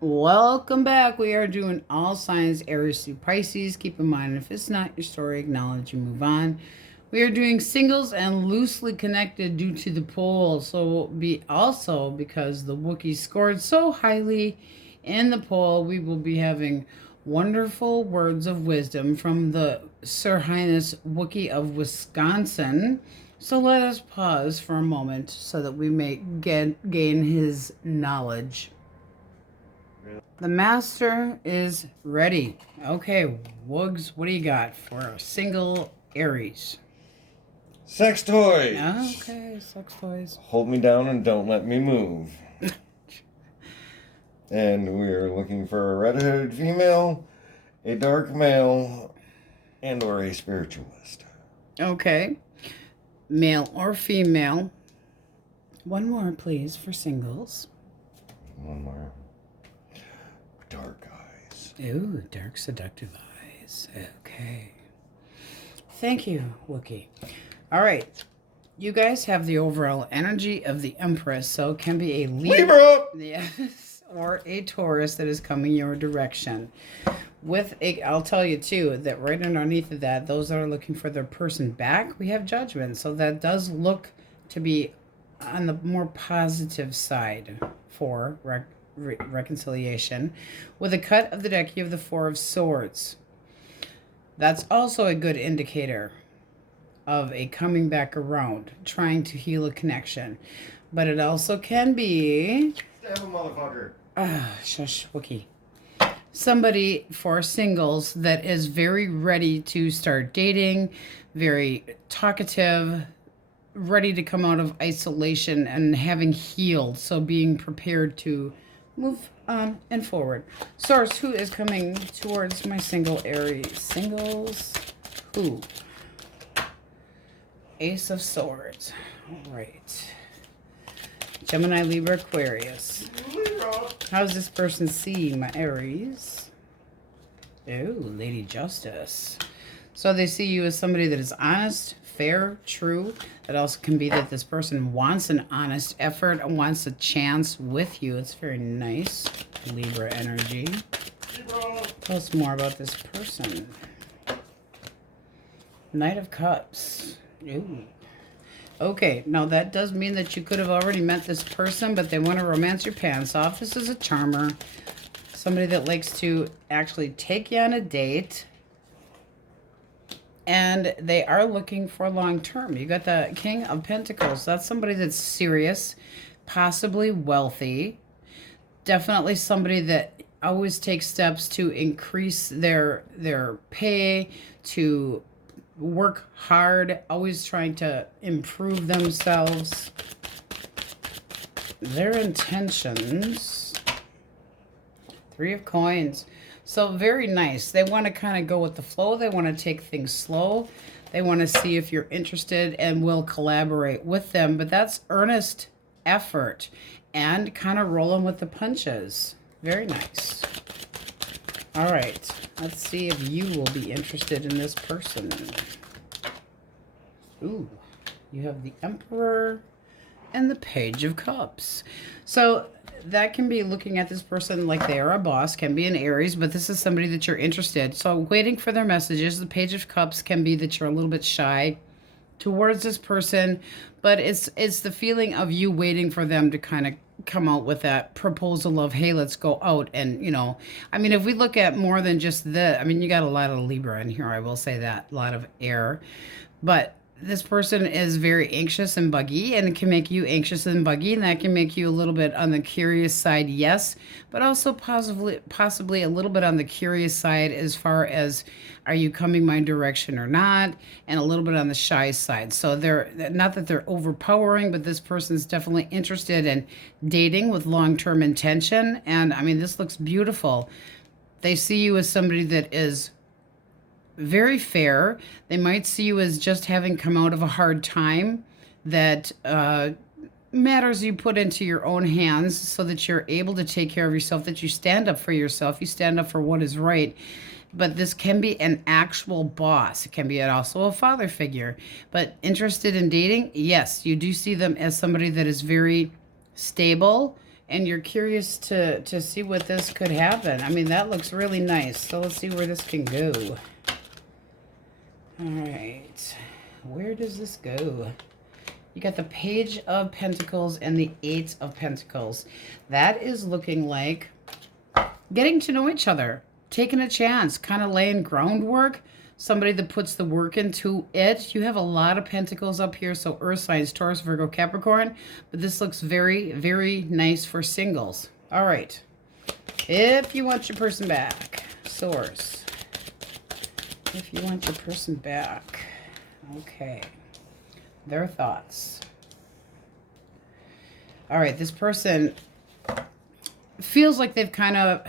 Welcome back. We are doing all signs Aries through Pisces. Keep in mind, if it's not your story, acknowledge and move on. We are doing singles and loosely connected due to the poll. So be also because the Wookiee scored so highly in the poll, we will be having wonderful words of wisdom from the Sir Highness Wookiee of Wisconsin. So let us pause for a moment so that we may gain his knowledge. The master is ready. Okay, Woogs, what do you got for a single Aries? Sex toys. Okay, sex toys. Hold me down and don't let me move. And we're looking for a red-headed female, a dark male, and or a spiritualist. Okay. Male or female. One more, please, for singles. One more. Dark eyes. Ooh, dark seductive eyes. Okay. Thank you, Wookiee. All right. You guys have the overall energy of the Empress, so it can be a Libra! Yes, or a Taurus that is coming your direction. I'll tell you too, that right underneath of that, those that are looking for their person back, we have Judgment. So that does look to be on the more positive side for reconciliation. With a cut of the deck, you have the Four of Swords. That's also a good indicator of a coming back around, trying to heal a connection. But it also can be... Stab a motherfucker. Shush, Wookiee. Somebody for singles that is very ready to start dating, very talkative, ready to come out of isolation and having healed. So being prepared to move on and forward. Source, who is coming towards my single Aries? Singles, who? Ace of Swords. All right. Gemini, Libra, Aquarius. Libra. How's this person see my Aries? Oh, Lady Justice. So they see you as somebody that is honest, fair, true. It also can be that this person wants an honest effort and wants a chance with you. It's very nice. Libra energy. Libra. Tell us more about this person. Knight of Cups. Ooh. Okay, now that does mean that you could have already met this person, but they want to romance your pants off. This is a charmer. Somebody that likes to actually take you on a date. And they are looking for long term. You got the King of Pentacles. That's somebody that's serious, possibly wealthy. Definitely somebody that always takes steps to increase their pay, to work hard, always trying to improve themselves. Their intentions. Three of Coins. So very nice. They want to kind of go with the flow. They want to take things slow. They want to see if you're interested and will collaborate with them. But that's earnest effort and kind of rolling with the punches. Very nice. All right. Let's see if you will be interested in this person. Ooh, you have the Emperor and the Page of Cups. So that can be looking at this person like they are a boss, can be an Aries, but this is somebody that you're interested. So waiting for their messages. The Page of Cups can be that you're a little bit shy towards this person, but it's the feeling of you waiting for them to kind of come out with that proposal of, hey, let's go out. And, you know, I mean, if we look at more than just I mean, you got a lot of Libra in here, I will say that, a lot of air, but this person is very anxious and buggy, and it can make you anxious and buggy, and that can make you a little bit on the curious side, yes, but also possibly a little bit on the curious side as far as, are you coming my direction or not, and a little bit on the shy side. So they're not that they're overpowering, but this person is definitely interested in dating with long-term intention, and I mean, this looks beautiful. They see you as somebody that is very fair. They might see you as just having come out of a hard time that matters you put into your own hands so that you're able to take care of yourself, that you stand up for yourself, you stand up for what is right. But this can be an actual boss. It can be also a father figure. But interested in dating? Yes, you do see them as somebody that is very stable, And you're curious to see what this could happen. I mean, that looks really nice. So let's see where this can go. All right. Where does this go? You got the Page of Pentacles and the Eight of Pentacles. That is looking like getting to know each other, taking a chance, kind of laying groundwork. Somebody that puts the work into it. You have a lot of pentacles up here, so earth signs, Taurus, Virgo, Capricorn. But this looks very, very nice for singles. All right. If you want your person back, source. If you want your person back. Okay. Their thoughts. All right, this person feels like they've kind of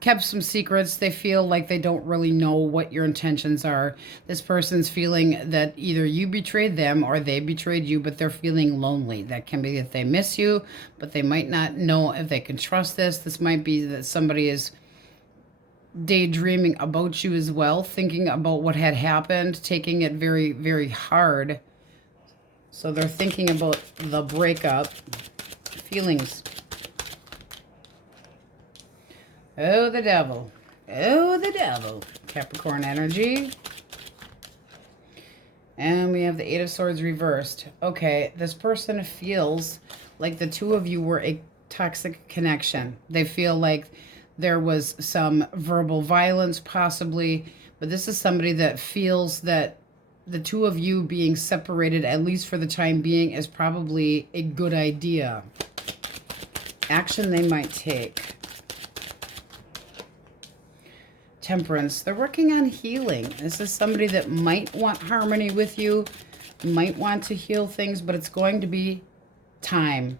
kept some secrets. They feel like they don't really know what your intentions are. This person's feeling that either you betrayed them or they betrayed you, but they're feeling lonely. That can be that they miss you, but they might not know if they can trust this. This might be that somebody is daydreaming about you as well, thinking about what had happened, taking it very, very hard. So they're thinking about the breakup, feelings. Oh, the devil. Oh, the devil. Capricorn energy. And we have the Eight of Swords reversed. Okay, this person feels like the two of you were a toxic connection. They feel like there was some verbal violence possibly, but this is somebody that feels that the two of you being separated, at least for the time being, is probably a good idea. Action they might take. Temperance. They're working on healing. This is somebody that might want harmony with you, might want to heal things, but it's going to be time.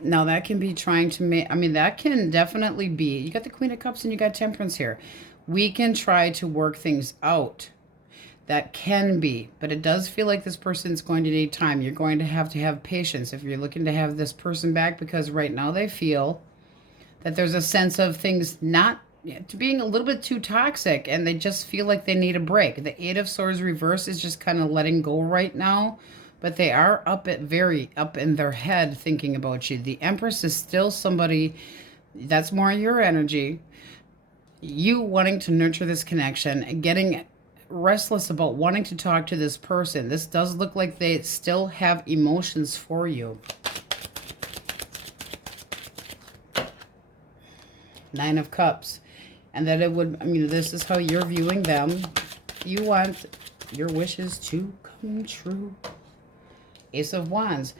Now, that can be trying to make, I mean, that can definitely be, you got the Queen of Cups and you got Temperance here. We can try to work things out. That can be, but it does feel like this person's going to need time. You're going to have patience if you're looking to have this person back, because right now they feel that there's a sense of things not to being a little bit too toxic, and they just feel like they need a break. The Eight of Swords reverse is just kind of letting go right now, but they are very up in their head thinking about you. The Empress is still somebody that's more your energy. You wanting to nurture this connection, getting restless about wanting to talk to this person. This does look like they still have emotions for you. Nine of Cups. And that it would, I mean, this is how you're viewing them. You want your wishes to come true. Ace of Wands.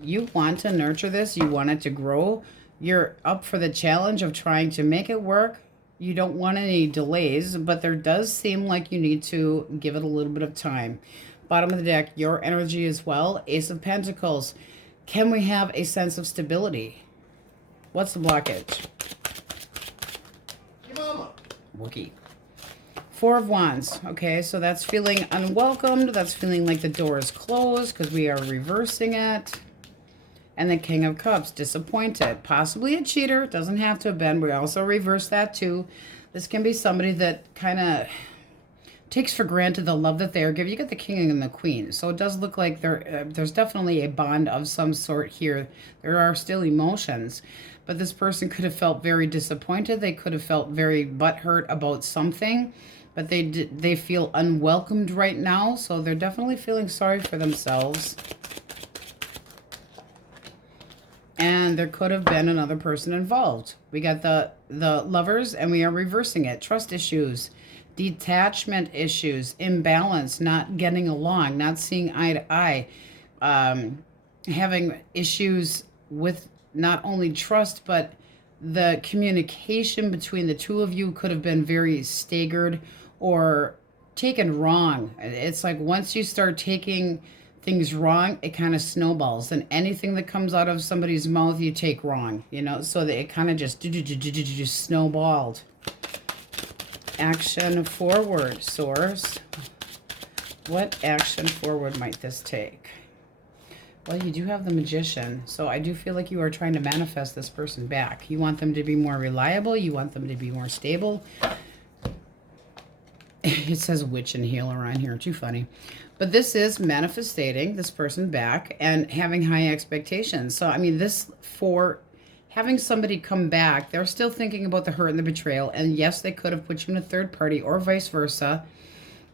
You want to nurture this. You want it to grow. You're up for the challenge of trying to make it work. You don't want any delays, but there does seem like you need to give it a little bit of time. Bottom of the deck, your energy as well. Ace of Pentacles. Can we have a sense of stability? What's the blockage? Wookie. Four of Wands. Okay, so that's feeling unwelcomed. That's feeling like the door is closed because we are reversing it. And the King of Cups. Disappointed. Possibly a cheater. Doesn't have to have been. We also reverse that too. This can be somebody that kind of takes for granted the love that they are given. You got the King and the Queen. So it does look like there's definitely a bond of some sort here. There are still emotions. But this person could have felt very disappointed. They could have felt very butthurt about something. But they feel unwelcomed right now. So they're definitely feeling sorry for themselves. And there could have been another person involved. We got the Lovers, and we are reversing it. Trust issues, detachment issues, imbalance, not getting along, not seeing eye to eye, having issues with not only trust, but the communication between the two of you could have been very staggered or taken wrong. It's like once you start taking things wrong, it kind of snowballs, and anything that comes out of somebody's mouth you take wrong, you know, so that it kind of just snowballed. Action forward, source. What action forward might this take? Well, you do have the Magician, so I do feel like you are trying to manifest this person back. You want them to be more reliable. You want them to be more stable. It says witch and healer on here. Too funny. But this is manifesting this person back and having high expectations. So, I mean, this for having somebody come back, they're still thinking about the hurt and the betrayal. And yes, they could have put you in a third party or vice versa.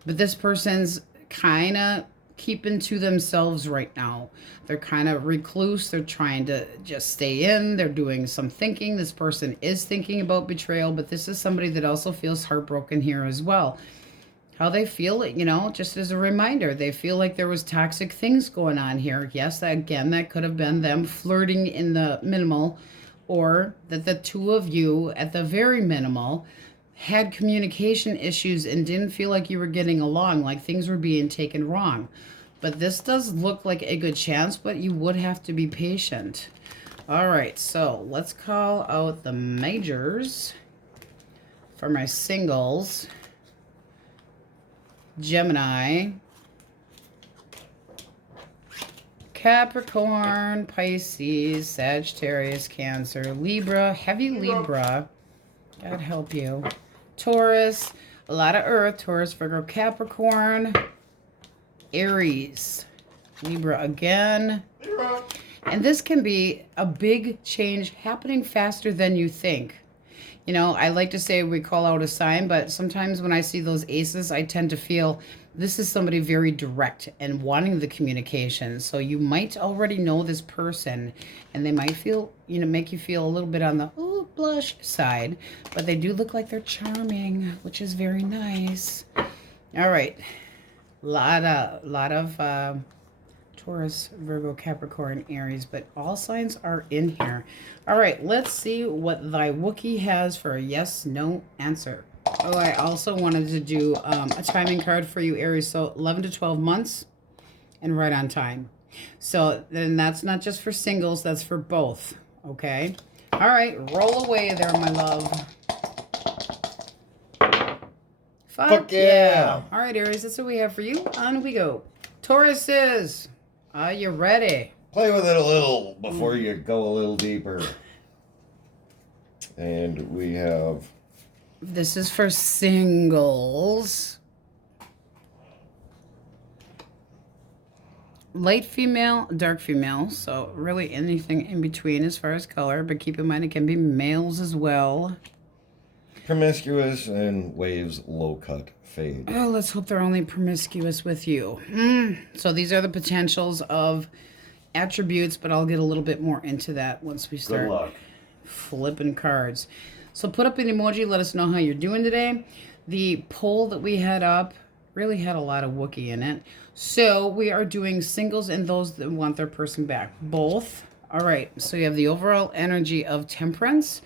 But this person's kind of keeping to themselves right now. They're kind of recluse. They're trying to just stay in. They're doing some thinking. This person is thinking about betrayal, but this is somebody that also feels heartbroken here as well. How they feel, you know, just as a reminder, they feel like there was toxic things going on here. Yes, again, that could have been them flirting in the minimal, or that the two of you at the very minimal had communication issues and didn't feel like you were getting along, like things were being taken wrong. But this does look like a good chance, but you would have to be patient. All right, so let's call out the majors for my singles. Gemini, Capricorn, Pisces, Sagittarius, Cancer, Libra, heavy Libra. God help you. Taurus, a lot of Earth, Taurus, Virgo, Capricorn, Aries, Libra again. And this can be a big change happening faster than you think. You know, I like to say we call out a sign, but sometimes when I see those aces, I tend to feel this is somebody very direct and wanting the communication. So you might already know this person, and they might feel, you know, make you feel a little bit on the blush side, but they do look like they're charming, which is very nice. All right, lot of Taurus, Virgo, Capricorn, Aries, but all signs are in here. All right, let's see what thy Wookiee has for a yes, no answer. Oh, I also wanted to do a timing card for you, Aries. So 11 to 12 months and right on time. So then that's not just for singles, that's for both, okay? All right, roll away there, my love. Fuck yeah. All right, Aries, that's what we have for you. On we go. Tauruses. Are you ready? Play with it a little before you go a little deeper. And we have... This is for singles. Light female, dark female. So really anything in between as far as color. But keep in mind it can be males as well. Promiscuous and waves low cut fade. Oh, let's hope they're only promiscuous with you. So these are the potentials of attributes, but I'll get a little bit more into that once we start flipping cards. So put up an emoji. Let us know how you're doing today. The poll that we had up really had a lot of Wookiee in it. So we are doing singles and those that want their person back. Both. All right. So you have the overall energy of temperance.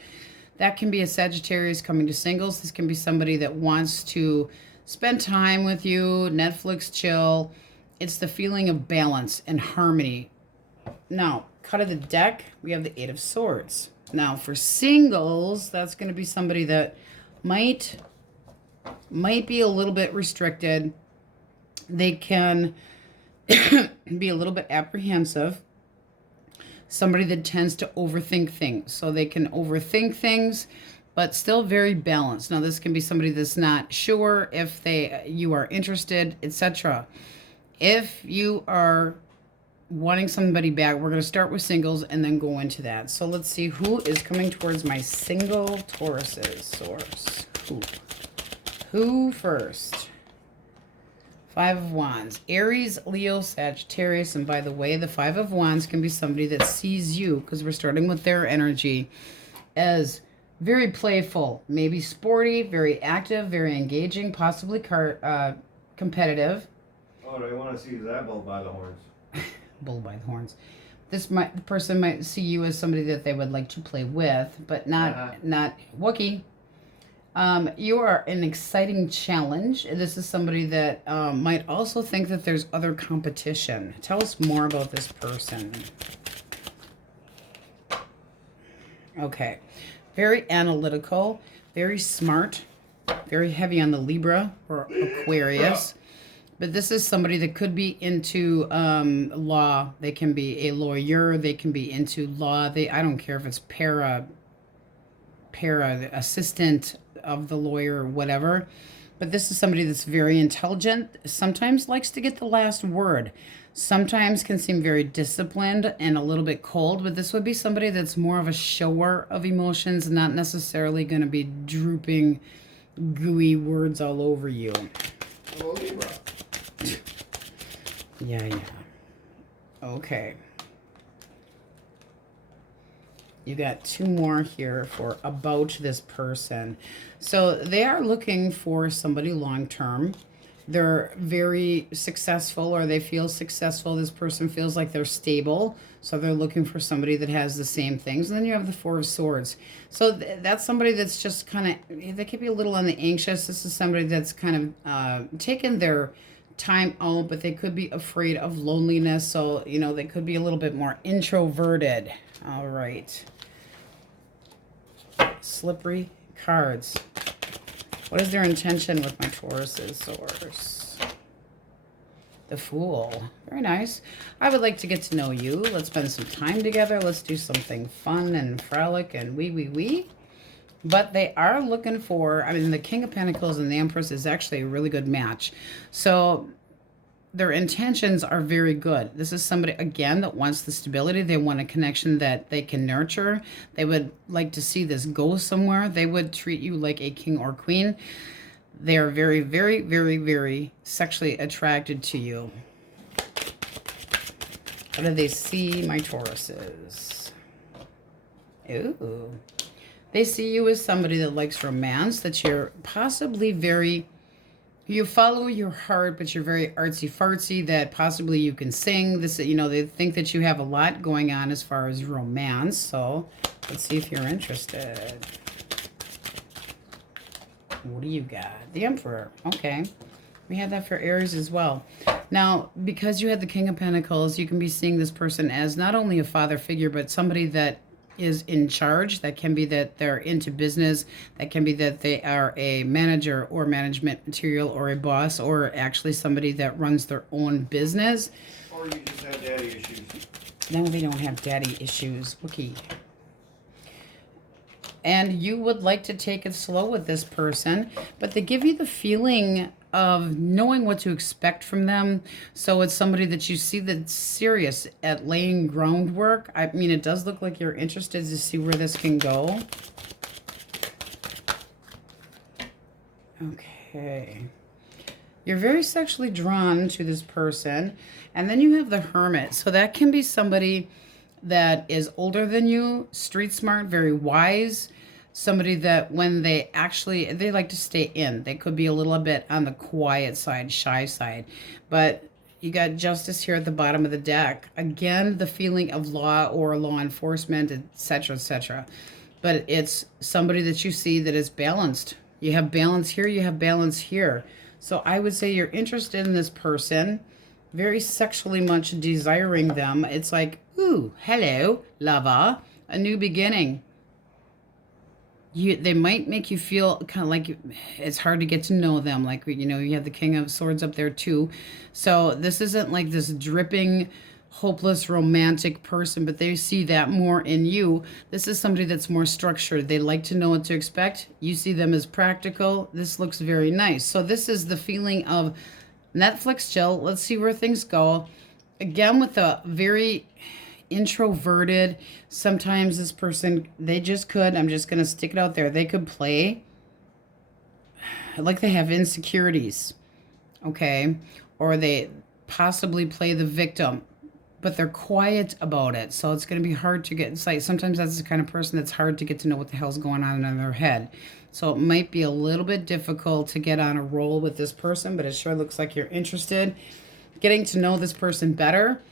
That can be a Sagittarius coming to singles. This can be somebody that wants to spend time with you, Netflix chill. It's the feeling of balance and harmony. Now, cut of the deck, we have the Eight of Swords. Now, for singles, that's going to be somebody that might be a little bit restricted. They can be a little bit apprehensive. Somebody that tends to overthink things. So they can overthink things, but still very balanced. Now, this can be somebody that's not sure if you are interested, etc. If you are wanting somebody back, we're going to start with singles and then go into that. So let's see who is coming towards my single Tauruses. Source. Who first? Five of Wands. Aries, Leo, Sagittarius. And by the way, the Five of Wands can be somebody that sees you, because we're starting with their energy, as very playful, maybe sporty, very active, very engaging, possibly competitive. Oh, do you want to see that bull by the horns? Bull by the horns. The person might see you as somebody that they would like to play with, but not Wookiee. You are an exciting challenge. This is somebody that might also think that there's other competition. Tell us more about this person. Okay. Very analytical, very smart, very heavy on the Libra or Aquarius. But this is somebody that could be into law. They can be a lawyer. They can be into law. I don't care if it's para assistant of the lawyer or whatever. But this is somebody that's very intelligent, sometimes likes to get the last word, sometimes can seem very disciplined and a little bit cold, but this would be somebody that's more of a shower of emotions, not necessarily going to be drooping, gooey words all over you. Hello, Libra. Yeah. Okay. You got 2 more here for about this person. So they are looking for somebody long-term. They're very successful, or they feel successful. This person feels like they're stable. So they're looking for somebody that has the same things. And then you have the 4 of Swords. So that's somebody that's just kind of, they could be a little on the anxious. This is somebody that's kind of taken their time out, but they could be afraid of loneliness. So, you know, they could be a little bit more introverted. All right. Slippery cards. What is their intention with my Taurus's source? The Fool. Very nice. I would like to get to know you. Let's spend some time together. Let's do something fun and frolic and wee. But they are looking for, I mean, the King of Pentacles and the Empress is actually a really good match. So their intentions are very good. This is somebody, again, that wants the stability. They want a connection that they can nurture. They would like to see this go somewhere. They would treat you like a king or queen. They are very, very, very, very sexually attracted to you. How do they see my Tauruses? Ooh. They see you as somebody that likes romance, that you're possibly very... You follow your heart, but you're very artsy-fartsy, that possibly you can sing. This, you know, they think that you have a lot going on as far as romance. So let's see if you're interested. What do you got? The Emperor. Okay. We had that for Aries as well. Now, because you had the King of Pentacles, you can be seeing this person as not only a father figure, but somebody that is in charge. That can be that they're into business. That can be that they are a manager or management material or a boss, or actually somebody that runs their own business. Or you just have daddy issues. No, they don't have daddy issues. Wookie. And you would like to take it slow with this person, but they give you the feeling of knowing what to expect from them. So it's somebody that you see that's serious at laying groundwork. I mean, it does look like you're interested to see where this can go. Okay. You're very sexually drawn to this person. And then you have the Hermit. So that can be somebody that is older than you, street smart, very wise. Somebody that when they like to stay in. They could be a little bit on the quiet side, shy side. But you got Justice here at the bottom of the deck. Again, the feeling of law or law enforcement, etc., etc. But it's somebody that you see that is balanced. You have balance here, you have balance here. So I would say you're interested in this person, very sexually much desiring them. It's like, ooh, hello, lover, a new beginning. They might make you feel kind of like it's hard to get to know them. Like, you know, you have the King of Swords up there too. So this isn't like this dripping, hopeless, romantic person, but they see that more in you. This is somebody that's more structured. They like to know what to expect. You see them as practical. This looks very nice. So this is the feeling of Netflix chill. Let's see where things go. Again, with a very introverted, sometimes this person, they just could, I'm just going to stick it out there, they could play like they have insecurities, okay? Or they possibly play the victim, but they're quiet about it. So it's going to be hard to get, it's like sometimes that's the kind of person that's hard to get to know what the hell's going on in their head. So it might be a little bit difficult to get on a roll with this person, but it sure looks like you're interested. Getting to know this person better.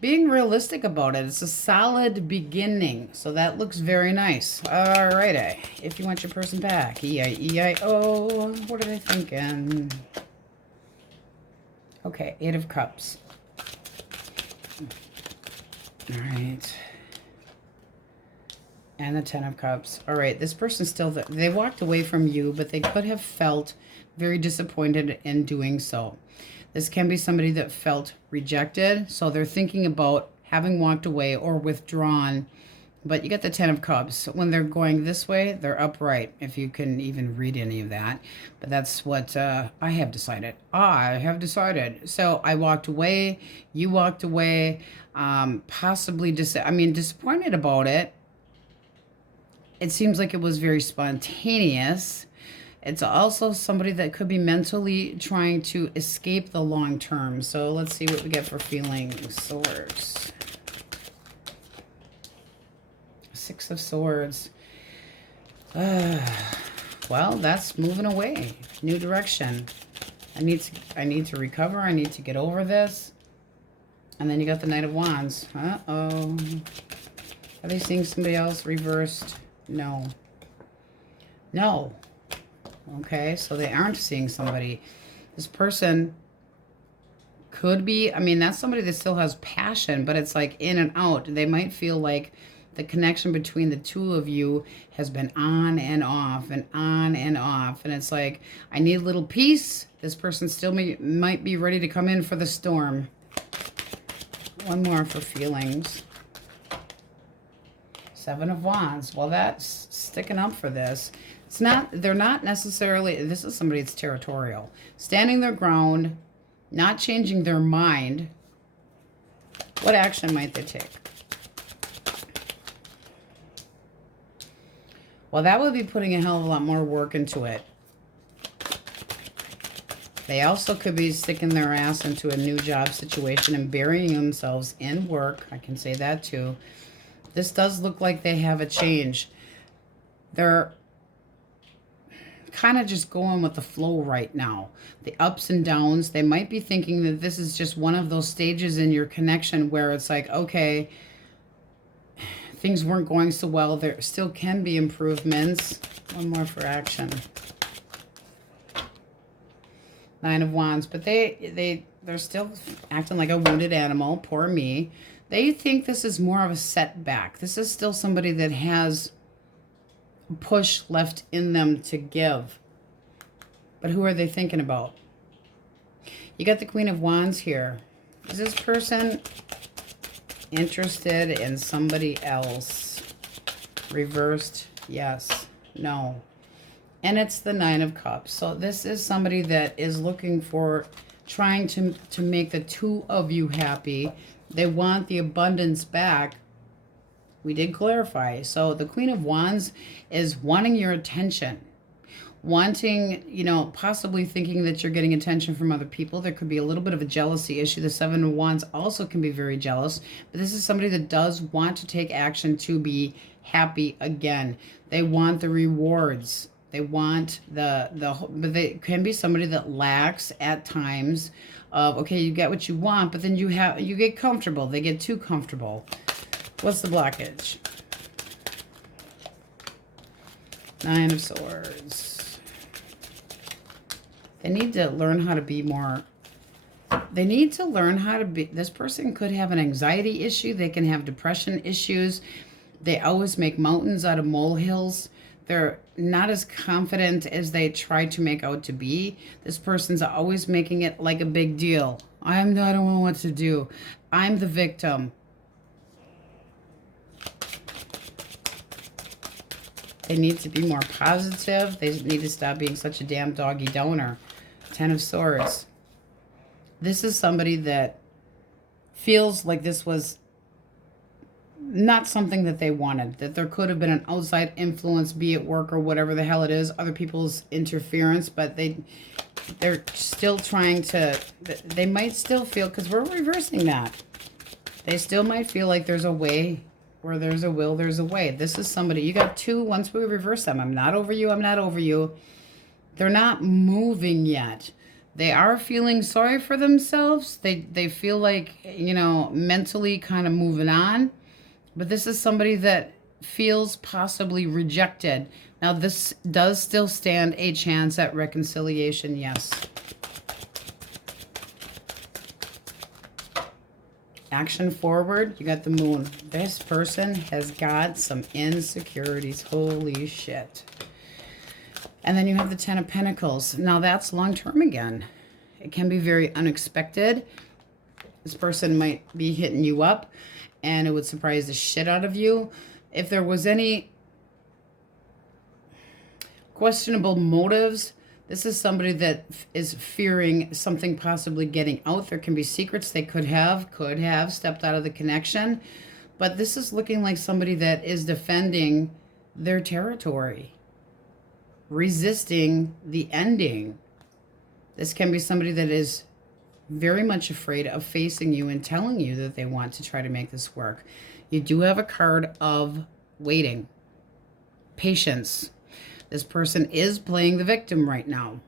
Being realistic about it. It's a solid beginning. So that looks very nice. All righty. If you want your person back. E-I-E-I-O. What are they thinking? Okay. 8 of Cups. All right. And the 10 of Cups. All right. This person still, they walked away from you, but they could have felt very disappointed in doing so. This can be somebody that felt rejected. So they're thinking about having walked away or withdrawn But you get the Ten of Cups. When they're going this way, they're upright, if you can even read any of that. But that's what I have decided. I have decided. So I walked away. You walked away. Possibly disappointed about it. It seems like it was very spontaneous. It's also somebody that could be mentally trying to escape the long term. So let's see what we get for feelings. Swords. Six of Swords. Well, that's moving away. New direction. I need to recover. I need to get over this. And then you got the Knight of Wands. Uh-oh. Are they seeing somebody else reversed? No. No. Okay, so they aren't seeing somebody. This person could be, I mean, that's somebody that still has passion, but it's like in and out. They might feel like the connection between the two of you has been on and off and on and off. And it's like, I need a little peace. This person still might be ready to come in for the storm. One more for feelings. Seven of Wands. Well, that's sticking up for this. It's not, they're not necessarily, this is somebody that's territorial. Standing their ground, not changing their mind. What action might they take? Well, that would be putting a hell of a lot more work into it. They also could be sticking their ass into a new job situation and burying themselves in work. I can say that too. This does look like they have a change. They're kind of just going with the flow right now. The ups and downs. They might be thinking that this is just one of those stages in your connection where it's like, okay, things weren't going so well. There still can be improvements. One more for action. Nine of Wands. But they're still acting like a wounded animal. Poor me. They think this is more of a setback. This is still somebody that has a push left in them to give. But who are they thinking about? You got the Queen of Wands here. Is this person interested in somebody else? Reversed, yes, no. And it's the Nine of Cups. So this is somebody that is looking for, trying to make the two of you happy. They want the abundance back. We did clarify. So the Queen of Wands is wanting your attention. Wanting, you know, possibly thinking that you're getting attention from other people. There could be a little bit of a jealousy issue. The Seven of Wands also can be very jealous. But this is somebody that does want to take action to be happy again. They want the rewards. They want but they can be somebody that lacks at times of, okay, you get what you want, but then you get comfortable. They get too comfortable. What's the blockage? Nine of Swords. They need to learn how to be more, they need to learn how to be, this person could have an anxiety issue. They can have depression issues. They always make mountains out of molehills. They're not as confident as they try to make out to be. This person's always making it like a big deal. I don't know what to do. I'm the victim. They need to be more positive. They need to stop being such a damn doggy donor. Ten of Swords. This is somebody that feels like this was not something that they wanted. That there could have been an outside influence, be it work or whatever the hell it is, other people's interference, but they're still trying to, they might still feel, because we're reversing that. They still might feel like there's a way. Where there's a will, there's a way. This is somebody, you got two, once we reverse them. I'm not over you, I'm not over you. They're not moving yet. They are feeling sorry for themselves. They feel like, you know, mentally kind of moving on. But this is somebody that feels possibly rejected. Now, this does still stand a chance at reconciliation, yes. Action forward, you got the Moon. This person has got some insecurities. Holy shit. And then you have the Ten of Pentacles. Now that's long-term again. It can be very unexpected. This person might be hitting you up and it would surprise the shit out of you. if there was any questionable motives, this is somebody that is fearing something possibly getting out. There can be secrets they could have stepped out of the connection. But this is looking like somebody that is defending their territory, resisting the ending. This can be somebody that is very much afraid of facing you and telling you that they want to try to make this work. You do have a card of waiting, patience. This person is playing the victim right now.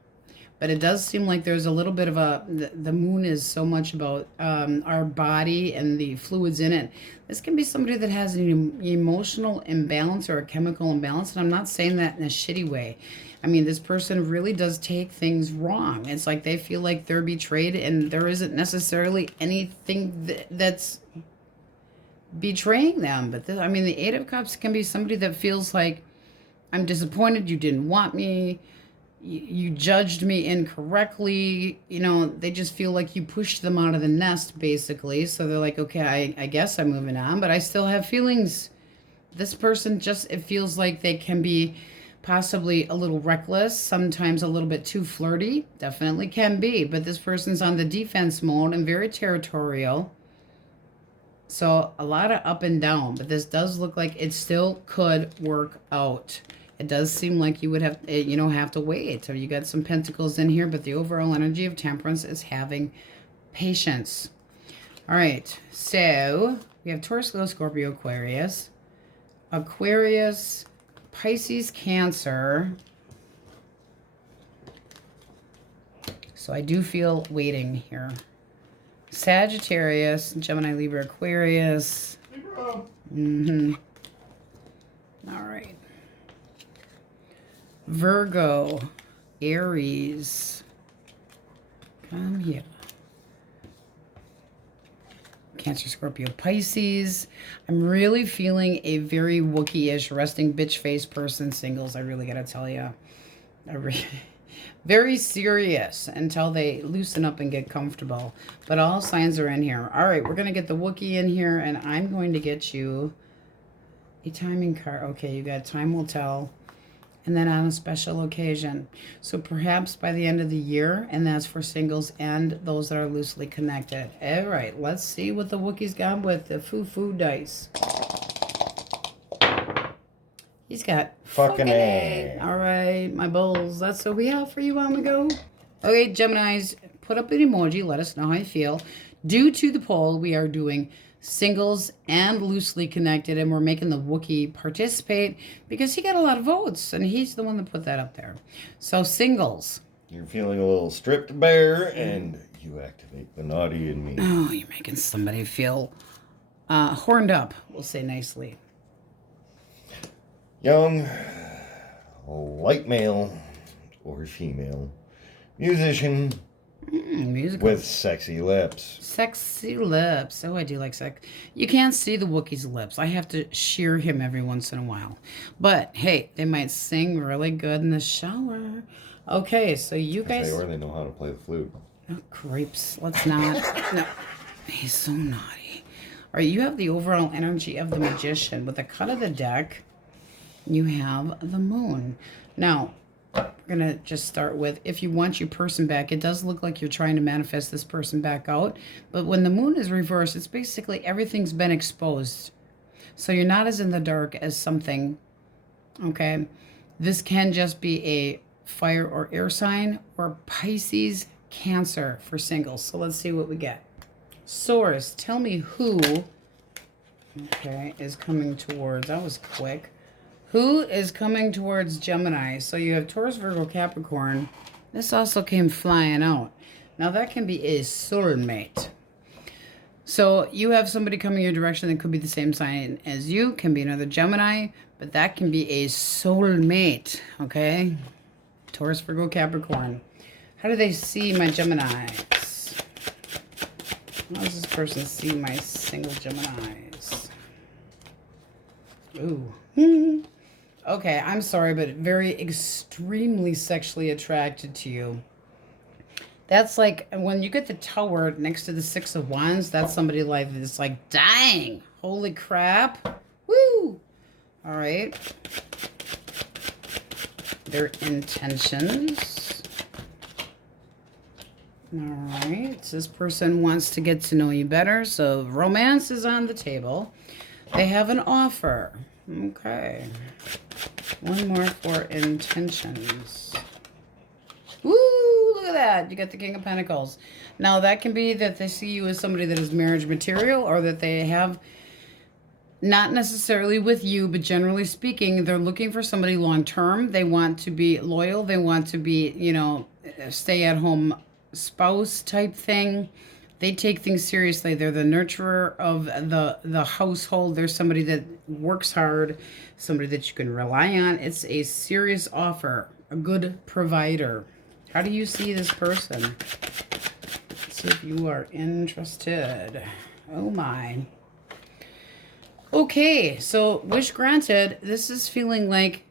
But it does seem like there's a little bit of the moon is so much about our body and the fluids in it. This can be somebody that has an emotional imbalance or a chemical imbalance. And I'm not saying that in a shitty way. I mean, this person really does take things wrong. It's like they feel like they're betrayed, and there isn't necessarily anything that's betraying them. But I mean, the Eight of Cups can be somebody that feels like, I'm disappointed, you didn't want me, you judged me incorrectly. You know, they just feel like you pushed them out of the nest, basically. So they're like, okay, I guess I'm moving on, but I still have feelings. This person just, it feels like they can be possibly a little reckless, sometimes a little bit too flirty, definitely can be. But this person's on the defense mode and very territorial. So a lot of up and down, but this does look like it still could work out. It does seem like you would have, you know, have to wait. So you got some pentacles in here, but the overall energy of Temperance is having patience. All right, so we have Taurus, Leo, Scorpio, Aquarius. Aquarius, Pisces, Cancer. So I do feel waiting here. Sagittarius, Gemini, Libra, Aquarius. Mm-hmm. All right. Virgo, Aries. Come here. Cancer, Scorpio, Pisces. I'm really feeling a very Wookiee-ish resting bitch face person, singles. I really gotta tell you. Very serious until they loosen up and get comfortable. But all signs are in here. All right, we're going to get the Wookiee in here, and I'm going to get you a timing card. Okay, you got time will tell. And then on a special occasion. So perhaps by the end of the year, and that's for singles and those that are loosely connected. All right, let's see what the Wookiee's got with the foo-foo dice. He's got fucking A. All right, my bulls. That's what we have for you on the go. Okay, Geminis, put up an emoji. Let us know how you feel. Due to the poll, we are doing singles and loosely connected, and we're making the Wookiee participate because he got a lot of votes, and he's the one that put that up there. So singles. You're feeling a little stripped bare, and you activate the naughty in me. Oh, you're making somebody feel horned up, we'll say nicely. Young, light male or female, musician with sexy lips. Sexy lips. Oh, I do like sex. You can't see the Wookiee's lips. I have to shear him every once in a while. But, hey, they might sing really good in the shower. Okay, so you guys... Or they know how to play the flute. Oh, grapes. Let's not... No. He's so naughty. All right, you have the overall energy of the Magician. With the cut of the deck... You have the moon. Now, we're going to just start with, if you want your person back, it does look like you're trying to manifest this person back out. But when the moon is reversed, it's basically everything's been exposed. So you're not as in the dark as something, okay? This can just be a fire or air sign or Pisces, Cancer for singles. So let's see what we get. Source, tell me who, okay, is coming towards, that was quick. Who is coming towards Gemini? So you have Taurus, Virgo, Capricorn. This also came flying out. Now that can be a soulmate. So you have somebody coming your direction that could be the same sign as you, can be another Gemini, but that can be a soulmate, okay? Taurus, Virgo, Capricorn. How do they see my Geminis? How does this person see my single Geminis? Ooh. Okay, I'm sorry, but very extremely sexually attracted to you. That's like, when you get the Tower next to the Six of Wands, that's somebody like this, like, dang, holy crap. Woo! All right. Their intentions. All right. This person wants to get to know you better. So romance is on the table. They have an offer. Okay. One more for intentions. Woo! Look at that. You got the King of Pentacles. Now, that can be that they see you as somebody that is marriage material, or that they have, not necessarily with you, but generally speaking, they're looking for somebody long term. They want to be loyal. They want to be, you know, stay at home spouse type thing. They take things seriously. They're the nurturer of the household. They're somebody that works hard, somebody that you can rely on. It's a serious offer, a good provider. How do you see this person? Let's see if you are interested. Oh my. Okay, so wish granted. This is feeling like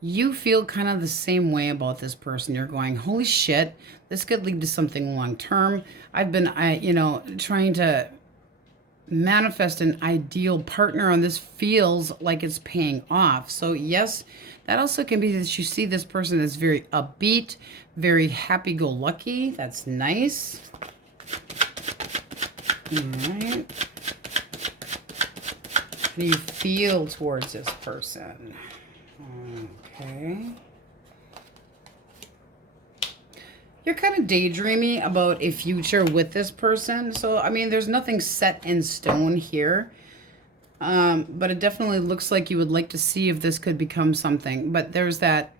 you feel kind of the same way about this person. You're going, holy shit, this could lead to something long term. I've been, you know, trying to manifest an ideal partner, and this feels like it's paying off. So yes, that also can be that you see this person as very upbeat, very happy-go-lucky. That's nice. All right. How do you feel towards this person? Okay. You're kind of daydreaming about a future with this person. So, I mean, there's nothing set in stone here. But it definitely looks like you would like to see if this could become something. But there's that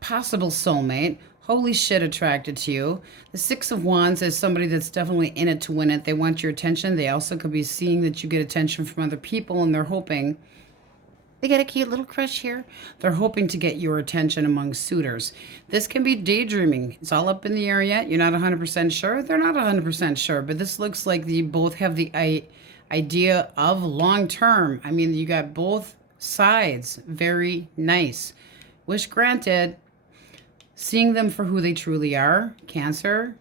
possible soulmate. Holy shit, attracted to you. The Six of Wands is somebody that's definitely in it to win it. They want your attention. They also could be seeing that you get attention from other people, and they're hoping. They got a cute little crush here. They're hoping to get your attention among suitors. This can be daydreaming. It's all up in the air yet. You're not 100% sure. They're not 100% sure. But this looks like you both have the idea of long term. I mean, you got both sides. Very nice. Wish granted. Seeing them for who they truly are. Cancer,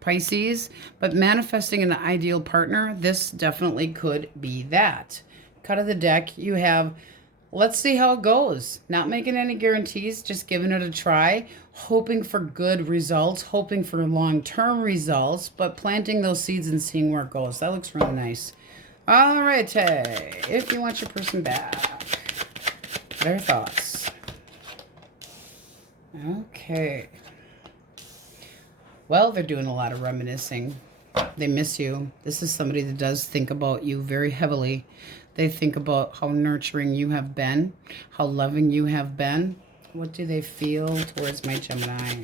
Pisces. But manifesting an ideal partner, this definitely could be that. Cut of the deck, you have, let's see how it goes. Not making any guarantees, just giving it a try, hoping for good results, hoping for long-term results, but planting those seeds and seeing where it goes. That looks really nice. All right, if you want your person back, their thoughts. Okay. Well, they're doing a lot of reminiscing. They miss you. This is somebody that does think about you very heavily. They think about how nurturing you have been, how loving you have been. What do they feel towards my Gemini?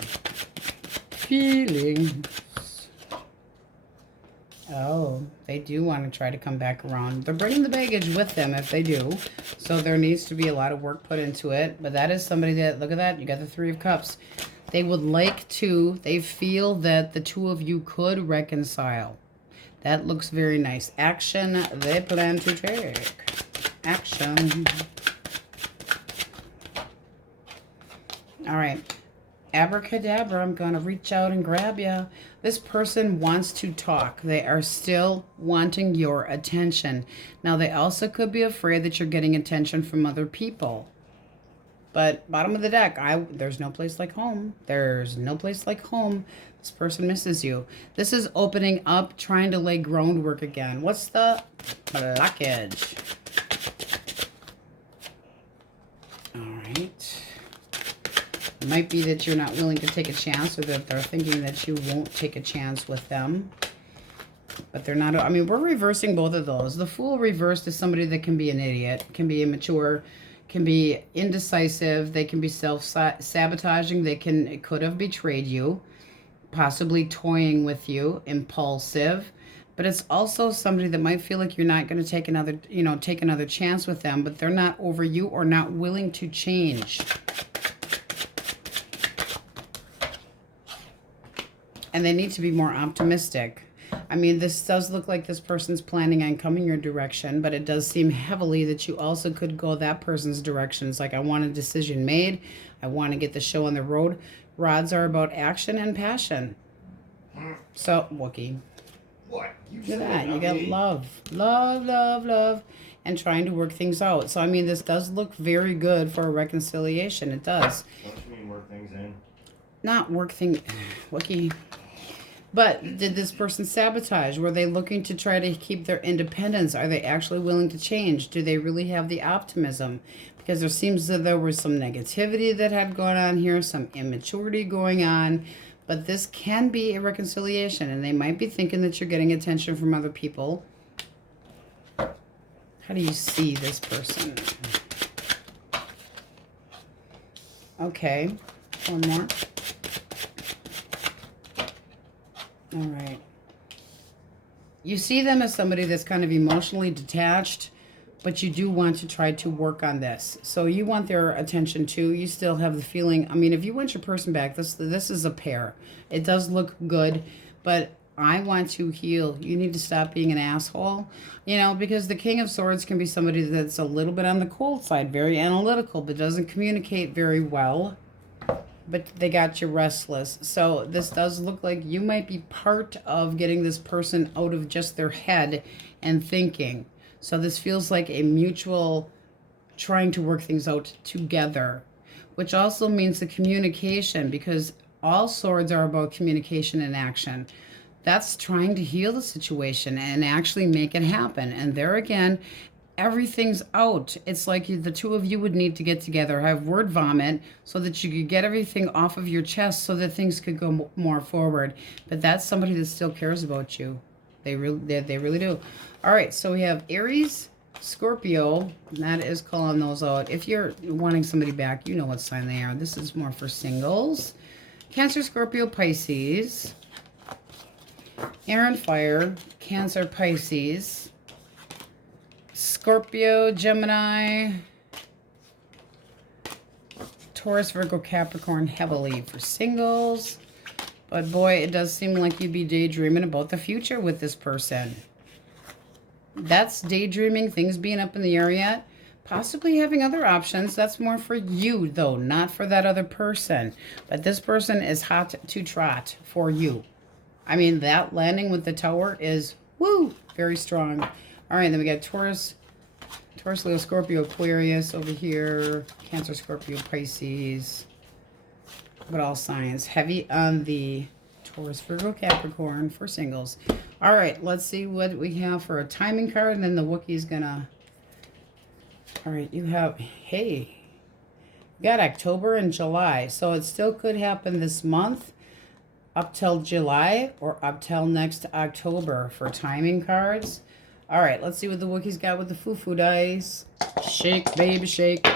Feelings. Oh, they do want to try to come back around. They're bringing the baggage with them if they do. So there needs to be a lot of work put into it. But that is somebody that, look at that, you got the Three of Cups. They would like to, they feel that the two of you could reconcile. That looks very nice. Action they plan to take. Action. All right. Abracadabra, I'm going to reach out and grab you. This person wants to talk. They are still wanting your attention. Now, they also could be afraid that you're getting attention from other people. But bottom of the deck, there's no place like home. There's no place like home. This person misses you. This is opening up, trying to lay groundwork again. What's the blockage? All right. It might be that you're not willing to take a chance, or that they're thinking that you won't take a chance with them. But they're not. I mean, we're reversing both of those. The Fool reversed is somebody that can be an idiot, can be immature, can be indecisive. They can be self-sabotaging. It could have betrayed you, possibly toying with you, impulsive. But it's also somebody that might feel like you're not going to take another chance with them, but they're not over you or not willing to change. And they need to be more optimistic. I mean, this does look like this person's planning on coming your direction, but it does seem heavily that you also could go that person's direction. It's like, I want a decision made. I want to get the show on the road. Rods are about action and passion. So, Wookie. What? Look at that. You got love. Love, love, love. and trying to work things out. So, I mean, this does look very good for a reconciliation. It does. What do you mean work things in? Not work things... Wookie. But did this person sabotage? Were they looking to try to keep their independence? Are they actually willing to change? Do they really have the optimism? Because there seems that there was some negativity that had gone on here, some immaturity going on. But this can be a reconciliation, and they might be thinking that you're getting attention from other people. How do you see this person? Okay, one more. All right. You see them as somebody that's kind of emotionally detached, but you do want to try to work on this. So you want their attention too. You still have the feeling, I mean, if you want your person back, this is a pair. It does look good, but I want to heal. You need to stop being an asshole, you know, because the King of Swords can be somebody that's a little bit on the cold side, very analytical, but doesn't communicate very well. But they got you restless. So this does look like you might be part of getting this person out of just their head and thinking. So this feels like a mutual trying to work things out together, which also means the communication, because all swords are about communication and action. That's trying to heal the situation and actually make it happen. And there again, everything's out. It's like the two of you would need to get together, have word vomit, so that you could get everything off of your chest so that things could go more forward. But that's somebody that still cares about you. They really do. All right, so we have Aries, Scorpio. That is calling those out. If you're wanting somebody back, you know what sign they are. This is more for singles. Cancer, Scorpio, Pisces. Air and Fire, Cancer, Pisces. Scorpio, Gemini, Taurus, Virgo, Capricorn, heavily for singles. But boy, it does seem like you'd be daydreaming about the future with this person. That's daydreaming, things being up in the air yet. Possibly having other options. That's more for you, though, not for that other person. But this person is hot to trot for you. I mean, that landing with the Tower is, woo, very strong. All right, then we got Taurus, Leo, Scorpio, Aquarius over here. Cancer, Scorpio, Pisces. But all signs. Heavy on the Taurus, Virgo, Capricorn for singles. All right, let's see what we have for a timing card. And then the Wookiee's gonna... All right, you have... Hey, you got October and July. So it still could happen this month. Up till July or up till next October for timing cards. All right, let's see what the Wookiee's got with the foo-foo dice. Shake, baby, shake.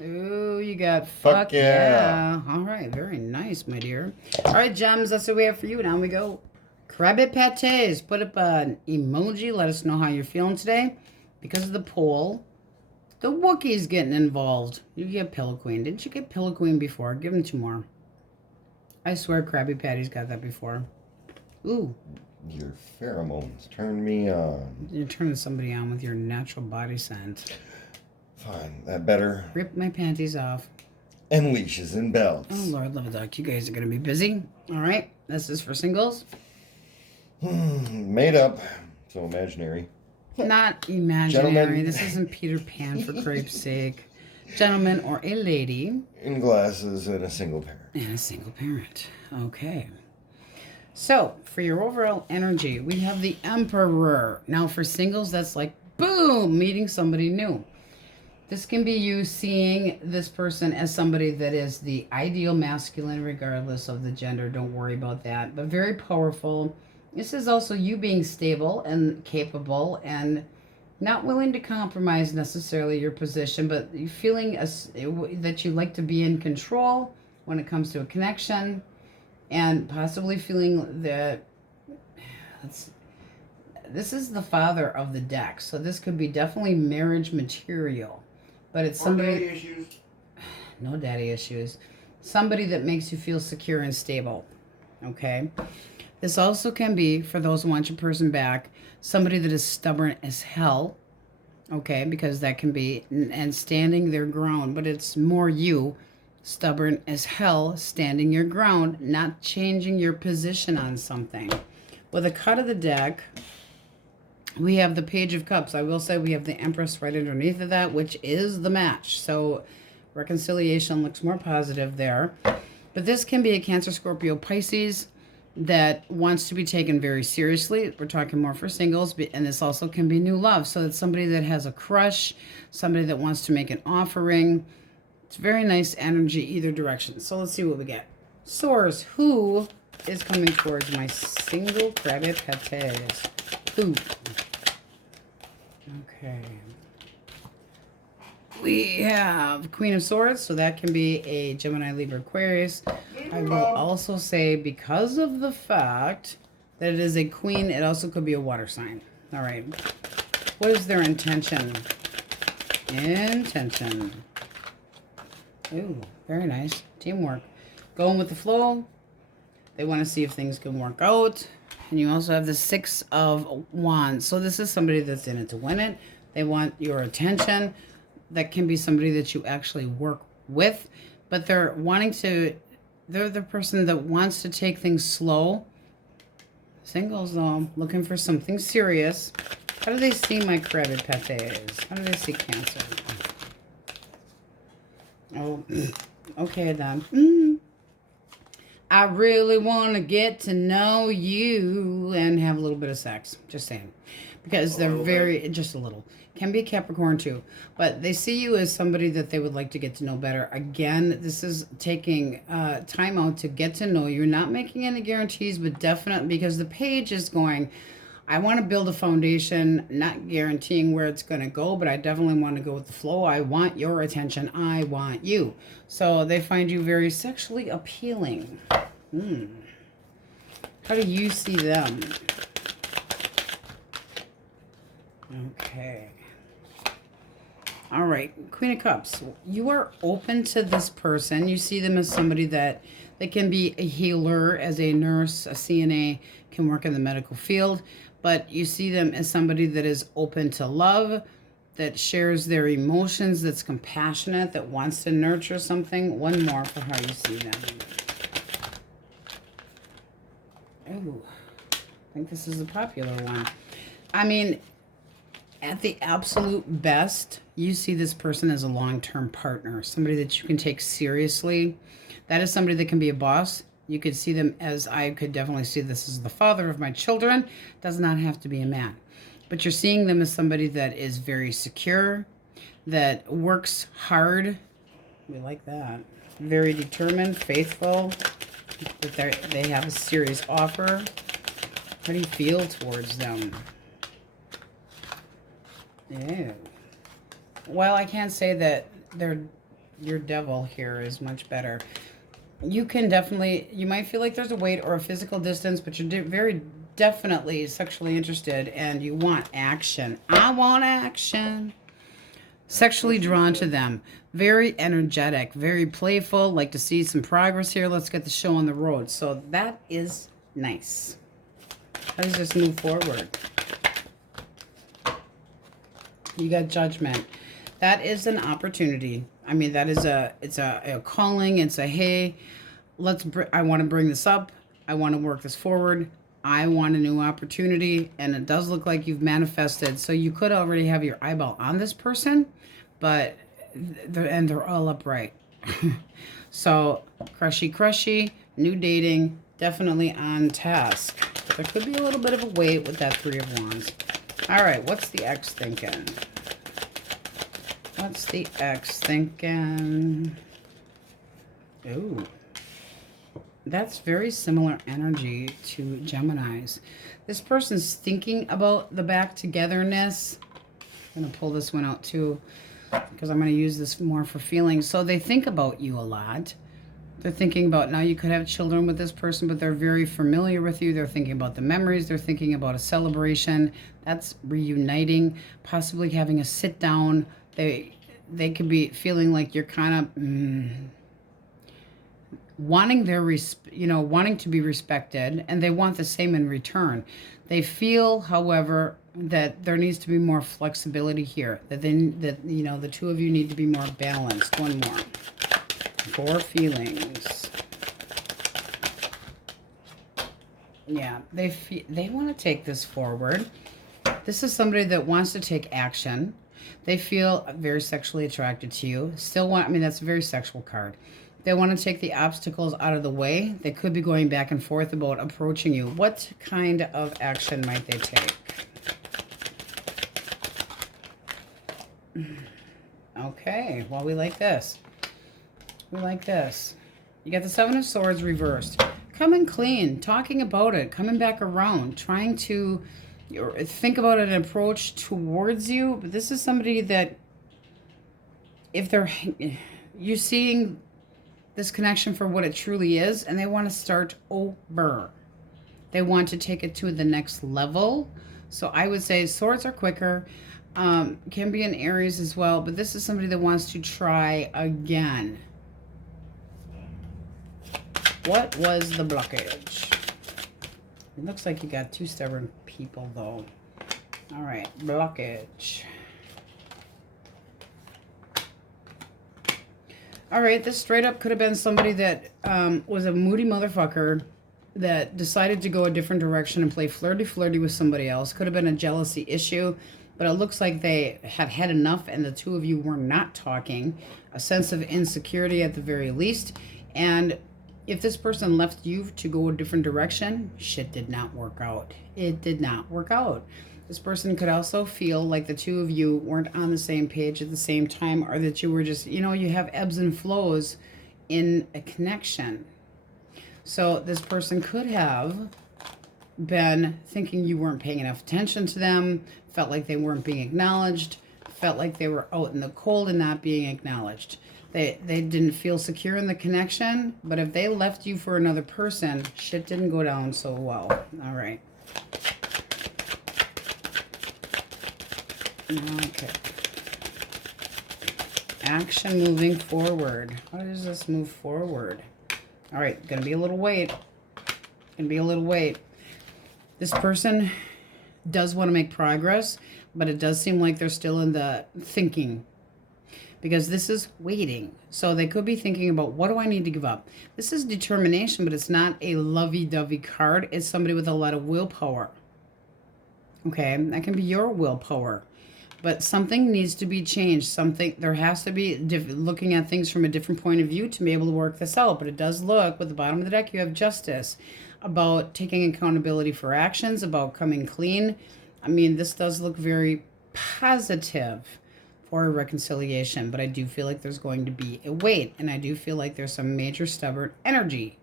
Ooh, you got fuck yeah. All right, very nice, my dear. All right, gems, that's what we have for you. Now we go. Krabby Pates. Put up an emoji. Let us know how you're feeling today. Because of the poll, the Wookiee's getting involved. You get Pillow Queen. Didn't you get Pillow Queen before? Give him 2 more. I swear Krabby Patty's got that before. Ooh. Your pheromones turn me on. You're turning somebody on with your natural body scent. Fine, that better. Rip my panties off. And leashes and belts. Oh, Lord, love a duck. You guys are going to be busy. All right. This is for singles. Made up. So imaginary. Not imaginary. Gentlemen. This isn't Peter Pan, for crepe's sake. Gentleman or a lady. In glasses and a single parent. And a single parent. Okay. So, for your overall energy, we have the Emperor. Now, for singles, that's like, boom, meeting somebody new. This can be you seeing this person as somebody that is the ideal masculine, regardless of the gender. Don't worry about that. But very powerful. This is also you being stable and capable and not willing to compromise necessarily your position, but feeling that you like to be in control when it comes to a connection. And possibly feeling that this is the father of the deck. So this could be definitely marriage material. But it's somebody... Daddy issues. No daddy issues. Somebody that makes you feel secure and stable. Okay? This also can be, for those who want your person back, somebody that is stubborn as hell. Okay? Because that can be... And standing their ground. But it's more you... Stubborn as hell, standing your ground, not changing your position on something. With a cut of the deck, we have the Page of Cups. I will say we have the Empress right underneath of that, which is the match. So reconciliation looks more positive there. But this can be a Cancer, Scorpio, Pisces that wants to be taken very seriously. We're talking more for singles, and this also can be new love. So it's somebody that has a crush, somebody that wants to make an offering. It's very nice energy either direction. So let's see what we get. Source, who is coming towards my single credit pates? Who? Okay. We have Queen of Swords, so that can be a Gemini, Libra, Aquarius. I will also say, because of the fact that it is a queen, it also could be a water sign. All right. What is their intention? Intention. Ooh, very nice. Teamwork. Going with the flow. They want to see if things can work out. And you also have the Six of Wands. So this is somebody that's in it to win it. They want your attention. That can be somebody that you actually work with. But they're wanting to... They're the person that wants to take things slow. Singles, though, looking for something serious. How do they see my credit pates? How do they see Cancer? Oh, okay then. I really want to get to know you and have a little bit of sex. Just saying. Because they're very, just a little. Can be Capricorn too. But they see you as somebody that they would like to get to know better. Again, this is taking time out to get to know you. Not making any guarantees, but definitely, because the page is going, I want to build a foundation, not guaranteeing where it's going to go, but I definitely want to go with the flow. I want your attention. I want you. So they find you very sexually appealing. How do you see them? Okay. All right. Queen of Cups. You are open to this person. You see them as somebody that they can be a healer, as a nurse, a CNA, can work in the medical field. But you see them as somebody that is open to love, that shares their emotions, that's compassionate, that wants to nurture something. One more for how you see them. Oh, I think this is a popular one. I mean, at the absolute best, you see this person as a long-term partner, somebody that you can take seriously. That is somebody that can be a boss. You could see them as, I could definitely see this as the father of my children. Does not have to be a man. But you're seeing them as somebody that is very secure, that works hard. We like that. Very determined, faithful. That they have a serious offer. How do you feel towards them? Yeah. Well, I can't say that your devil here is much better. You can definitely, you might feel like there's a weight or a physical distance, but you're very definitely sexually interested and you want action. I want action. Sexually drawn to them. Very energetic, very playful, like to see some progress here. Let's get the show on the road. So that is nice. How does this move forward? You got Judgment. That is an opportunity. I mean, that is it's a calling. It's a, hey, I want to bring this up. I want to work this forward. I want a new opportunity. And it does look like you've manifested. So you could already have your eyeball on this person, but they're all upright. So crushy, new dating, definitely on task. But there could be a little bit of a weight with that Three of Wands. All right, what's the ex thinking? What's the ex thinking? Ooh. That's very similar energy to Gemini's. This person's thinking about the back togetherness. I'm going to pull this one out too, because I'm going to use this more for feelings. So they think about you a lot. They're thinking about, now you could have children with this person, but they're very familiar with you. They're thinking about the memories. They're thinking about a celebration. That's reuniting, possibly having a sit down. They could be feeling like you're kind of wanting wanting to be respected, and they want the same in return. They feel, however, that there needs to be more flexibility here. That the two of you need to be more balanced. One more. For feelings. Yeah, they want to take this forward. This is somebody that wants to take action. They feel very sexually attracted to you. Still want, I mean, that's a very sexual card. They want to take the obstacles out of the way. They could be going back and forth about approaching you. What kind of action might they take? Okay, well, we like this. We like this. You got the Seven of Swords reversed. Coming clean, talking about it, coming back around, trying to think about an approach towards you. But this is somebody that, if they're, you're seeing this connection for what it truly is, and they want to start over. They want to take it to the next level. So I would say swords are quicker. Can be an Aries as well, but this is somebody that wants to try again. What was the blockage? It looks like you got two stubborn people, though. All right, blockage. All right, this straight up could have been somebody that was a moody motherfucker that decided to go a different direction and play flirty with somebody else. Could have been a jealousy issue, but it looks like they have had enough and the two of you were not talking. A sense of insecurity at the very least. And if this person left you to go a different direction, shit did not work out. It did not work out. This person could also feel like the two of you weren't on the same page at the same time, or that you were just, you know, you have ebbs and flows in a connection. So this person could have been thinking you weren't paying enough attention to them, felt like they weren't being acknowledged, felt like they were out in the cold and not being acknowledged. They didn't feel secure in the connection, but if they left you for another person, shit didn't go down so well. All right. Okay. Action moving forward. How does this move forward? All right, gonna be a little wait. Gonna be a little wait. This person does want to make progress, but it does seem like they're still in the thinking, because this is waiting. So they could be thinking about, what do I need to give up? This is determination, but it's not a lovey-dovey card. It's somebody with a lot of willpower. Okay, that can be your willpower. But something needs to be changed. Something, there has to be looking at things from a different point of view to be able to work this out. But it does look, with the bottom of the deck, you have justice, about taking accountability for actions, about coming clean. I mean, this does look very positive for a reconciliation, but I do feel like there's going to be a wait, and I do feel like there's some major stubborn energy.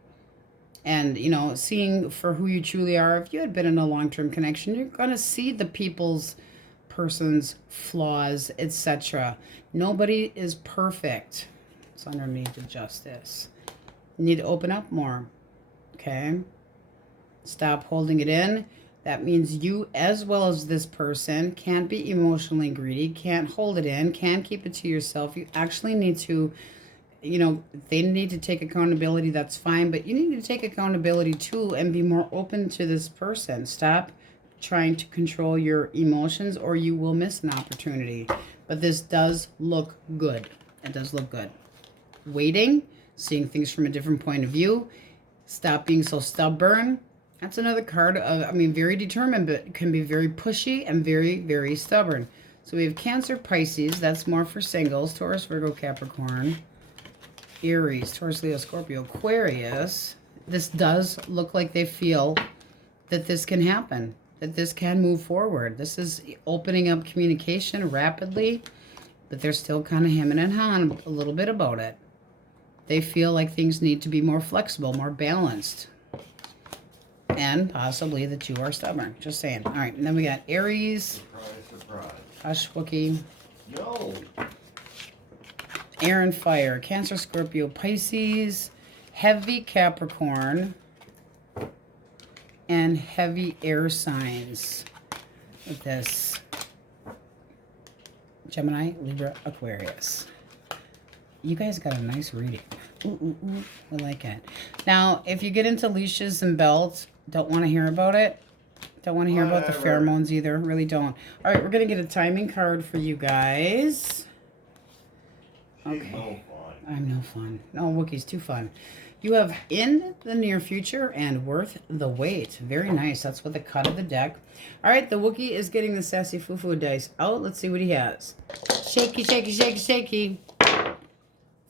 And, you know, seeing for who you truly are, if you had been in a long-term connection, you're going to see the person's flaws, etc. Nobody is perfect. It's underneath the justice. You need to open up more. Okay? Stop holding it in. That means you, as well as this person, can't be emotionally greedy, can't hold it in, can't keep it to yourself. You actually need to, you know, they need to take accountability, that's fine, but you need to take accountability too and be more open to this person. Stop trying to control your emotions, or you will miss an opportunity. But this does look good. It does look good. Waiting, seeing things from a different point of view. Stop being so stubborn. That's another card of, I mean, very determined, but can be very pushy and very, very stubborn. So we have Cancer, Pisces. That's more for singles. Taurus, Virgo, Capricorn. Aries, Taurus, Leo, Scorpio, Aquarius. This does look like they feel that this can happen, that this can move forward. This is opening up communication rapidly, but they're still kind of hemming and hawing a little bit about it. They feel like things need to be more flexible, more balanced. And possibly that you are stubborn. Just saying. All right, and then we got Aries. Surprise. Hush, Wookie. Yo. Air and Fire. Cancer, Scorpio, Pisces. Heavy Capricorn. And heavy air signs with this. Gemini, Libra, Aquarius. You guys got a nice reading. Ooh, ooh, ooh. I like it. Now, if you get into leashes and belts, don't want to hear about it. Don't want to hear about the pheromones either. Really don't. All right, we're going to get a timing card for you guys. Okay. No fun. I'm no fun. No, Wookiee's too fun. You have in the near future and worth the wait. Very nice. That's with the cut of the deck. All right, the Wookiee is getting the sassy foo-foo dice out. Let's see what he has. Shaky, shaky, shaky, shaky.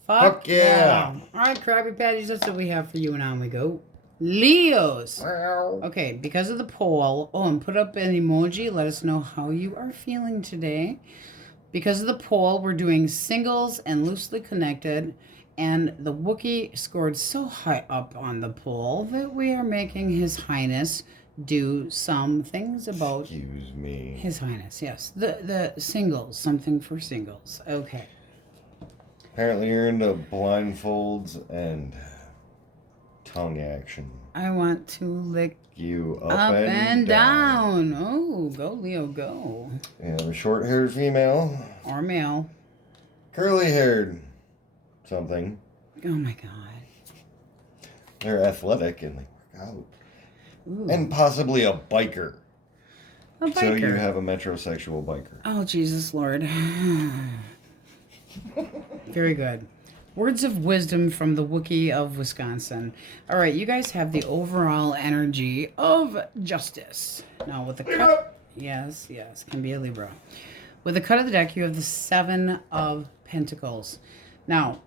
Fuck yeah. All right, Krabby Patties, that's what we have for you, and on we go. Leos. Okay, because of the poll. Oh, and put up an emoji. Let us know how you are feeling today. Because of the poll, we're doing singles and loosely connected. And the Wookiee scored so high up on the poll that we are making His Highness do some things about Excuse me. His Highness. Yes, the singles, something for singles. Okay. Apparently you're into blindfolds and tongue action. I want to lick You up and down. Oh, go Leo, go. You have a short-haired female. Or male. Curly-haired something. Oh my God. They're athletic and they work out. Ooh. And possibly a biker. A biker. So you have a metrosexual biker. Oh, Jesus Lord. Very good. Words of wisdom from the Wookiee of Wisconsin. All right, you guys have the overall energy of justice. Now with the cut... Yes, can be a Libra. With the cut of the deck, you have the Seven of Pentacles. Now,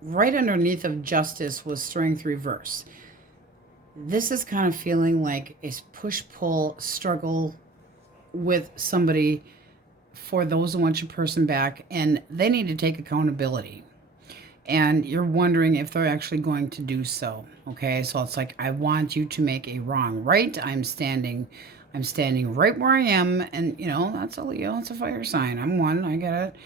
right underneath of justice was strength reverse. This is kind of feeling like a push-pull struggle with somebody for those who want your person back, and they need to take accountability. And you're wondering if they're actually going to do so. Okay, so it's like, I want you to make a wrong right. I'm standing right where I am, and you know, that's a Leo, it's a fire sign. I'm one, I get it.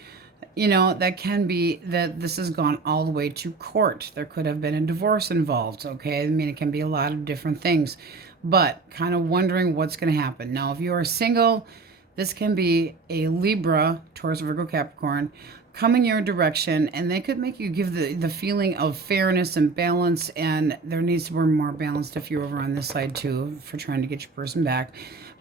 You know, that can be that this has gone all the way to court. There could have been a divorce involved, okay? I mean, it can be a lot of different things, but kind of wondering what's going to happen. Now, if you are single, this can be a Libra, Taurus, Virgo, Capricorn, coming your direction, and they could make you give the feeling of fairness and balance, and there needs to be more balanced if you're over on this side too for trying to get your person back,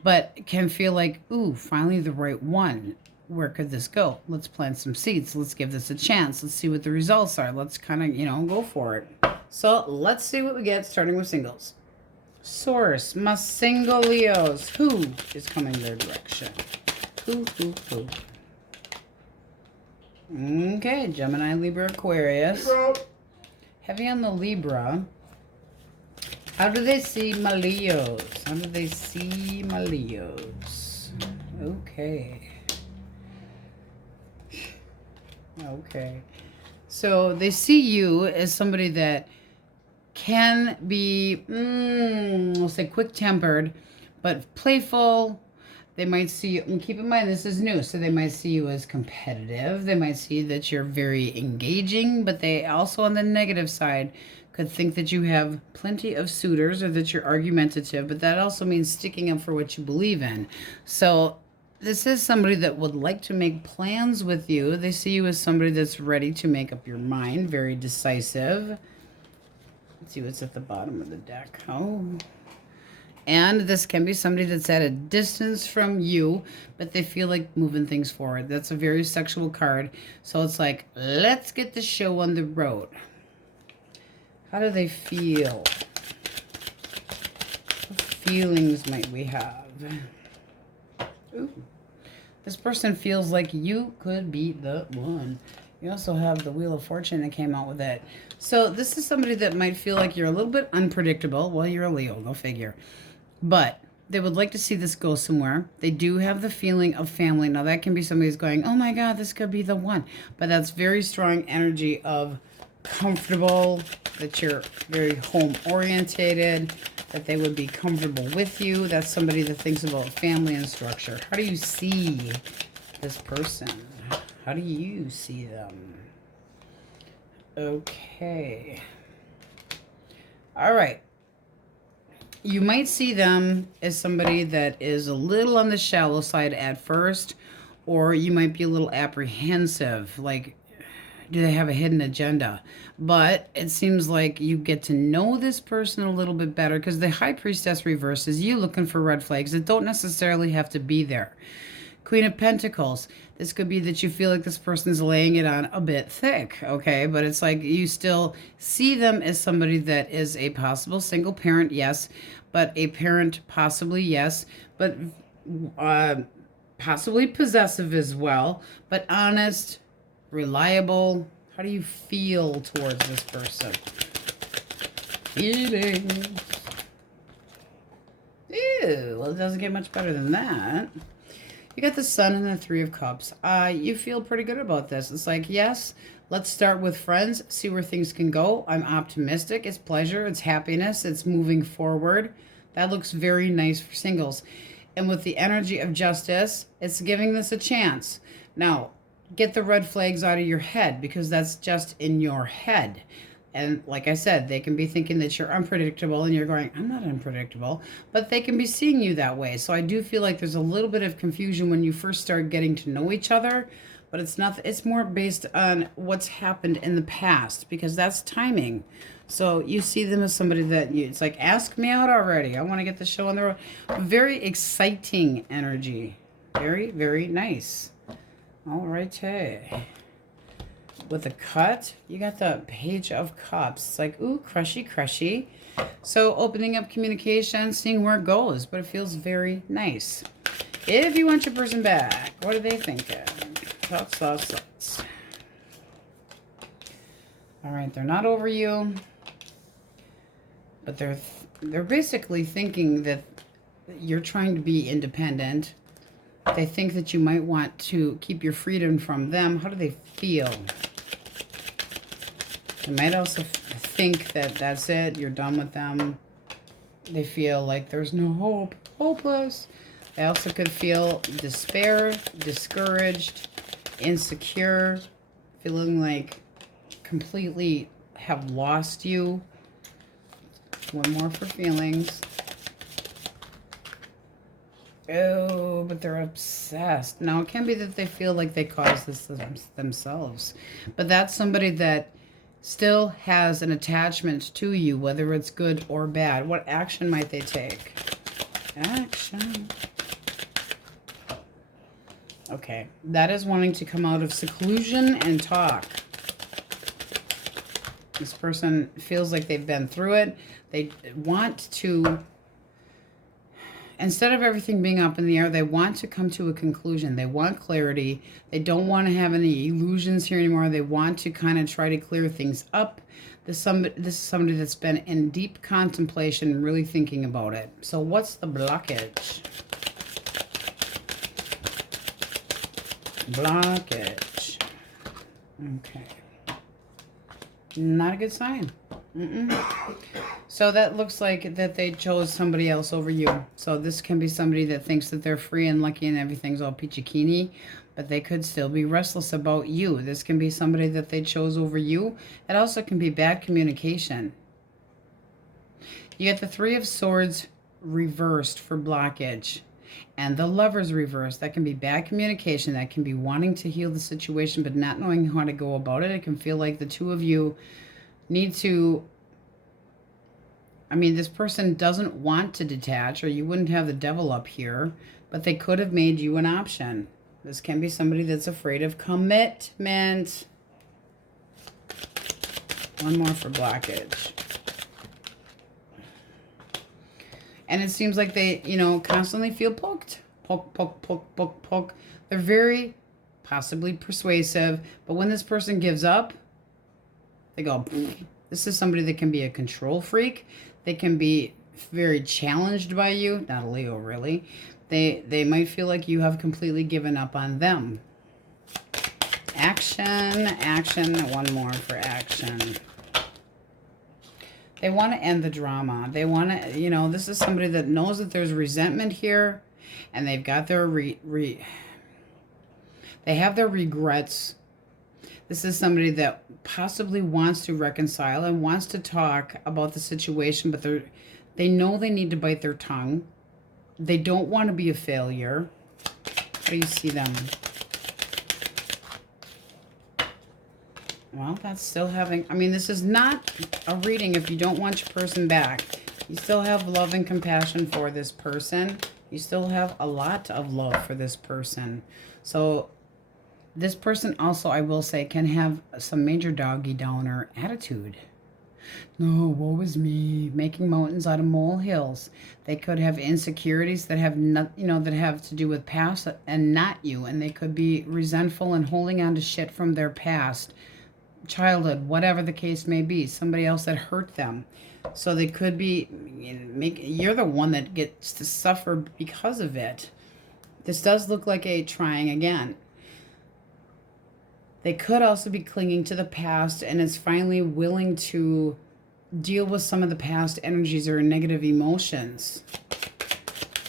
but it can feel like, ooh, finally the right one. Where could this go? Let's plant some seeds. Let's give this a chance. Let's see what the results are. Let's kind of, you know, go for it. So let's see what we get, starting with singles. Source, my single Leos. Who is coming their direction? Who? Okay, Gemini, Libra, Aquarius. Heavy on the Libra. How do they see my Leos? How do they see my Leos? Okay. Okay. So they see you as somebody that can be, we'll say quick-tempered, but playful. They might see you, and keep in mind this is new, so they might see you as competitive. They might see that you're very engaging, but they also on the negative side could think that you have plenty of suitors or that you're argumentative, but that also means sticking up for what you believe in. So this is somebody that would like to make plans with you. They see you as somebody that's ready to make up your mind, very decisive. Let's see what's at the bottom of the deck. Oh. And this can be somebody that's at a distance from you, but they feel like moving things forward. That's a very sexual card. So it's like, let's get the show on the road. How do they feel? What feelings might we have? Ooh. This person feels like you could be the one. You also have the Wheel of Fortune that came out with it. So this is somebody that might feel like you're a little bit unpredictable. Well, you're a Leo, go figure. But they would like to see this go somewhere. They do have the feeling of family. Now that can be somebody who's going, oh my God, this could be the one. But that's very strong energy of comfortable, that you're very home orientated, that they would be comfortable with you. That's somebody that thinks about family and structure. How do you see this person? How do you see them? Okay. All right. You might see them as somebody that is a little on the shallow side at first, or you might be a little apprehensive, like, do they have a hidden agenda? But it seems like you get to know this person a little bit better, because the High Priestess reverse is you looking for red flags that don't necessarily have to be there. Queen of Pentacles. This could be that you feel like this person's laying it on a bit thick, okay? But it's like you still see them as somebody that is a possible single parent, yes. But a parent, possibly, yes. But possibly possessive as well. But honest, reliable. How do you feel towards this person? Feelings. Ew, well, it doesn't get much better than that. You got the Sun and the Three of Cups. You feel pretty good about this. It's like, yes, let's start with friends, see where things can go. I'm optimistic. It's pleasure. It's happiness. It's moving forward. That looks very nice for singles. And with the energy of Justice, it's giving this a chance. Now, get the red flags out of your head because that's just in your head. And like I said, they can be thinking that you're unpredictable and you're going, I'm not unpredictable, but they can be seeing you that way. So I do feel like there's a little bit of confusion when you first start getting to know each other, but it's more based on what's happened in the past because that's timing. So you see them as somebody that it's like, ask me out already. I want to get the show on the road. Very exciting energy. Very, very nice. All right, hey. With a cut, you got the Page of Cups. It's like, ooh, crushy, crushy. So opening up communication, seeing where it goes, but it feels very nice. If you want your person back, what are they thinking? Thoughts. All right, they're not over you, but they're basically thinking that you're trying to be independent. They think that you might want to keep your freedom from them. How do they feel? They might also think that that's it. You're done with them. They feel like there's no hope. Hopeless. They also could feel despair, discouraged, insecure, feeling like completely have lost you. One more for feelings. Oh, but they're obsessed. Now, it can be that they feel like they caused this themselves. But that's somebody that still has an attachment to you, whether it's good or bad. What action might they take? Action. Okay, that is wanting to come out of seclusion and talk. This person feels like they've been through it. They want to, instead of everything being up in the air, they want to come to a conclusion. They want clarity. They don't want to have any illusions here anymore. They want to kind of try to clear things up. This is somebody that's been in deep contemplation, really thinking about it. So what's the blockage? Blockage. Okay. Not a good sign. So that looks like that they chose somebody else over you. So this can be somebody that thinks that they're free and lucky and everything's all peachy keen, but they could still be restless about you. This can be somebody that they chose over you. It also can be bad communication. You get the Three of Swords reversed for blockage. And the Lovers reversed. That can be bad communication. That can be wanting to heal the situation but not knowing how to go about it. It can feel like the two of you need to, I mean, this person doesn't want to detach, or you wouldn't have the Devil up here, but they could have made you an option. This can be somebody that's afraid of commitment. One more for blockage. And it seems like they, constantly feel poked. Poke. They're very possibly persuasive, but when this person gives up, they go, pfft. This is somebody that can be a control freak. They can be very challenged by you. Not a Leo, really. They might feel like you have completely given up on them. Action. One more for action. They want to end the drama. They want to, this is somebody that knows that there's resentment here, and they've got their they have their regrets. This is somebody that possibly wants to reconcile and wants to talk about the situation, but they know they need to bite their tongue. They don't want to be a failure. How do you see them? Well, that's still having, this is not a reading if you don't want your person back. You still have love and compassion for this person. You still have a lot of love for this person. So this person also, I will say, can have some major doggy downer attitude. No, woe is me, making mountains out of molehills. They could have insecurities that have not, that have to do with past and not you, and they could be resentful and holding on to shit from their past, childhood, whatever the case may be, somebody else that hurt them. So they could be you're the one that gets to suffer because of it. This does look like a trying again. They could also be clinging to the past and is finally willing to deal with some of the past energies or negative emotions,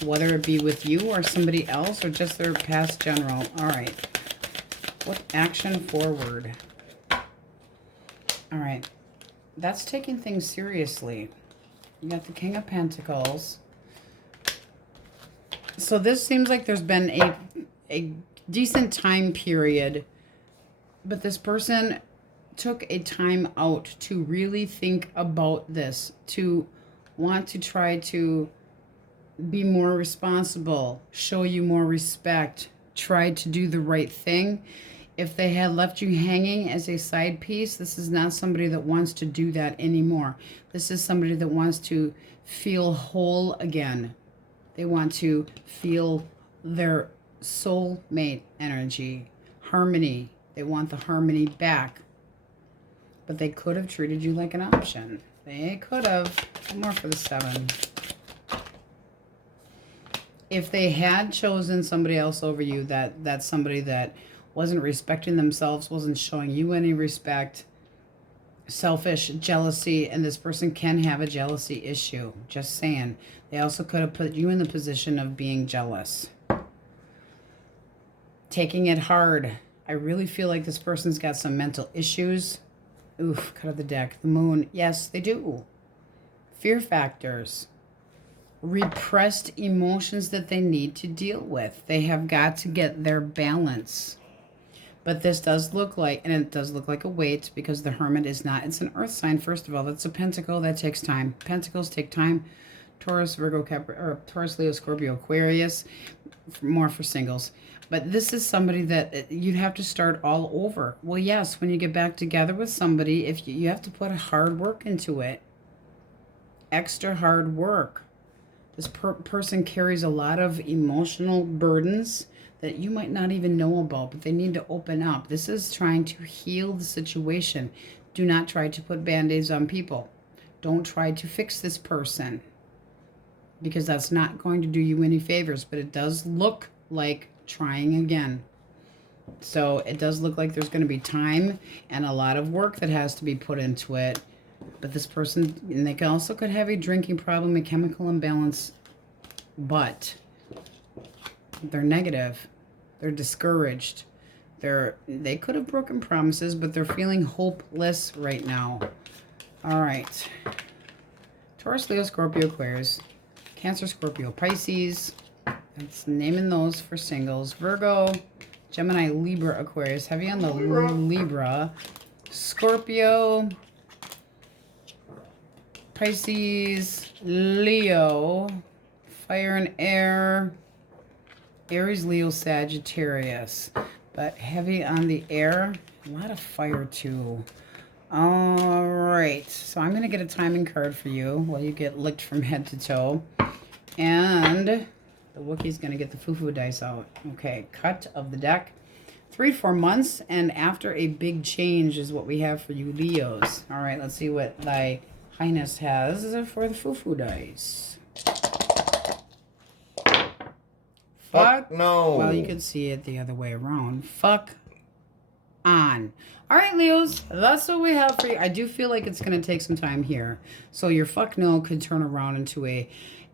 whether it be with you or somebody else or just their past general. All right. What action forward? All right. That's taking things seriously. You got the King of Pentacles. So this seems like there's been a decent time period, but this person took a time out to really think about this, to want to try to be more responsible, show you more respect, try to do the right thing. If they had left you hanging as a side piece, this is not somebody that wants to do that anymore. This is somebody that wants to feel whole again. They want to feel their soulmate energy, harmony. They want the harmony back. But they could have treated you like an option. They could have. More for the 7. If they had chosen somebody else over you, that's somebody that wasn't respecting themselves, wasn't showing you any respect, selfish, jealousy, and this person can have a jealousy issue. Just saying. They also could have put you in the position of being jealous. Taking it hard. I really feel like this person's got some mental issues. Oof, cut of the deck. The Moon. Yes, they do. Fear factors. Repressed emotions that they need to deal with. They have got to get their balance. But this does look like, and it does look like a weight, because the Hermit is not, it's an earth sign, first of all. That's a pentacle. That takes time. Pentacles take time. Taurus, Virgo, or Taurus, Leo, Scorpio, Aquarius. More for singles. But this is somebody that you'd have to start all over. Well, yes, when you get back together with somebody, if you have to put hard work into it. Extra hard work. This person carries a lot of emotional burdens that you might not even know about, but they need to open up. This is trying to heal the situation. Do not try to put band-aids on people. Don't try to fix this person, because that's not going to do you any favors, but it does look like trying again. So it does look like there's going to be time and a lot of work that has to be put into it. But this person, and they also could have a drinking problem, a chemical imbalance, but they're negative. They're discouraged. They could have broken promises, but they're feeling hopeless right now. All right. Taurus, Leo, Scorpio, Aquarius, Cancer, Scorpio, Pisces. That's naming those for singles. Virgo, Gemini, Libra, Aquarius. Heavy on the Libra. Scorpio, Pisces, Leo, fire and air, Aries, Leo, Sagittarius. But heavy on the air. A lot of fire too. All right. So I'm going to get a timing card for you while you get licked from head to toe. And the Wookiee's going to get the foo-foo dice out. Okay, cut of the deck. 3 to 4 months, and after a big change is what we have for you Leos. All right, let's see what thy highness has for the foo-foo dice. Fuck no. Well, you could see it the other way around. Fuck on. All right, Leos, that's what we have for you. I do feel like it's going to take some time here. So your fuck no could turn around into a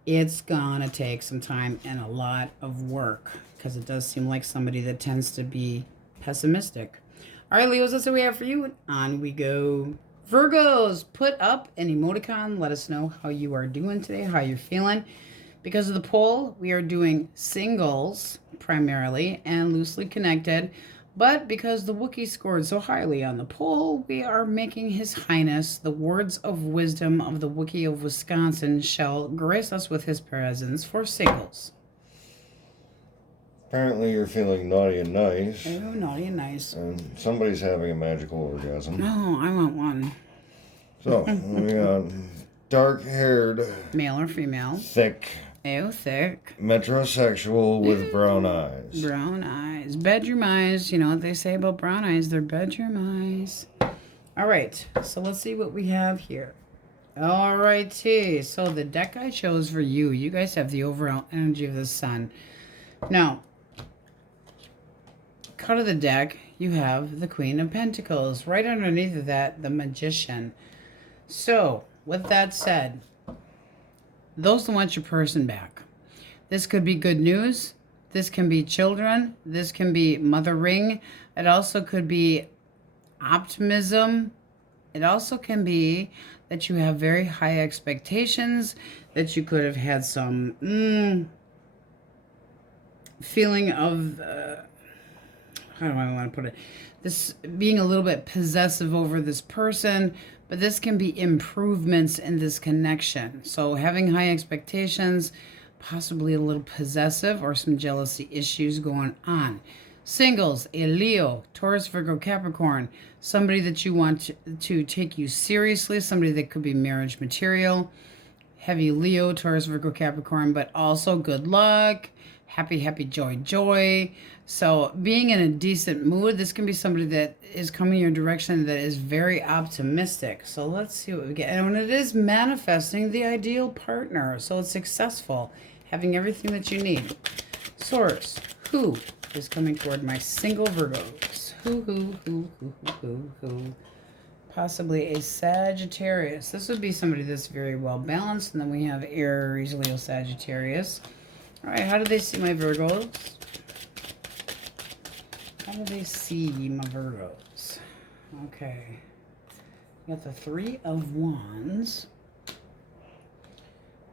it's gonna take some time and a lot of work, because it does seem like somebody that tends to be pessimistic. All right, Leos, that's what we have for you. On we go. Virgos, put up an emoticon. Let us know how you are doing today, how you're feeling. Because of the poll, we are doing singles primarily and loosely connected. But because the Wookiee scored so highly on the poll, we are making His Highness, the words of wisdom of the Wookiee of Wisconsin, shall grace us with his presence for singles. Apparently you're feeling naughty and nice. Oh, naughty and nice. And somebody's having a magical orgasm. Oh, I want one. So, we got dark-haired, Male or female? thick, Oh, thick. metrosexual with brown eyes. Brown eyes. Bedroom eyes. You know what they say about brown eyes? They're bedroom eyes. All right. So let's see what we have here. All righty. So the deck I chose for you, you guys have the overall energy of the sun. Now, cut of the deck, you have the Queen of Pentacles. Right underneath of that, the Magician. So, with that said, those that want your person back. This could be good news. This can be children. This can be mother ring. It also could be optimism. It also can be that you have very high expectations, that you could have had some feeling of, how do I want to put it? This being a little bit possessive over this person, but this can be improvements in this connection. So having high expectations, possibly a little possessive or some jealousy issues going on. Singles, a Leo, Taurus, Virgo, Capricorn, somebody that you want to take you seriously, somebody that could be marriage material. Heavy Leo, Taurus, Virgo, Capricorn, but also good luck, happy, happy, joy, joy. So being in a decent mood, this can be somebody that is coming your direction that is very optimistic. So let's see what we get. And when it is manifesting the ideal partner, so it's successful, having everything that you need. Source, who is coming toward my single Virgos? Who? Possibly a Sagittarius. This would be somebody that's very well balanced. And then we have Aries, Leo, Sagittarius. All right, how do they see my Virgos? How do they see my Virgos? Okay. We got the Three of Wands.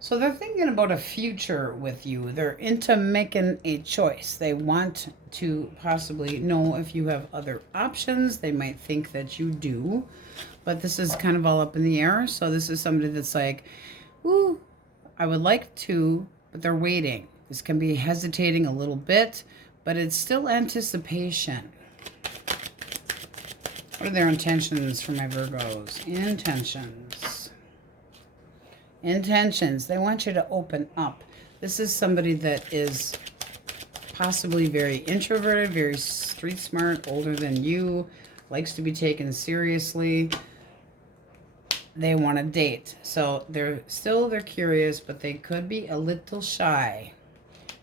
So they're thinking about a future with you. They're into making a choice. They want to possibly know if you have other options. They might think that you do. But this is kind of all up in the air. So this is somebody that's like, ooh, I would like to, but they're waiting. This can be hesitating a little bit, but it's still anticipation. What are their intentions for my Virgos? Intentions. They want you to open up. This is somebody that is possibly very introverted, very street smart, older than you, likes to be taken seriously. They want to date. So they're curious, but they could be a little shy.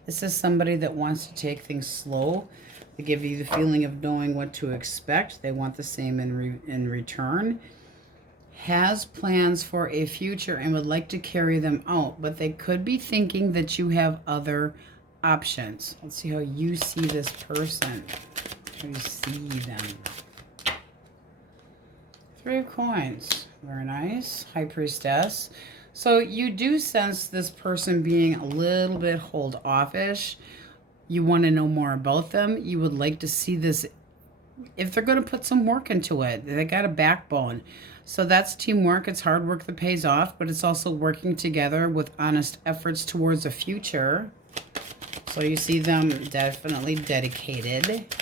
This is somebody that wants to take things slow. They give you the feeling of knowing what to expect. They want the same in return. Has plans for a future and would like to carry them out, but they could be thinking that you have other options. Let's see how you see this person. How do you see them? Three of Coins. Very nice. High Priestess. So you do sense this person being a little bit hold offish. You want to know more about them. You would like to see this, if they're going to put some work into it. They got a backbone. So that's teamwork. It's hard work that pays off, but it's also working together with honest efforts towards a future. So you see them definitely dedicated.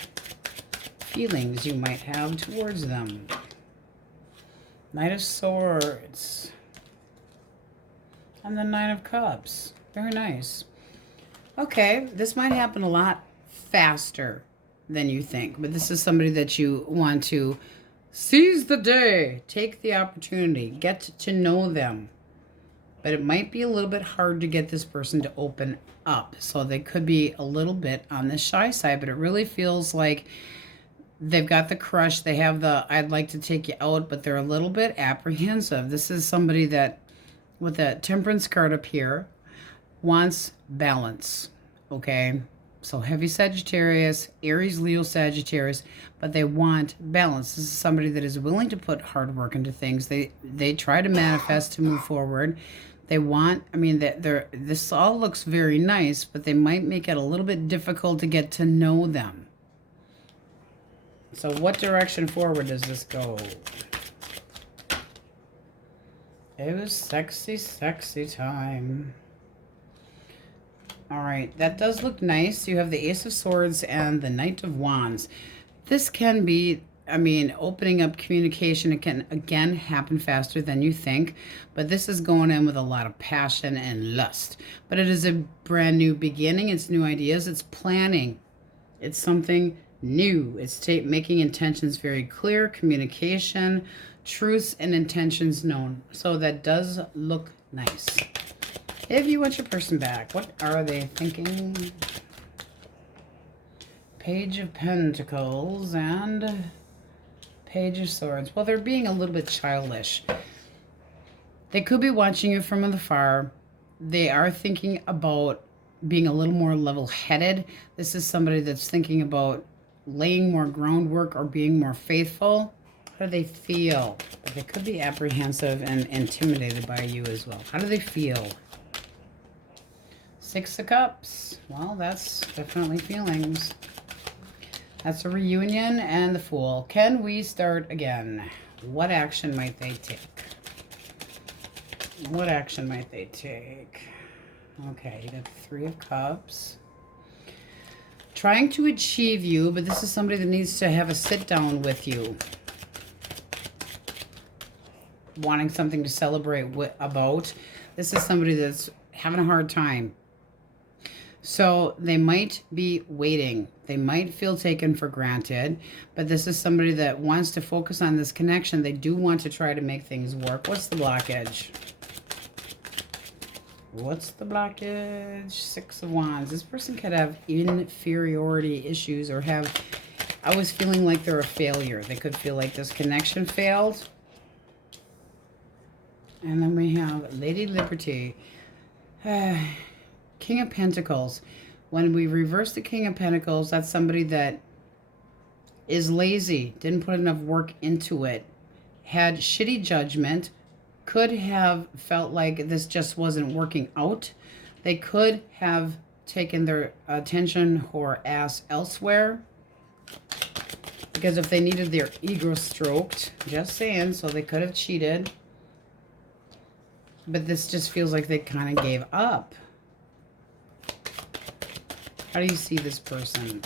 Feelings you might have towards them. Knight of Swords. And the Nine of Cups. Very nice. Okay, this might happen a lot faster than you think, but this is somebody that you want to seize the day, take the opportunity, get to know them. But it might be a little bit hard to get this person to open up. So they could be a little bit on the shy side, but it really feels like they've got the crush. They have the, I'd like to take you out, but they're a little bit apprehensive. This is somebody that, with that Temperance card up here, wants balance. Okay? So heavy Sagittarius, Aries, Leo, Sagittarius, but they want balance. This is somebody that is willing to put hard work into things. They try to manifest to move forward. They want, I mean, this all looks very nice, but they might make it a little bit difficult to get to know them. So what direction forward does this go? It was sexy, sexy time. All right, that does look nice. You have the Ace of Swords and the Knight of Wands. This can be, I mean, opening up communication. It can, again, happen faster than you think. But this is going in with a lot of passion and lust. But it is a brand new beginning. It's new ideas. It's planning. It's something new. It's making intentions very clear, communication, truths and intentions known. So that does look nice. If you want your person back, what are they thinking? Page of Pentacles and Page of Swords. Well, they're being a little bit childish. They could be watching you from afar. They are thinking about being a little more level-headed. This is somebody that's thinking about laying more groundwork or being more faithful. How do they feel? But they could be apprehensive and intimidated by you as well. How do they feel? Six of Cups. Well, that's definitely feelings. That's a reunion and the Fool. Can we start again? What action might they take? What action might they take? Okay, you got the Three of Cups. Trying to achieve you, but this is somebody that needs to have a sit down with you. Wanting something to celebrate about. This is somebody that's having a hard time. So they might be waiting. They might feel taken for granted, but this is somebody that wants to focus on this connection. They do want to try to make things work. What's the blockage? What's the blockage? Six of Wands. This person could have inferiority issues or have, I was feeling like they're a failure. They could feel like this connection failed. And then we have Lady Liberty. King of Pentacles. When we reverse the King of Pentacles, that's somebody that is lazy, didn't put enough work into it, had shitty judgment, could have felt like this just wasn't working out. They could have taken their attention or ass elsewhere. Because if they needed their ego stroked, just saying, so they could have cheated. But this just feels like they kind of gave up. How do you see this person?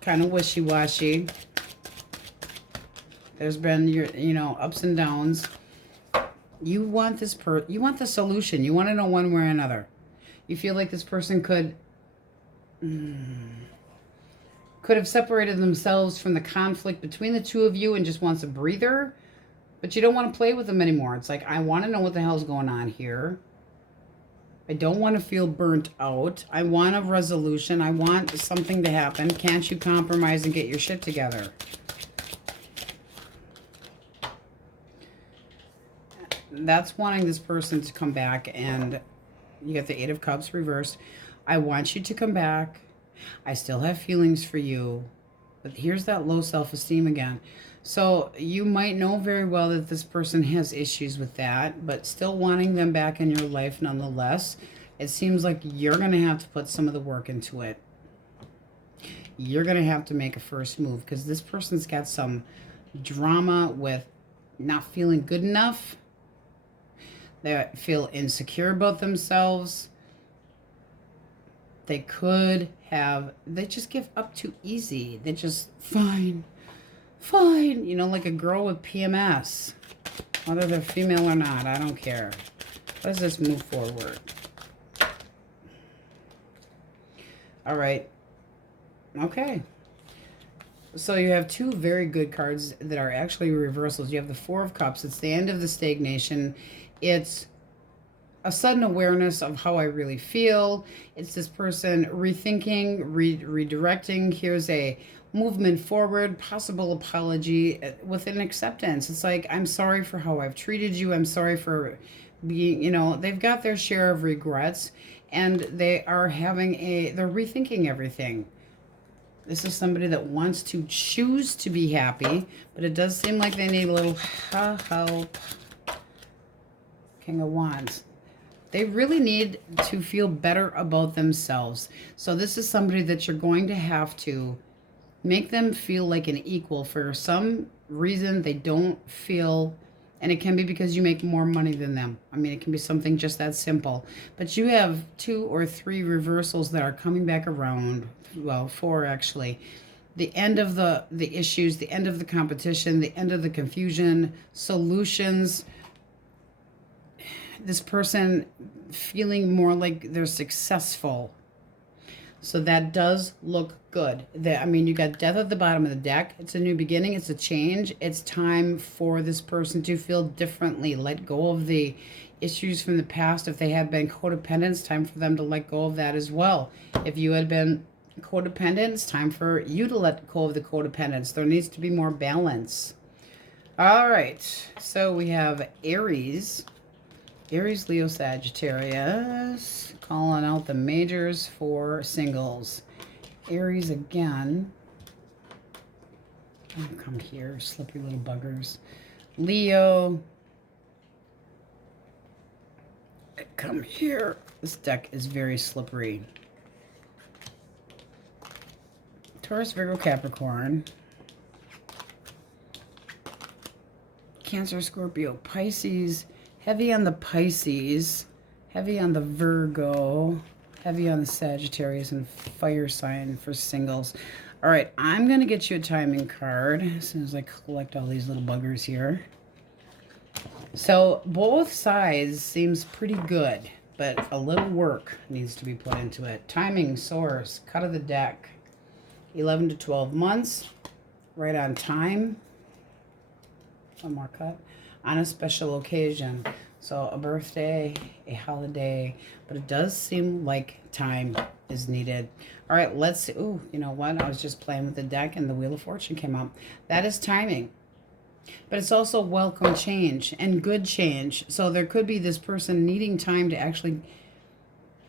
Kind of wishy-washy. There's been your, ups and downs. You want this you want the solution. You want to know one way or another. You feel like this person could have separated themselves from the conflict between the two of you and just wants a breather, but you don't want to play with them anymore. It's like, I want to know what the hell's going on here. I don't want to feel burnt out. I want a resolution. I want something to happen. Can't you compromise and get your shit together? That's wanting this person to come back, and you got the Eight of Cups reversed. I want you to come back. I still have feelings for you. But here's that low self-esteem again. So you might know very well that this person has issues with that, but still wanting them back in your life nonetheless. It seems like you're going to have to put some of the work into it. You're going to have to make a first move because this person's got some drama with not feeling good enough. They feel insecure about themselves. They just give up too easy. They just, fine, like a girl with PMS. Whether they're female or not, I don't care. Let's just move forward. All right. Okay. So you have two very good cards that are actually reversals. You have the Four of Cups. It's the end of the stagnation. It's a sudden awareness of how I really feel. It's this person rethinking, redirecting. Here's a movement forward, possible apology with an acceptance. It's like, I'm sorry for how I've treated you. I'm sorry for being, they've got their share of regrets and they are they're rethinking everything. This is somebody that wants to choose to be happy, but it does seem like they need a little help. King of Wands. They really need to feel better about themselves. So this is somebody that you're going to have to make them feel like an equal. For some reason, they don't feel And it can be because you make more money than them. I mean, it can be something just that simple. But you have 2 or 3 reversals that are coming back around. Well, 4 actually. The end of the issues, the end of the competition, the end of the confusion, solutions. This person feeling more like they're successful. So that does look good. I mean, you got death at the bottom of the deck. It's a new beginning. It's a change. It's time for this person to feel differently. Let go of the issues from the past. If they have been codependent, it's time for them to let go of that as well. If you had been codependent, it's time for you to let go of the codependence. There needs to be more balance. All right. So we have Aries. Aries, Leo, Sagittarius, calling out the majors for singles. Aries again. Oh, come here, slippery little buggers. Leo. Come here. This deck is very slippery. Taurus, Virgo, Capricorn. Cancer, Scorpio, Pisces. Heavy on the Pisces, heavy on the Virgo, heavy on the Sagittarius, and fire sign for singles. All right, I'm going to get you a timing card as soon as I collect all these little buggers here. So both sides seems pretty good, but a little work needs to be put into it. Timing, source, cut of the deck, 11 to 12 months, right on time. One more cut. On a special occasion. So a birthday, a holiday, but it does seem like time is needed. All right, let's see. Ooh, you know what? I was just playing with the deck and the Wheel of Fortune came up. That is timing. But it's also welcome change and good change. So there could be this person needing time to actually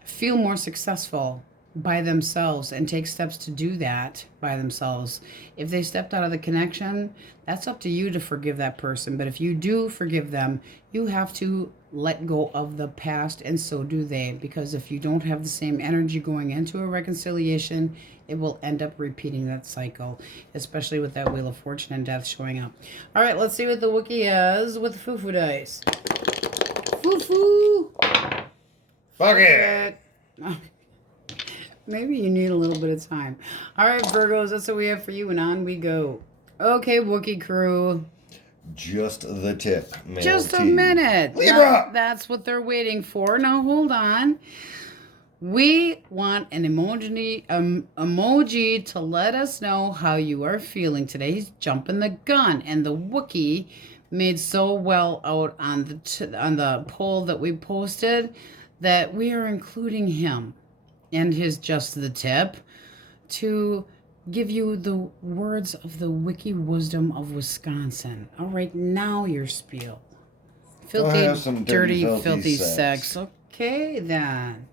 feel more successful by themselves and take steps to do that by themselves. If they stepped out of the connection, that's up to you to forgive that person. But if you do forgive them, you have to let go of the past, and so do they. Because if you don't have the same energy going into a reconciliation, it will end up repeating that cycle, especially with that Wheel of Fortune and Death showing up. All right, let's see what the Wookiee has with Foo-Foo dice. Foo-Foo! Fuck it! Maybe you need a little bit of time. All right, Virgos, that's what we have for you, and on we go. Okay, Wookiee crew. Just the tip. Just a minute. Libra! Now, that's what they're waiting for. Now, hold on. We want an emoji to let us know how you are feeling today. He's jumping the gun, and the Wookiee made so well out on the poll that we posted that we are including him and his Just the Tip to give you the words of the Wiki Wisdom of Wisconsin. All right, now your spiel. Filthy, dirty, filthy sex. Okay, then.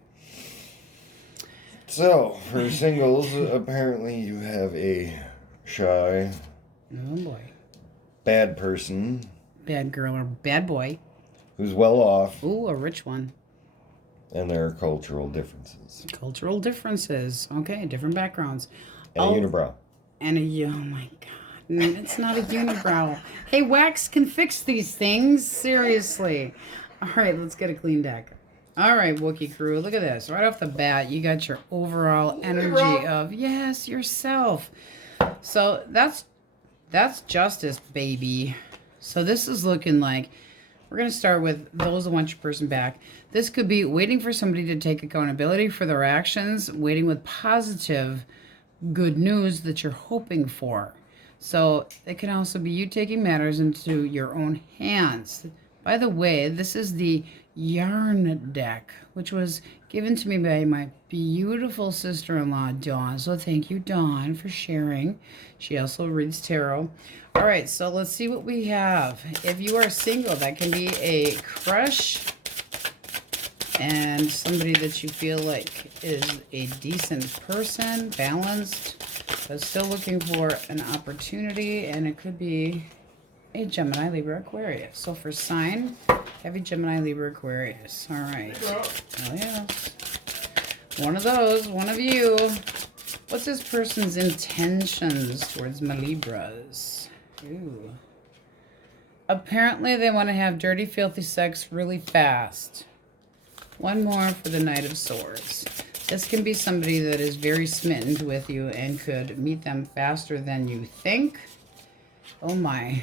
So, for singles, apparently you have a shy, Oh boy. bad person. Bad girl or bad boy. Who's well off. Ooh, a rich one. And there are cultural differences. Cultural differences. Okay, different backgrounds. And a unibrow. And oh my God. It's not a unibrow. Hey, wax can fix these things. Seriously. All right, let's get a clean deck. All right, Wookiee crew, look at this. Right off the bat, you got your overall energy of, yes, yourself. So that's justice, baby. So this is looking like, we're going to start with those that want your person back. This could be waiting for somebody to take accountability for their actions, waiting with positive good news that you're hoping for. So it can also be you taking matters into your own hands. By the way, this is the yarn deck, which was given to me by my beautiful sister-in-law, Dawn. So thank you, Dawn, for sharing. She also reads tarot. All right, so let's see what we have. If you are single, that can be a crush and somebody that you feel like is a decent person, balanced, but still looking for an opportunity, and it could be a Gemini, Libra, Aquarius. So for sign, heavy Gemini, Libra, Aquarius. All right. Oh, yes. One of those, one of you. What's this person's intentions towards my Libras? Ooh. Apparently they want to have dirty, filthy sex really fast. One more for the Knight of Swords. This can be somebody that is very smitten with you and could meet them faster than you think. Oh my.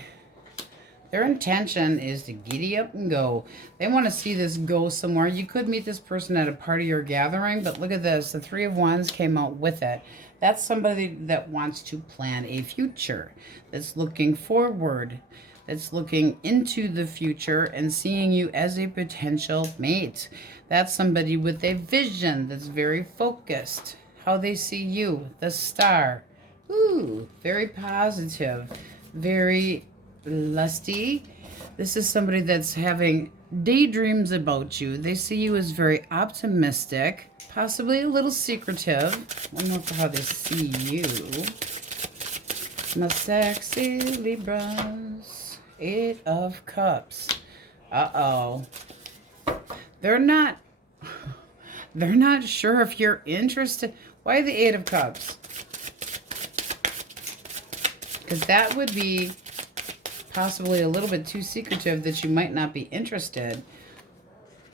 Their intention is to giddy up and go. They want to see this go somewhere. You could meet this person at a party or gathering, but look at this. The Three of Wands came out with it. That's somebody that wants to plan a future, that's looking forward, that's looking into the future and seeing you as a potential mate. That's somebody with a vision that's very focused. How they see you, the star. Ooh, very positive, very lusty. This is somebody that's having daydreams about you. They see you as very optimistic, possibly a little secretive. One more for how they see you. My sexy Libras. 8 of Cups. Uh-oh. They're not sure if you're interested. Why the 8 of Cups? Because that would be possibly a little bit too secretive that you might not be interested.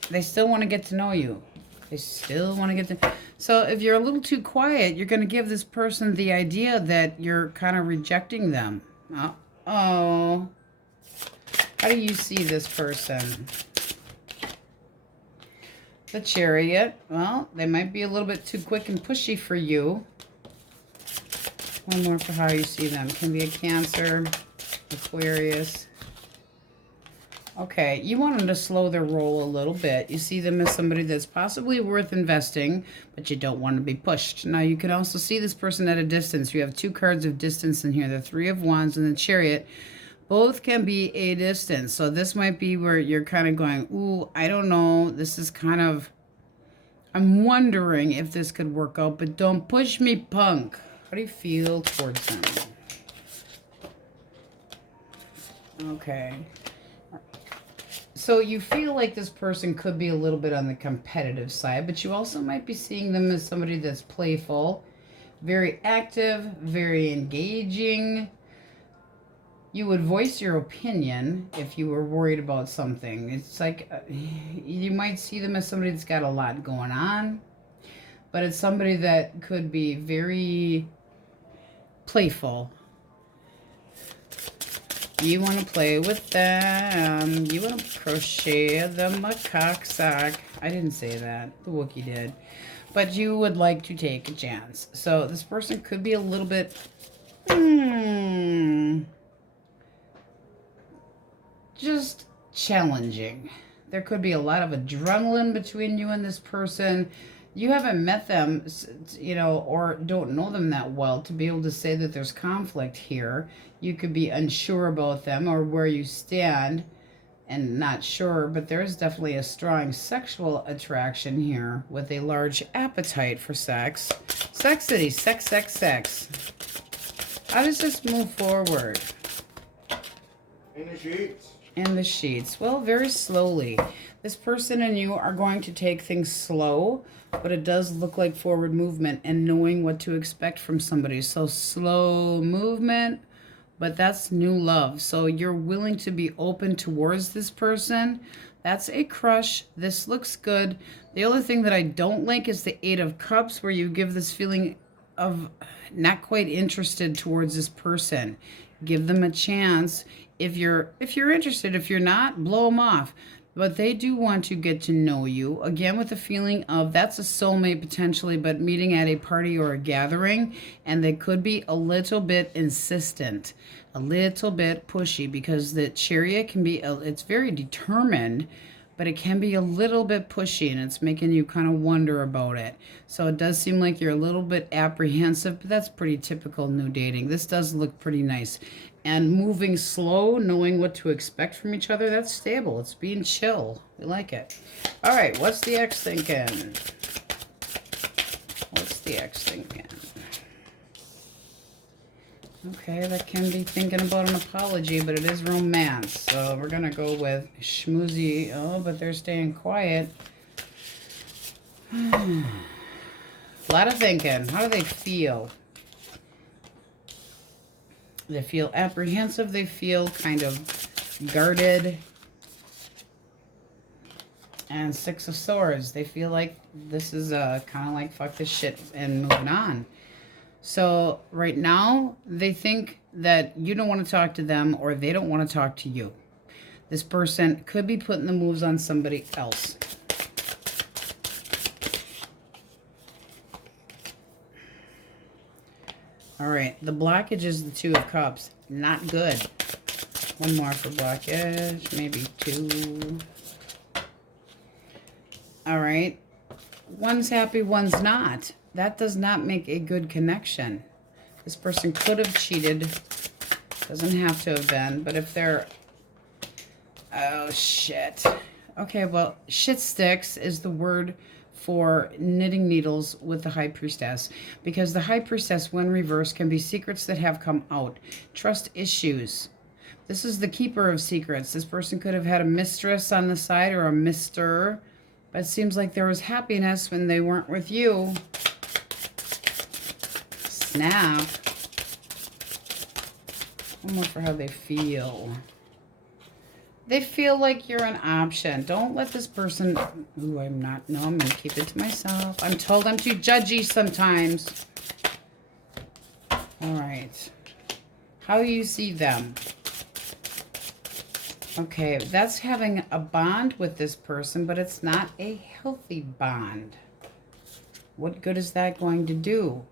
They still want to get to know you. They still want to get to... So if you're a little too quiet, you're going to give this person the idea that you're kind of rejecting them. Uh-oh. How do you see this person? The Chariot. Well, they might be a little bit too quick and pushy for you. One more for how you see them. Can be a Cancer, Aquarius. Okay, you want them to slow their roll a little bit. You see them as somebody that's possibly worth investing, but you don't want to be pushed. Now, you can also see this person at a distance. You have 2 cards of distance in here, the Three of Wands and the Chariot. Both can be a distance. So this might be where you're kind of going, ooh, I don't know. This is kind of, I'm wondering if this could work out, but don't push me, punk. How do you feel towards them? Okay. So you feel like this person could be a little bit on the competitive side, but you also might be seeing them as somebody that's playful, very active, very engaging. You would voice your opinion if you were worried about something. It's like you might see them as somebody that's got a lot going on, but it's somebody that could be very playful. You want to play with them. You want to crochet the macaque sack. I didn't say that. The Wookiee did. But you would like to take a chance. So this person could be a little bit... just challenging. There could be a lot of adrenaline between you and this person. You haven't met them, you know, or don't know them that well to be able to say that there's conflict here. You could be unsure about them or where you stand and not sure, but there is definitely a strong sexual attraction here with a large appetite for sex. Sexity, sex, sex, sex. How does this move forward? In the sheets. In the sheets. Well, very slowly. This person and you are going to take things slow, but it does look like forward movement and knowing what to expect from somebody. So slow movement, but that's new love. So you're willing to be open towards this person. That's a crush. This looks good. The only thing that I don't like is the 8 of Cups, where you give this feeling of not quite interested towards this person. Give them a chance. If you're interested, if you're not, blow them off. But they do want to get to know you. Again, with the feeling of that's a soulmate potentially, but meeting at a party or a gathering. And they could be a little bit insistent, a little bit pushy, because the Chariot can be, it's very determined, but it can be a little bit pushy, and it's making you kind of wonder about it. So it does seem like you're a little bit apprehensive, but that's pretty typical new dating. This does look pretty nice. And moving slow, knowing what to expect from each other, that's stable. It's being chill. We like it. All right, what's the ex thinking? What's the ex thinking? Okay, that can be thinking about an apology, but it is romance. So we're going to go with schmoozy. Oh, but they're staying quiet. A lot of thinking. How do they feel? They feel apprehensive. They feel kind of guarded. And Six of Swords. They feel like this is kind of like fuck this shit and moving on. So right now, they think that you don't want to talk to them or they don't want to talk to you. This person could be putting the moves on somebody else. All right, the blockage is the Two of Cups. Not good. One more for blockage, maybe two. All right. One's happy, one's not. That does not make a good connection. This person could have cheated. Doesn't have to have been. But if they're... Oh, shit. Okay, well, shit sticks is the word for knitting needles with the High Priestess. Because the High Priestess, when reversed, can be secrets that have come out. Trust issues. This is the keeper of secrets. This person could have had a mistress on the side or a mister. But it seems like there was happiness when they weren't with you. Snap. One more for how they feel. They feel like you're an option. Don't let this person... Ooh, I'm not... No, I'm going to keep it to myself. I'm told I'm too judgy sometimes. All right. How you see them. Okay, that's having a bond with this person, but it's not a healthy bond. What good is that going to do?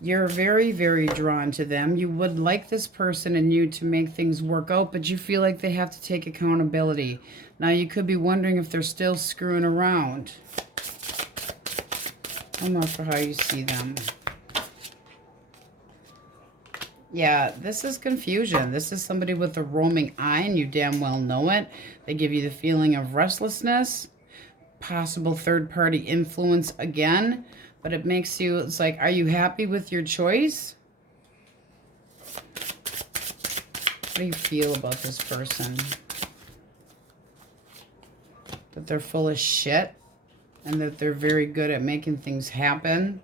You're very, very drawn to them. You would like this person and you to make things work out, but you feel like they have to take accountability. Now, you could be wondering if they're still screwing around. One more for how you see them. Yeah, this is confusion. This is somebody with a roaming eye, and you damn well know it. They give you the feeling of restlessness, possible third-party influence again, but it makes you, it's like, are you happy with your choice? What do you feel about this person? That they're full of shit, and that they're very good at making things happen.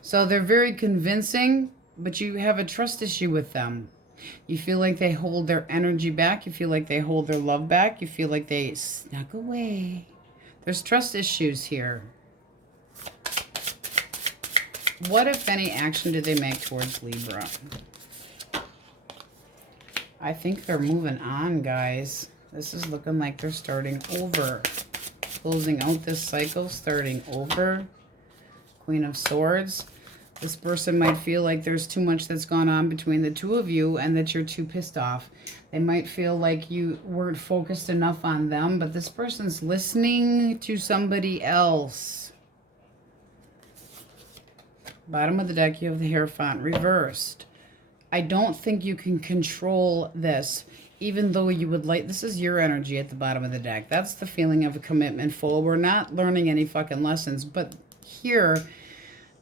So they're very convincing, but you have a trust issue with them. You feel like they hold their energy back. You feel like they hold their love back. You feel like they snuck away. There's trust issues here. What, if any, action do they make towards Libra? I think they're moving on, guys. This is looking like they're starting over. Closing out this cycle, starting over. Queen of Swords. This person might feel like there's too much that's gone on between the two of you and that you're too pissed off. They might feel like you weren't focused enough on them, but this person's listening to somebody else. Bottom of the deck, you have the Hierophant reversed. I don't think you can control this, even though you would like... This is your energy at the bottom of the deck. That's the feeling of a commitment full. We're not learning any fucking lessons, but... Here,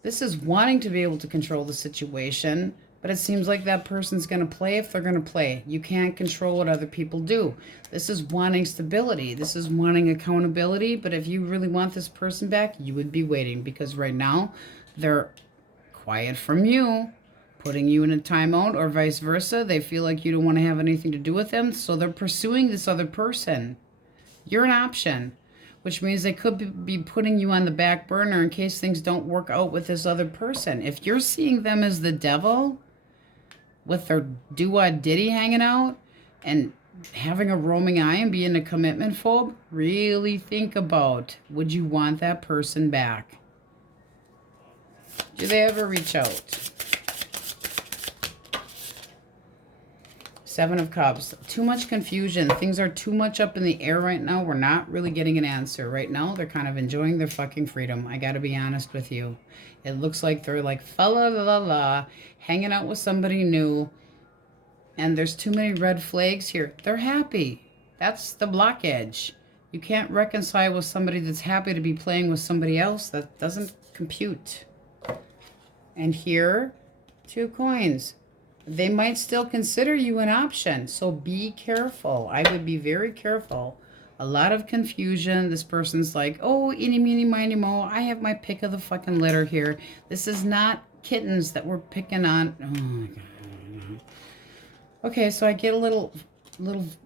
this is wanting to be able to control the situation, but it seems like that person's going to play if they're going to play. You can't control what other people do. This is wanting stability. This is wanting accountability, but if you really want this person back, you would be waiting, because right now they're quiet from you, putting you in a timeout, or vice versa. They feel like you don't want to have anything to do with them, so they're pursuing this other person. You're an option. Which means they could be putting you on the back burner in case things don't work out with this other person. If you're seeing them as the devil with their doo-wah-diddy hanging out and having a roaming eye and being a commitment phobe, really think about, would you want that person back? Do they ever reach out? Seven of Cups. Too much confusion. Things are too much up in the air right now. We're not really getting an answer. Right now, they're kind of enjoying their fucking freedom. I gotta be honest with you. It looks like they're like, fa la la la la, hanging out with somebody new. And there's too many red flags here. They're happy. That's the blockage. You can't reconcile with somebody that's happy to be playing with somebody else. That doesn't compute. And here, 2 coins. They might still consider you an option, so be careful. I would be very careful. A lot of confusion. This person's like, oh, eeny, meeny, miny, mo. I have my pick of the fucking litter here. This is not kittens that we're picking on. Oh, my God. Okay, so I get a little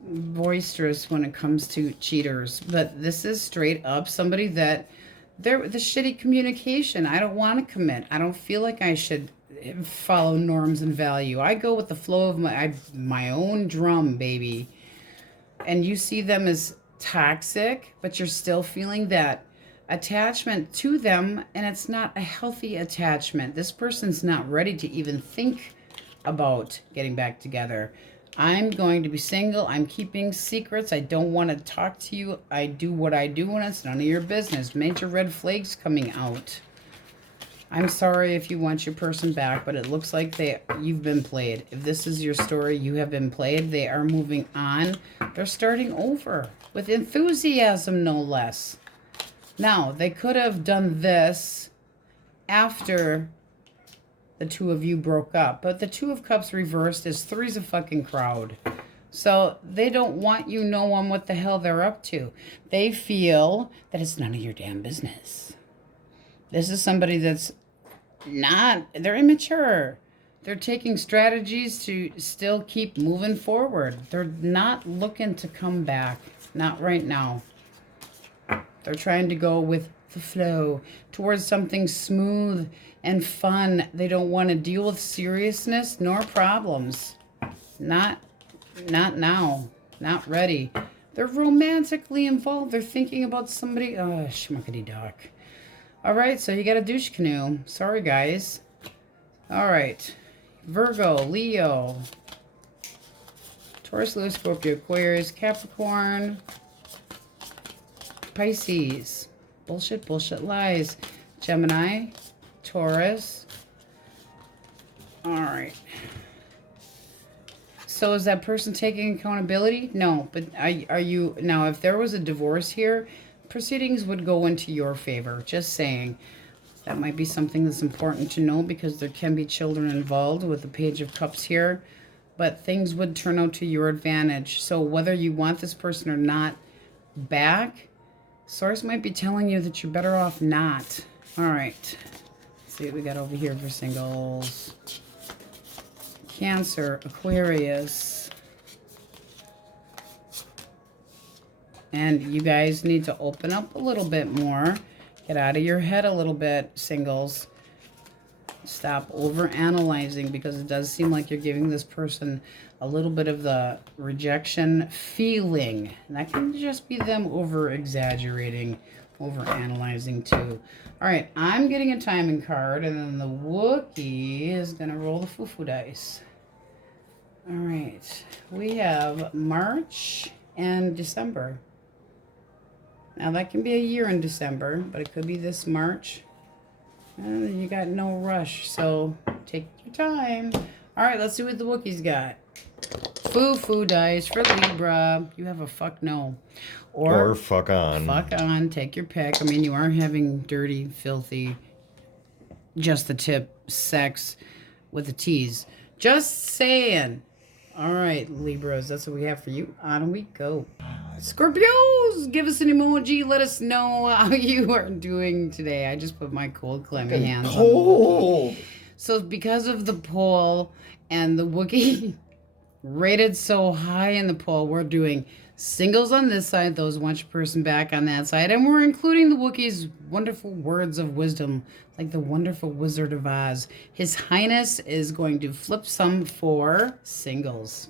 boisterous when it comes to cheaters, but this is straight up somebody that they're the shitty communication. I don't want to commit. I don't feel like I should follow norms and value. I go with the flow of my own drum, baby. And you see them as toxic, but you're still feeling that attachment to them, and it's not a healthy attachment. This person's not ready to even think about getting back together. I'm going to be single. I'm keeping secrets. I don't want to talk to you. I do what I do, and it's none of your business. Major red flags coming out. I'm sorry if you want your person back, but it looks like you've been played. If this is your story, you have been played. They are moving on. They're starting over with enthusiasm, no less. Now, they could have done this after the two of you broke up, but the Two of Cups reversed is three's a fucking crowd. So they don't want you knowing what the hell they're up to. They feel that it's none of your damn business. This is somebody that's they're immature. They're taking strategies to still keep moving forward. They're not looking to come back. Not right now. They're trying to go with the flow towards something smooth and fun. They don't want to deal with seriousness nor problems. Not now. Not ready. They're romantically involved. They're thinking about somebody. Oh, schmuckety dock. All right, so you got a douche canoe. Sorry, guys. All right. Virgo, Leo, Taurus, Leo, Scorpio, Aquarius, Capricorn, Pisces. Bullshit, bullshit, lies. Gemini, Taurus. All right. So is that person taking accountability? No, but are you... Now, if there was a divorce here, proceedings would go into your favor. Just saying. That might be something that's important to know because there can be children involved with the Page of Cups here. But things would turn out to your advantage. So whether you want this person or not back, Source might be telling you that you're better off not. All right. Let's see what we got over here for singles. Cancer, Aquarius. And you guys need to open up a little bit more. Get out of your head a little bit, singles. Stop over-analyzing because it does seem like you're giving this person a little bit of the rejection feeling. And that can just be them over-exaggerating, over-analyzing too. All right, I'm getting a timing card, and then the Wookiee is going to roll the foo-foo dice. All right, we have March and December. Now, that can be a year in December, but it could be this March. And you got no rush, so take your time. All right, let's see what the Wookiees got. Foo-foo dice for Libra. You have a fuck no. Or fuck on. Fuck on. Take your pick. I mean, you are having dirty, filthy, just the tip sex with a tease. Just saying. All right, Libras, that's what we have for you. On we go. Scorpios, give us an emoji. Let us know how you are doing today. I just put my cold, clammy hands on the Wookiee. So because of the poll and the Wookiee rated so high in the poll, we're doing singles on this side, those want your person back on that side, and we're including the Wookiee's wonderful words of wisdom, like the wonderful Wizard of Oz. His Highness is going to flip some for singles.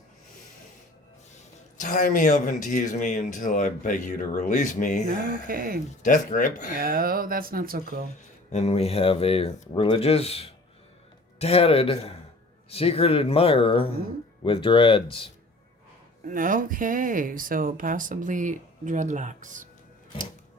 Tie me up and tease me until I beg you to release me. Okay. Death grip. Oh, that's not so cool. And we have a religious, tatted, secret admirer with dreads. Okay, so possibly dreadlocks.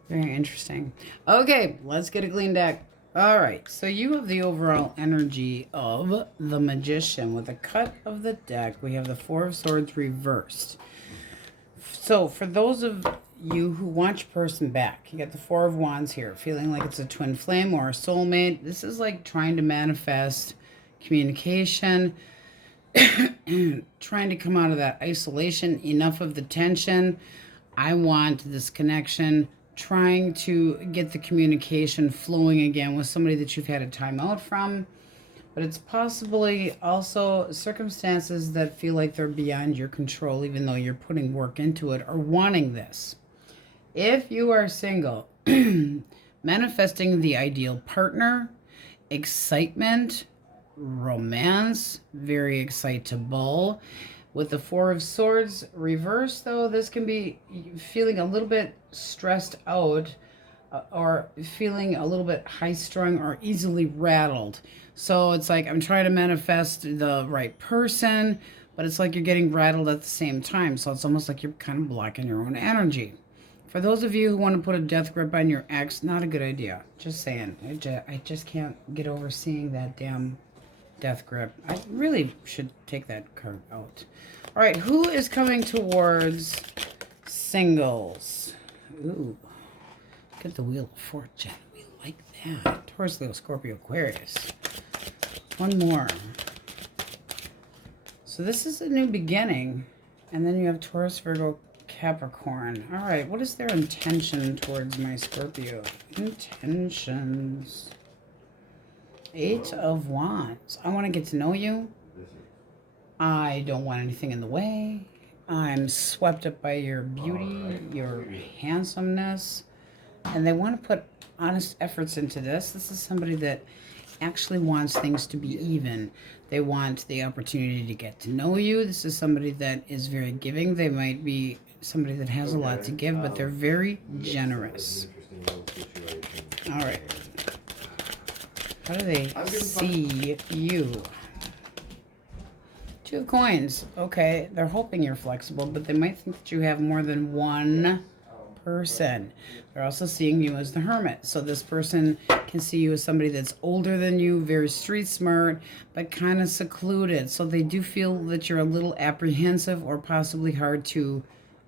Very interesting. Okay, let's get a clean deck. All right, so you have the overall energy of the Magician. With a cut of the deck, we have the Four of Swords reversed. So for those of you who want your person back, you got the Four of Wands here, feeling like it's a twin flame or a soulmate. This is like trying to manifest communication, trying to come out of that isolation, enough of the tension. I want this connection, trying to get the communication flowing again with somebody that you've had a time out from. but it's possibly also circumstances that feel like they're beyond your control, even though you're putting work into it or wanting this. If you are single, manifesting the ideal partner, excitement, romance, very excitable. With the Four of Swords reversed, though, this can be feeling a little bit stressed out or feeling a little bit high-strung or easily rattled. So it's like I'm trying to manifest the right person, but it's like you're getting rattled at the same time. So it's almost like you're kind of blocking your own energy. For those of you who want to put a death grip on your ex, not a good idea. Just saying. I just can't get over seeing that damn death grip. I really should take that card out. All right, who is coming towards singles? Ooh, look at the Wheel of Fortune. We like that. Taurus, Leo, Scorpio, Aquarius. One more. So this is a new beginning. And then you have Taurus, Virgo, Capricorn. All right, what is their intention towards my Scorpio? Intentions. 8 of Wands. I want to get to know you. I don't want anything in the way. I'm swept up by your beauty, your handsomeness. And they want to put honest efforts into this. This is somebody that actually wants things to be even. They want the opportunity to get to know you. This is somebody that is very giving. They might be somebody that has a lot to give, but they're very generous. All right. How do they see you? 2 of Coins. Okay, they're hoping you're flexible, but they might think that you have more than one person. They're also seeing you as the Hermit. So this person can see you as somebody that's older than you, very street smart, but kind of secluded. So they do feel that you're a little apprehensive or possibly hard to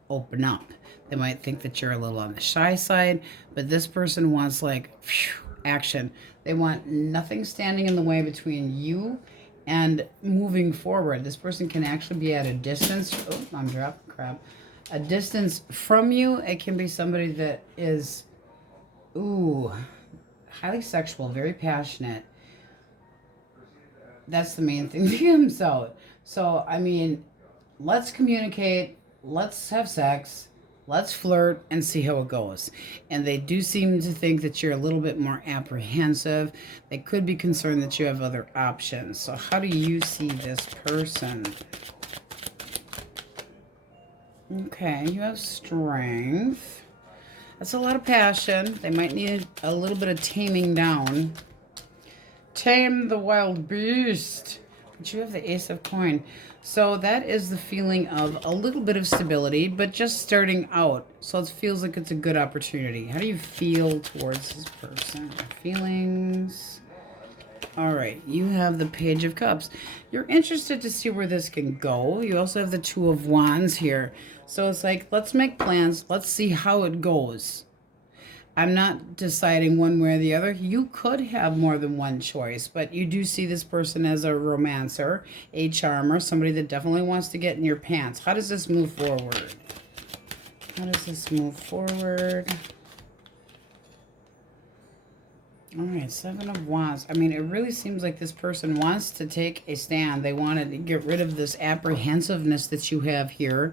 open up. They might think that you're a little on the shy side, but this person wants like action. They want nothing standing in the way between you and moving forward. This person can actually be at a distance. Oh, I'm dropping crap. A distance from you. It can be somebody that is, ooh, highly sexual, very passionate. That's the main thing to himself. So, I mean, let's communicate. Let's have sex. Let's flirt and see how it goes. And they do seem to think that you're a little bit more apprehensive. They could be concerned that you have other options. So how do you see this person? Okay, you have strength. That's a lot of passion. They might need a little bit of taming down. Tame the wild beast. But you have the Ace of Coin. So that is the feeling of a little bit of stability, but just starting out. So it feels like it's a good opportunity. How do you feel towards this person? Feelings. All right, you have the Page of Cups. You're interested to see where this can go. You also have the Two of Wands here. So it's like, let's make plans. Let's see how it goes. I'm not deciding one way or the other. You could have more than one choice, but you do see this person as a romancer, a charmer, somebody that definitely wants to get in your pants. How does this move forward? How does this move forward? All right, 7 of Wands. I mean, it really seems like this person wants to take a stand. They want to get rid of this apprehensiveness that you have here,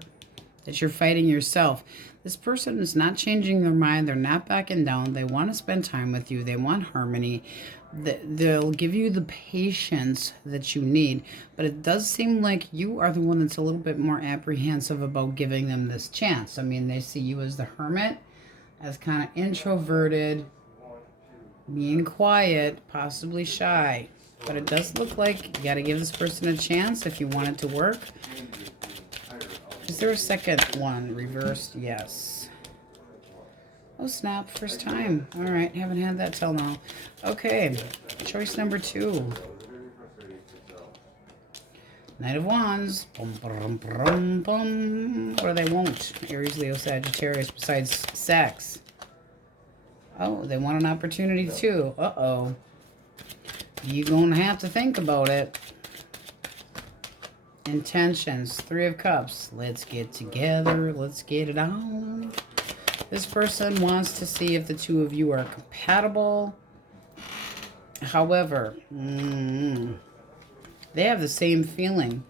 that you're fighting yourself. This person is not changing their mind. They're not backing down. They want to spend time with you. They want harmony. They'll give you the patience that you need. But it does seem like you are the one that's a little bit more apprehensive about giving them this chance. I mean, they see you as the Hermit, as kind of introverted, being quiet, possibly shy. But it does look like you got to give this person a chance if you want it to work. Is there a second one reversed? Yes. Oh, snap. First time. All right. Haven't had that till now. Okay. Choice number 2. Knight of Wands. Bum, bum, bum, bum. Or they won't. Aries, Leo, Sagittarius, besides sex. Oh, they want an opportunity too. Uh-oh. You're going to have to think about it. Intentions. 3 of Cups. Let's get together. Let's get it on. This person wants to see if the two of you are compatible. However, They have the same feeling.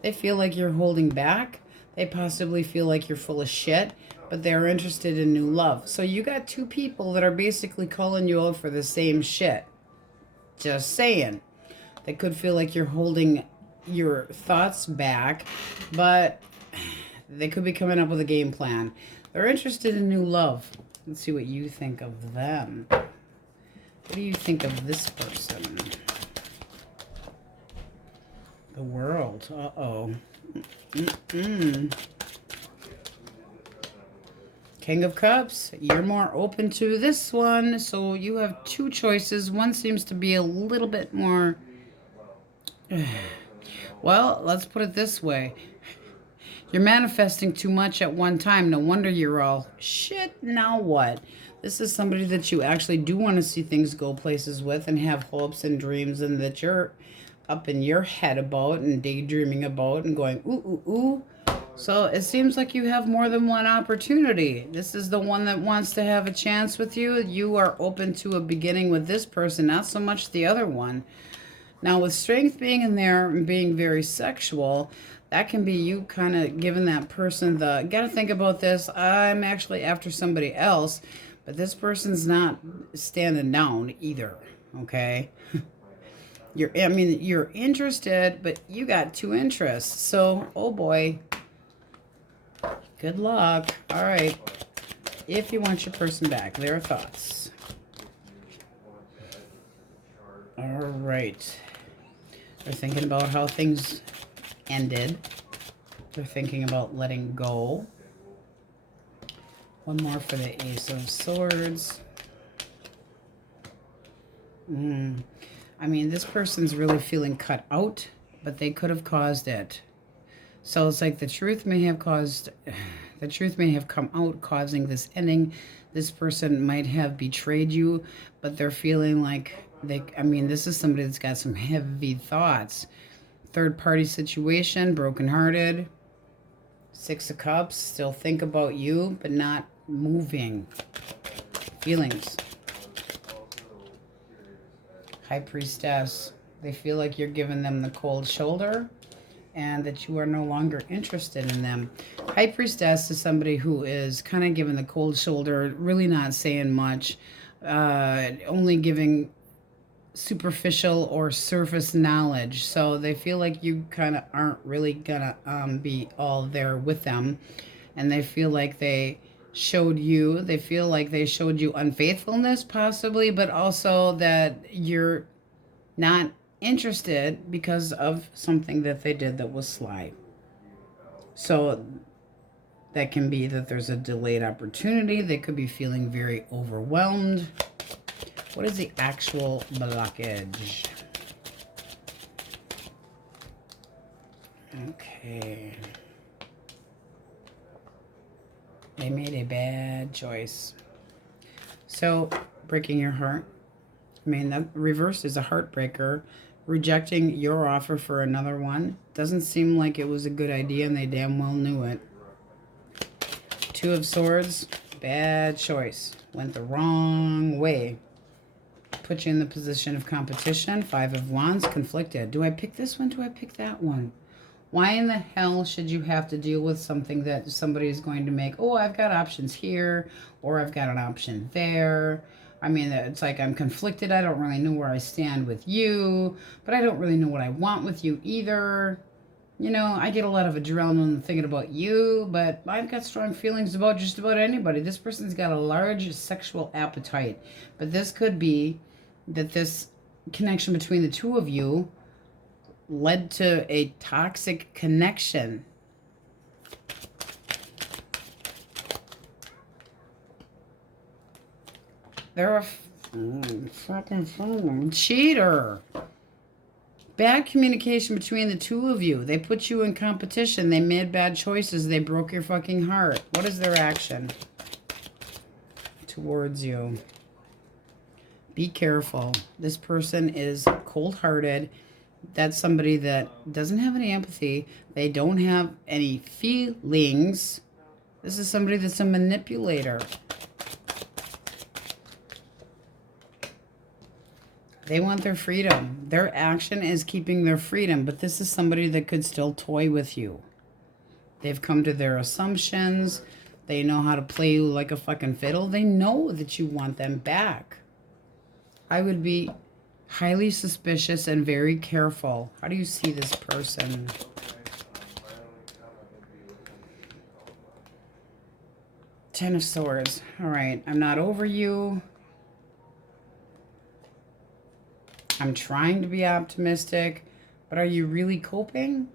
They feel like you're holding back. They possibly feel like you're full of shit, but they're interested in new love. So you got two people that are basically calling you out for the same shit. Just saying. They could feel like you're holding your thoughts back, but they could be coming up with a game plan. They're interested in new love. Let's see what you think of them. What do you think of this person? The World. Uh-oh. King of Cups. You're more open to this one, so you have two choices. One seems to be a little bit more... Well, let's put it this way. You're manifesting too much at one time. No wonder you're all, shit, now what? This is somebody that you actually do want to see things go places with and have hopes and dreams, and that you're up in your head about and daydreaming about and going, ooh, ooh, ooh. So it seems like you have more than one opportunity. This is the one that wants to have a chance with you. You are open to a beginning with this person, not so much the other one. Now, with strength being in there and being very sexual, that can be you kind of giving that person the, gotta think about this, I'm actually after somebody else, but this person's not standing down either, okay? You're interested, but you got two interests. So, oh boy, good luck. All right. If you want your person back, their thoughts. All right. They're thinking about how things ended. They're thinking about letting go. One more for the Ace of Swords. I mean, this person's really feeling cut out, but they could have caused it. So it's like the truth may have come out, causing this ending. This person might have betrayed you, but they're feeling like this is somebody that's got some heavy thoughts. Third party situation, brokenhearted. Six of Cups, still think about you, but not moving. Feelings. High Priestess, they feel like you're giving them the cold shoulder and that you are no longer interested in them. High Priestess is somebody who is kind of giving the cold shoulder, really not saying much, only giving superficial or surface knowledge. So they feel like you kind of aren't really gonna be all there with them, and they feel like they showed you unfaithfulness possibly, but also that you're not interested because of something that they did that was sly. So that can be that there's a delayed opportunity. They could be feeling very overwhelmed. What is the actual blockage? Okay. They made a bad choice. So, breaking your heart. I mean, the reverse is a heartbreaker. Rejecting your offer for another one. Doesn't seem like it was a good idea, and they damn well knew it. Two of Swords. Bad choice. Went the wrong way. Put you in the position of competition. Five of Wands. Conflicted. Do I pick this one? Do I pick that one? Why in the hell should you have to deal with something that somebody is going to make? Oh, I've got options here, or I've got an option there. I mean, it's like I'm conflicted. I don't really know where I stand with you, but I don't really know what I want with you either. You know, I get a lot of adrenaline thinking about you, but I've got strong feelings about just about anybody. This person's got a large sexual appetite, but this could be that this connection between the two of you led to a toxic connection. They're a fucking cheater. Bad communication between the two of you. They put you in competition. They made bad choices. They broke your fucking heart. What is their action towards you? Be careful. This person is cold-hearted. That's somebody that doesn't have any empathy. They don't have any feelings. This is somebody that's a manipulator. They want their freedom. Their action is keeping their freedom, but this is somebody that could still toy with you. They've come to their assumptions. They know how to play you like a fucking fiddle. They know that you want them back. I would be highly suspicious and very careful. How do you see this person? Ten of Swords. All right. I'm not over you. I'm trying to be optimistic. But are you really coping?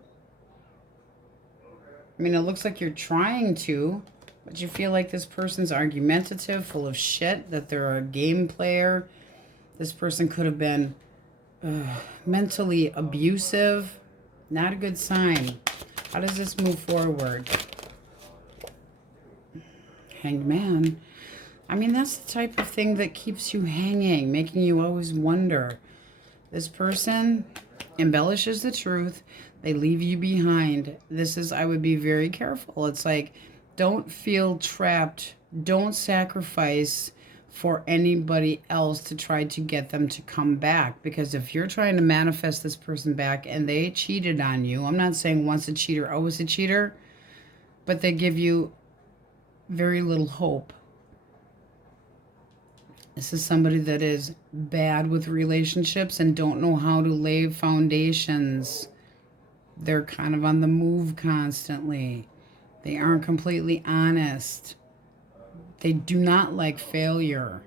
I mean, it looks like you're trying to. But you feel like this person's argumentative, full of shit, that they're a game player. This person could have been mentally abusive. Not a good sign. How does this move forward? Hanged Man. I mean, that's the type of thing that keeps you hanging, making you always wonder. This person embellishes the truth. They leave you behind. This is, I would be very careful. It's like, don't feel trapped. Don't sacrifice for anybody else to try to get them to come back. Because if you're trying to manifest this person back and they cheated on you, I'm not saying once a cheater, always a cheater, but they give you very little hope. This is somebody that is bad with relationships and don't know how to lay foundations. They're kind of on the move constantly. They aren't completely honest. They do not like failure.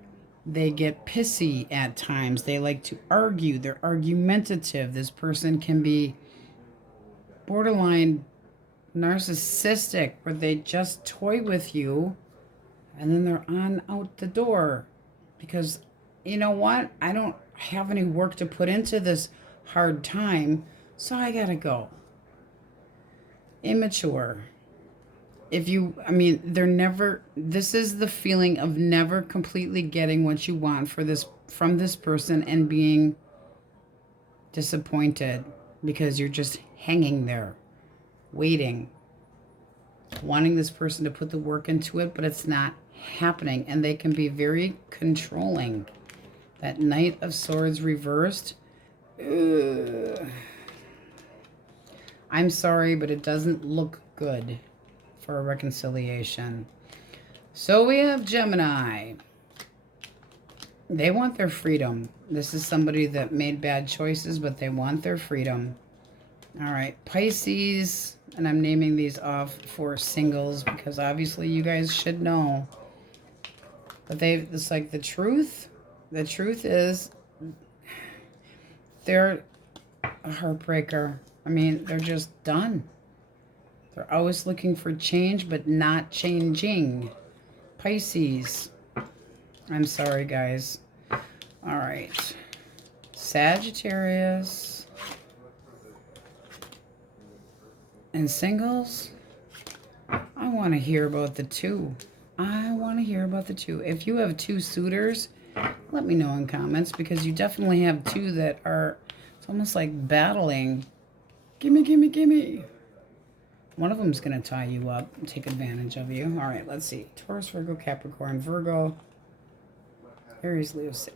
They get pissy at times. They like to argue. They're argumentative. This person can be borderline narcissistic, where they just toy with you and then they're on out the door. Because, you know what? I don't have any work to put into this hard time, so I gotta go. Immature. They're never, this is the feeling of never completely getting what you want from this person and being disappointed because you're just hanging there, waiting, wanting this person to put the work into it, but it's not happening. And they can be very controlling. That Knight of Swords reversed. Ugh. I'm sorry, but it doesn't look good for a reconciliation. So we have Gemini. They want their freedom. This is somebody that made bad choices, but they want their freedom. All right, Pisces, and I'm naming these off for singles because obviously you guys should know. But it's like the truth is they're a heartbreaker. I mean, they're just done. They're always looking for change, but not changing. Pisces. I'm sorry, guys. All right. Sagittarius. And singles. I want to hear about the two. I want to hear about the two. If you have two suitors, let me know in comments, because you definitely have two that are, it's almost like battling. Gimme, gimme, gimme. One of them is going to tie you up and take advantage of you. All right, let's see. Taurus, Virgo, Capricorn, Virgo, Aries, Leo, Sag.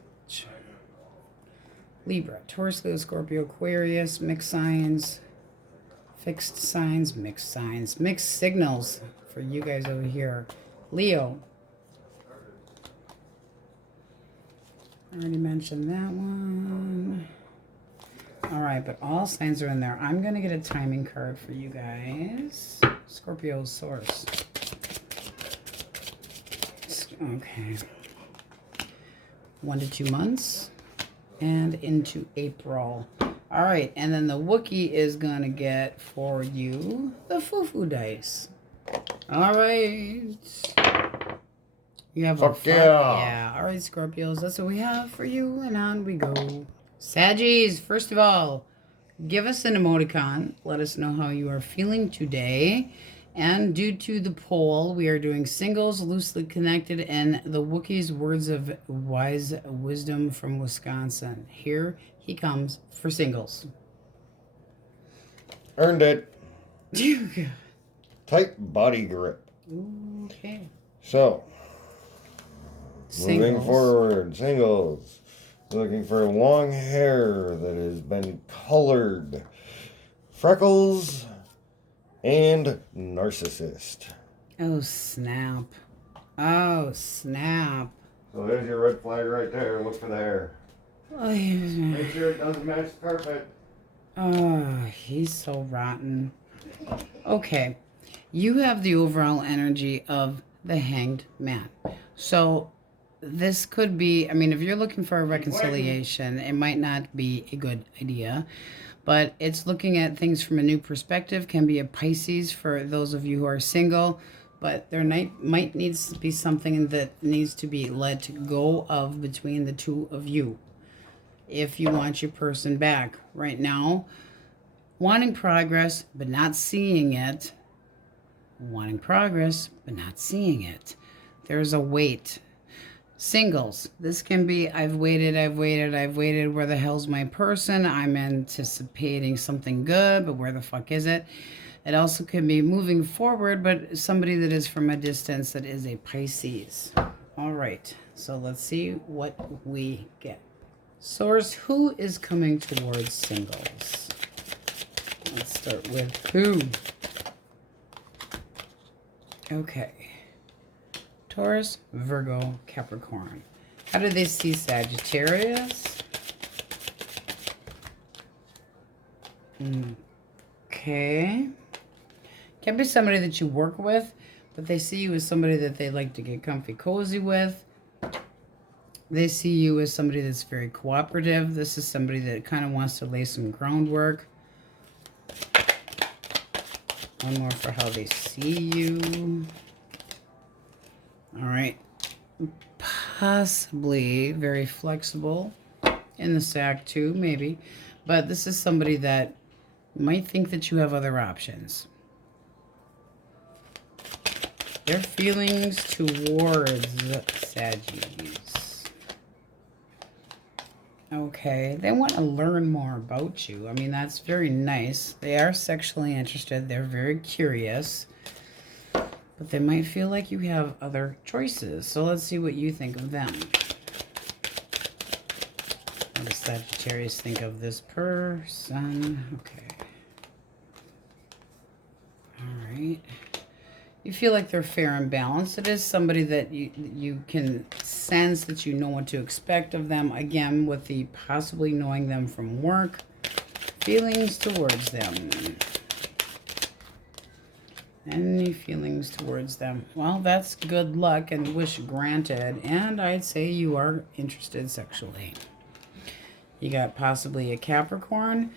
Libra, Taurus, Leo, Scorpio, Aquarius, mixed signs, fixed signs, mixed signs, mixed signals for you guys over here. Leo. I already mentioned that one. All right, but all signs are in there. I'm going to get a timing card for you guys. Scorpio's source. Okay. 1 to 2 months. And into April. All right, and then the Wookiee is going to get for you the Fufu dice. All right. You have a yeah. All right, Scorpios. That's what we have for you, and on we go. Saggies, first of all, give us an emoticon. Let us know how you are feeling today. And due to the poll, we are doing singles, loosely connected, and the Wookiee's words of wise wisdom from Wisconsin. Here he comes for singles. Earned it. Tight body grip. Okay. So, Singles. moving forward, singles. Looking for long hair that has been colored. Freckles and narcissist. Oh, snap. Oh, snap. So there's your red flag right there. Look for the hair. Oh, Make sure it doesn't match the carpet. he's so rotten. Okay. You have the overall energy of the Hanged Man. So this could be, I mean, if you're looking for a reconciliation, it might not be a good idea. But it's looking at things from a new perspective. Can be a Pisces for those of you who are single. But there might needs to be something that needs to be let go of between the two of you. If you want your person back. Right now, wanting progress but not seeing it. Wanting progress but not seeing it. There's a wait. Singles. This can be, I've waited. Where the hell's my person? I'm anticipating something good, but where the fuck is it? It also can be moving forward, but somebody that is from a distance that is a Pisces. All right. So let's see what we get. Source, who is coming towards singles? Let's start with who. Okay. Taurus, Virgo, Capricorn. How do they see Sagittarius? Okay. Can be somebody that you work with, but they see you as somebody that they like to get comfy cozy with. They see you as somebody that's very cooperative. This is somebody that kind of wants to lay some groundwork. One more for how they see you. All right. Possibly very flexible in the sack too, maybe. But this is somebody that might think that you have other options. Their feelings towards Sagittarius. Okay, they want to learn more about you. I mean, that's very nice. They are sexually interested. They're very curious. But they might feel like you have other choices. So let's see what you think of them. What does Sagittarius think of this person? Okay. All right. You feel like they're fair and balanced. It is somebody that you can sense that you know what to expect of them. Again, with the possibly knowing them from work. Feelings towards them. Any feelings towards them? Well, that's good luck and wish granted. And I'd say you are interested sexually. You got possibly a Capricorn.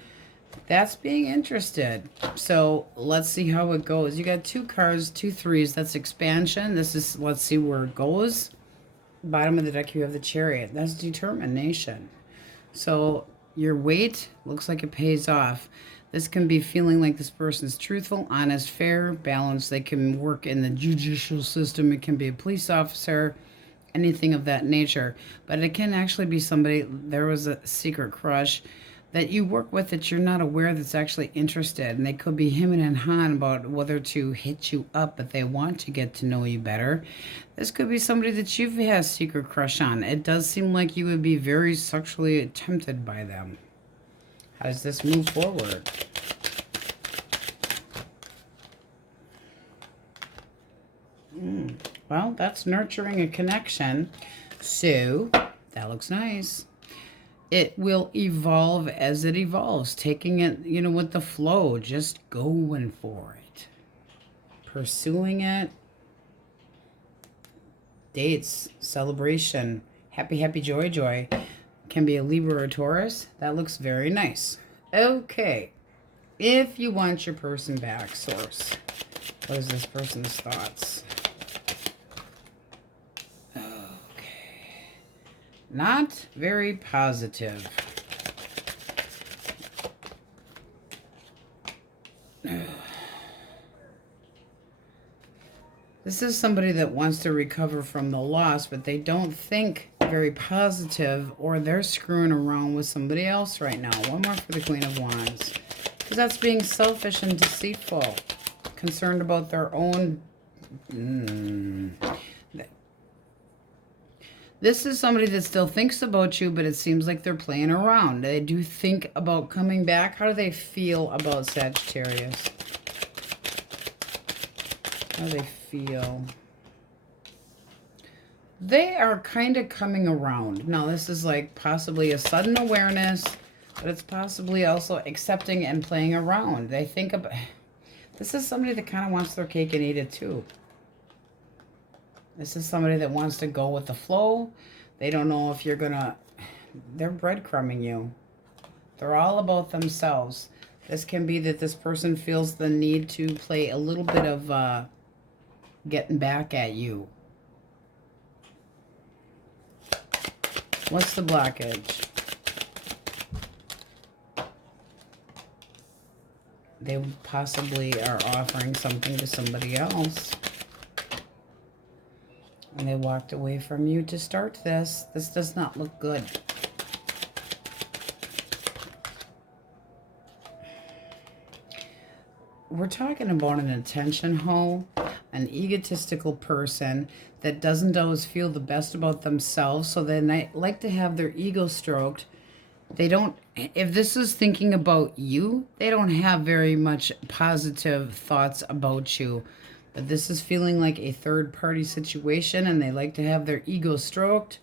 That's being interested. So let's see how it goes. You got 2 cards, 2 threes. That's expansion. This is, let's see where it goes. Bottom of the deck, you have the Chariot. That's determination. So your wait looks like it pays off. This can be feeling like this person's truthful, honest, fair, balanced. They can work in the judicial system. It can be a police officer, anything of that nature. But it can actually be somebody, there was a secret crush that you work with that you're not aware that's actually interested. And they could be him and Han about whether to hit you up, but they want to get to know you better. This could be somebody that you've had a secret crush on. It does seem like you would be very sexually tempted by them. How does this move forward? Well, that's nurturing a connection. So, that looks nice. It will evolve as it evolves. Taking it, you know, with the flow. Just going for it. Pursuing it. Dates. Celebration. Happy, happy, joy, joy. Can be a Libra or a Taurus. That looks very nice. Okay. If you want your person back, source. What is this person's thoughts? Okay. Not very positive. This is somebody that wants to recover from the loss, but they don't think very positive, or they're screwing around with somebody else right now. One more for the Queen of Wands. Because that's being selfish and deceitful. Concerned about their own... This is somebody that still thinks about you, but it seems like they're playing around. They do think about coming back. How do they feel about Sagittarius? How do they feel? They are kind of coming around. Now, this is like possibly a sudden awareness, but it's possibly also accepting and playing around. They think about... This is somebody that kind of wants their cake and eat it too. This is somebody that wants to go with the flow. They don't know if you're going to... They're breadcrumbing you. They're all about themselves. This can be that this person feels the need to play a little bit of getting back at you. What's the blockage? They possibly are offering something to somebody else. And they walked away from you to start this. This does not look good. We're talking about an attention hoe, an egotistical person that doesn't always feel the best about themselves, so they like to have their ego stroked. They don't, if this is thinking about you, they don't have very much positive thoughts about you. But this is feeling like a third-party situation, and they like to have their ego stroked.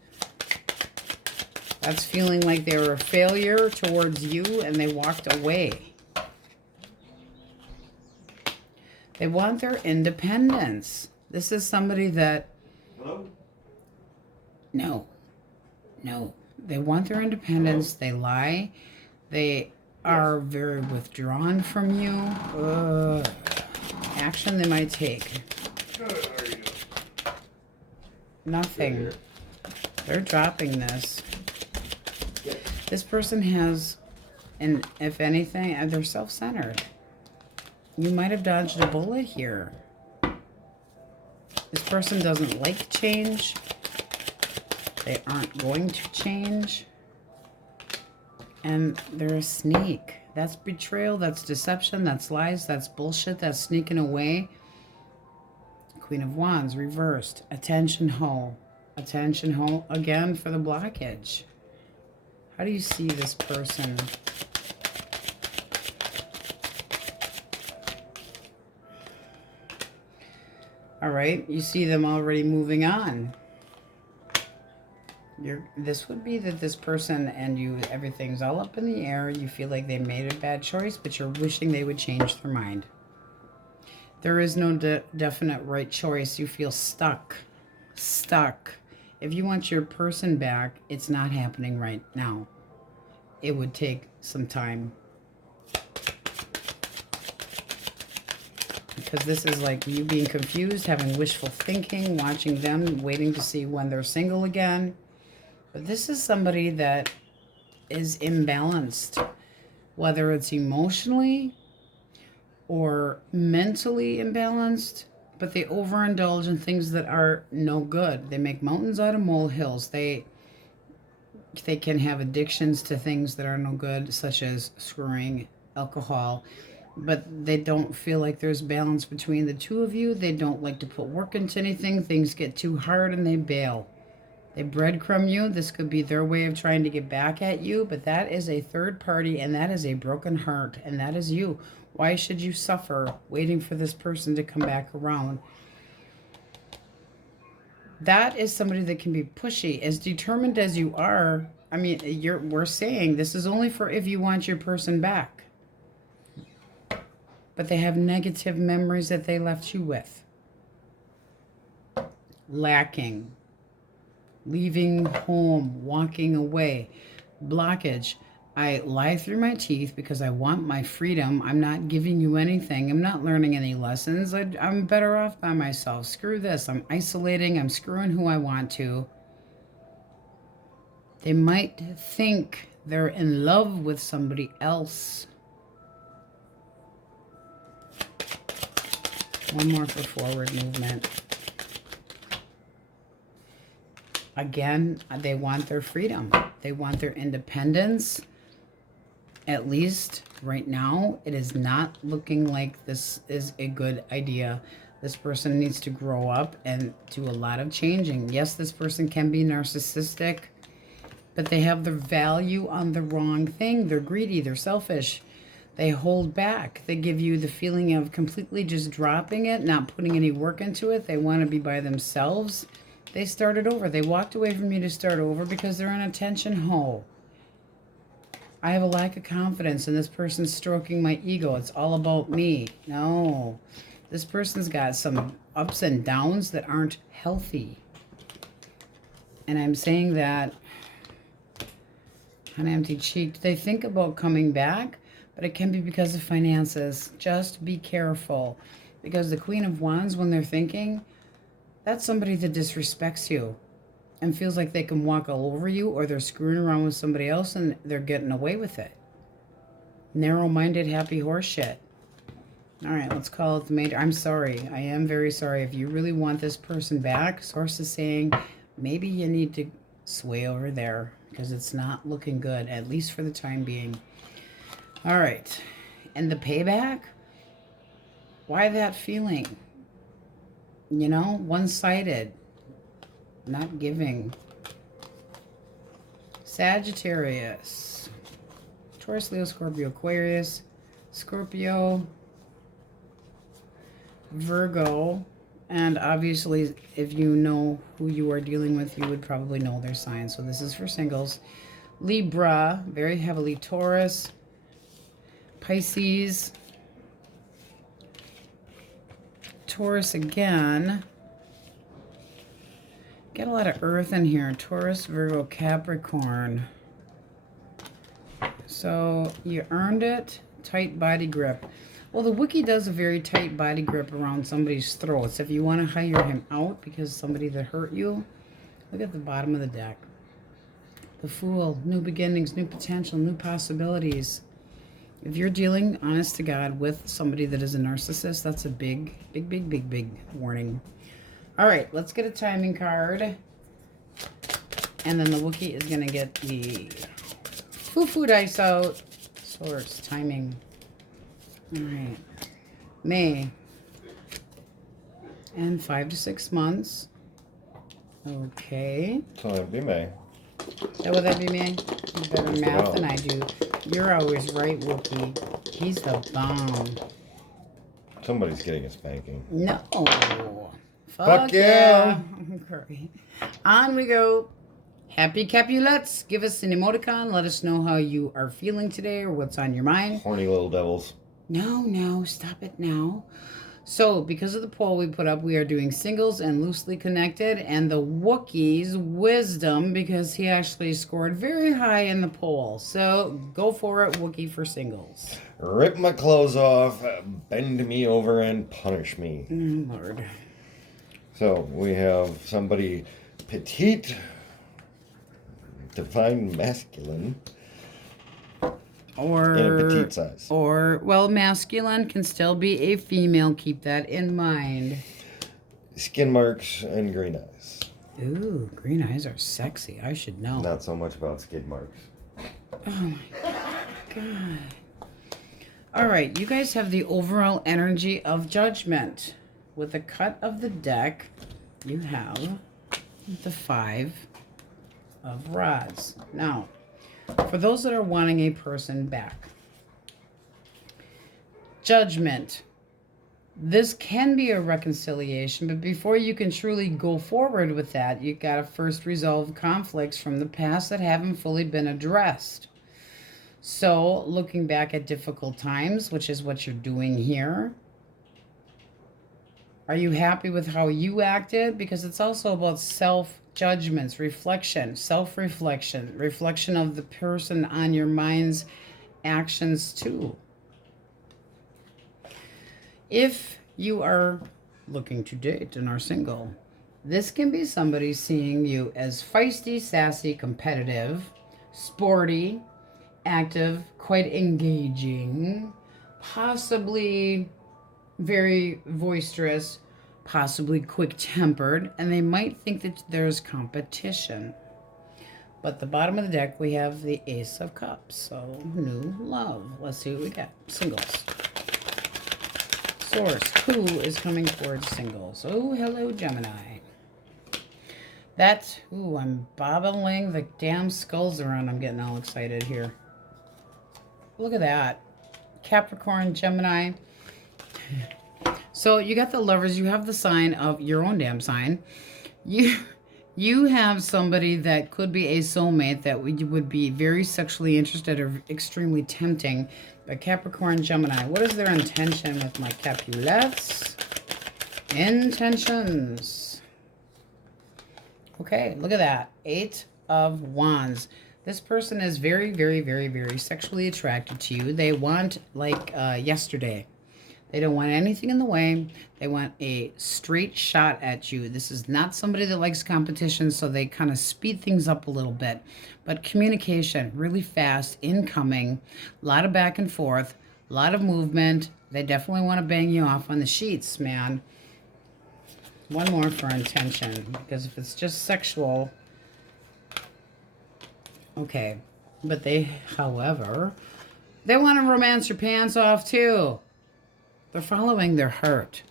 That's feeling like they were a failure towards you, and they walked away. They want their independence. This is somebody that... Hello? No. They want their independence. They lie. They are very withdrawn from you. Action they might take. Nothing. They're dropping this. This person has, and if anything, they're self-centered. You might have dodged a bullet here. This person doesn't like change. They aren't going to change. And they're a sneak. That's betrayal, that's deception, that's lies, that's bullshit, that's sneaking away. Queen of Wands, reversed. Attention hoe. Attention hoe again for the blockage. How do you see this person? All right, you see them already moving on. This would be that this person and you, everything's all up in the air. You feel like they made a bad choice, but you're wishing they would change their mind. There is no definite right choice. You feel stuck. Stuck. If you want your person back, it's not happening right now. It would take some time. Because this is like you being confused, having wishful thinking, watching them, waiting to see when they're single again. But this is somebody that is imbalanced, whether it's emotionally or mentally imbalanced, but they overindulge in things that are no good. They make mountains out of molehills. They can have addictions to things that are no good, such as screwing, alcohol, but they don't feel like there's balance between the two of you. They don't like to put work into anything. Things get too hard and they bail. They breadcrumb you. This could be their way of trying to get back at you, but that is a third party, and that is a broken heart, and that is you. Why should you suffer waiting for this person to come back around? That is somebody that can be pushy. As determined as you are, I mean, we're saying this is only for if you want your person back. But they have negative memories that they left you with. Lacking. Leaving home, walking away, blockage. I lie through my teeth because I want my freedom. I'm not giving you anything. I'm not learning any lessons. I'm better off by myself. Screw this. I'm isolating. I'm screwing who I want to. They might think they're in love with somebody else. One more for forward movement. Again, they want their freedom. They want their independence. At least right now, it is not looking like this is a good idea. This person needs to grow up and do a lot of changing. Yes, this person can be narcissistic, but they have their value on the wrong thing. They're greedy. They're selfish. They hold back. They give you the feeling of completely just dropping it, not putting any work into it. They want to be by themselves. They started over. They walked away from you to start over because they're in a tension hole. I have a lack of confidence and this person's stroking my ego. It's all about me. No. This person's got some ups and downs that aren't healthy. And I'm saying that on empty cheek. They think about coming back, but it can be because of finances. Just be careful. Because the Queen of Wands, when they're thinking, that's somebody that disrespects you and feels like they can walk all over you, or they're screwing around with somebody else and they're getting away with it. Narrow-minded, happy horse shit. All right, let's call it the major. I'm sorry. I am very sorry. If you really want this person back, Source is saying maybe you need to sway over there because it's not looking good, at least for the time being. All right. And the payback? Why that feeling? You know, one-sided. Not giving. Sagittarius. Taurus, Leo, Scorpio, Aquarius. Scorpio. Virgo. And obviously, if you know who you are dealing with, you would probably know their sign. So this is for singles. Libra, very heavily Taurus. Pisces. Taurus again. Get a lot of earth in here. Taurus, Virgo, Capricorn. So you earned it. Tight body grip. Well, the Wickie does a very tight body grip around somebody's throats. If you want to hire him out because somebody that hurt you, look at the bottom of the deck. The Fool, new beginnings, new potential, new possibilities. If you're dealing, honest to God, with somebody that is a narcissist, that's a big, big, big, big, big warning. All right, let's get a timing card. And then the Wookiee is going to get the foo-foo dice out. Source, timing. All right. May. And 5 to 6 months. Okay. So that'd be May. Would that be May? You better math than I do. You're always right, Wookiee. He's the bomb. Somebody's getting a spanking. No. Fuck yeah. Okay. On we go. Happy Capulets. Give us an emoticon. Let us know how you are feeling today or what's on your mind. Horny little devils. No. Stop it now. So, because of the poll we put up, we are doing singles and loosely connected. And the Wookiee's wisdom, because he actually scored very high in the poll. So, go for it, Wookiee, for singles. Rip my clothes off, bend me over, and punish me. Lord. So, we have somebody petite, defined masculine, Or, in a petite size. Or, well, masculine can still be a female. Keep that in mind. Skin marks and green eyes. Ooh, green eyes are sexy. I should know. Not so much about skid marks. Oh, my God. All right, you guys have the overall energy of Judgment. With a cut of the deck, you have the 5 of Rods. Now, for those that are wanting a person back, Judgment. This can be a reconciliation, but before you can truly go forward with that, you got to first resolve conflicts from the past that haven't fully been addressed. So, looking back at difficult times, which is what you're doing here. Are you happy with how you acted? Because it's also about self-judgments, reflection, self-reflection, reflection of the person on your mind's actions too. If you are looking to date and are single, this can be somebody seeing you as feisty, sassy, competitive, sporty, active, quite engaging, possibly very boisterous, possibly quick-tempered, and they might think that there's competition. But the bottom of the deck, we have the Ace of Cups. So, new love. Let's see what we got. Singles. Source, who is coming towards singles? Oh, hello, Gemini. That's, ooh, I'm bobbling the damn skulls around. I'm getting all excited here. Look at that. Capricorn, Gemini. So you got the Lovers. You have the sign of your own damn sign. You have somebody that could be a soulmate that would be very sexually interested or extremely tempting. But Capricorn, Gemini, what is their intention with my Capulets? Intentions. Okay, look at that. 8 of Wands. This person is very, very, very, very sexually attracted to you. They want, like yesterday. They don't want anything in the way. They want a straight shot at you. This is not somebody that likes competition, so they kind of speed things up a little bit. But communication, really fast, incoming, a lot of back and forth, a lot of movement. They definitely want to bang you off on the sheets, man. One more for intention, because if it's just sexual, okay. But they, however, they want to romance your pants off too. They're following their heart.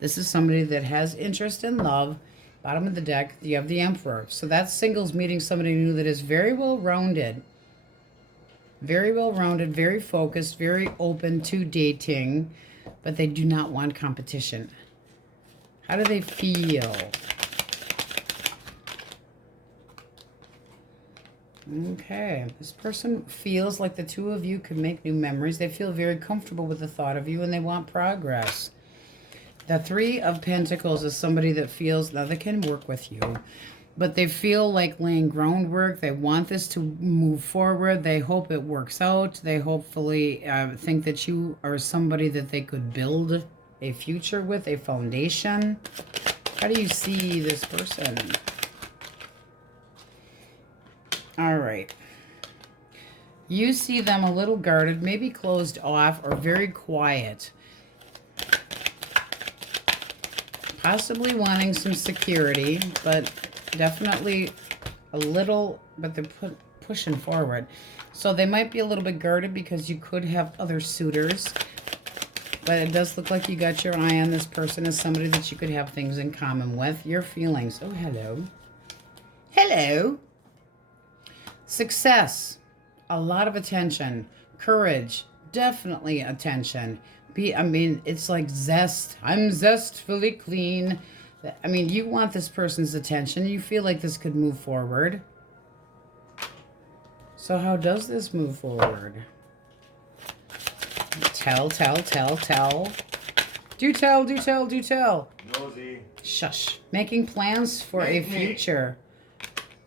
This is somebody that has interest in love. Bottom of the deck, you have the Emperor. So that's singles meeting somebody new that is very well-rounded. Very well-rounded, very focused, very open to dating. But they do not want competition. How do they feel? Okay, this person feels like the two of you could make new memories. They feel very comfortable with the thought of you and they want progress. The 3 of Pentacles is somebody that feels, now they can work with you, but they feel like laying groundwork. They want this to move forward. They hope it works out. They hopefully think that you are somebody that they could build a future with, a foundation. How do you see this person? All right. You see them a little guarded, maybe closed off, or very quiet. Possibly wanting some security, but definitely a little, but they're pushing forward. So they might be a little bit guarded because you could have other suitors. But it does look like you got your eye on this person as somebody that you could have things in common with. Your feelings. Oh, hello. Hello. Success, a lot of attention, courage, definitely attention. I mean, it's like zest. I'm zestfully clean. I mean, you want this person's attention. You feel like this could move forward. So how does this move forward? Tell. Do tell. Nosy. Shush. Making plans for a future.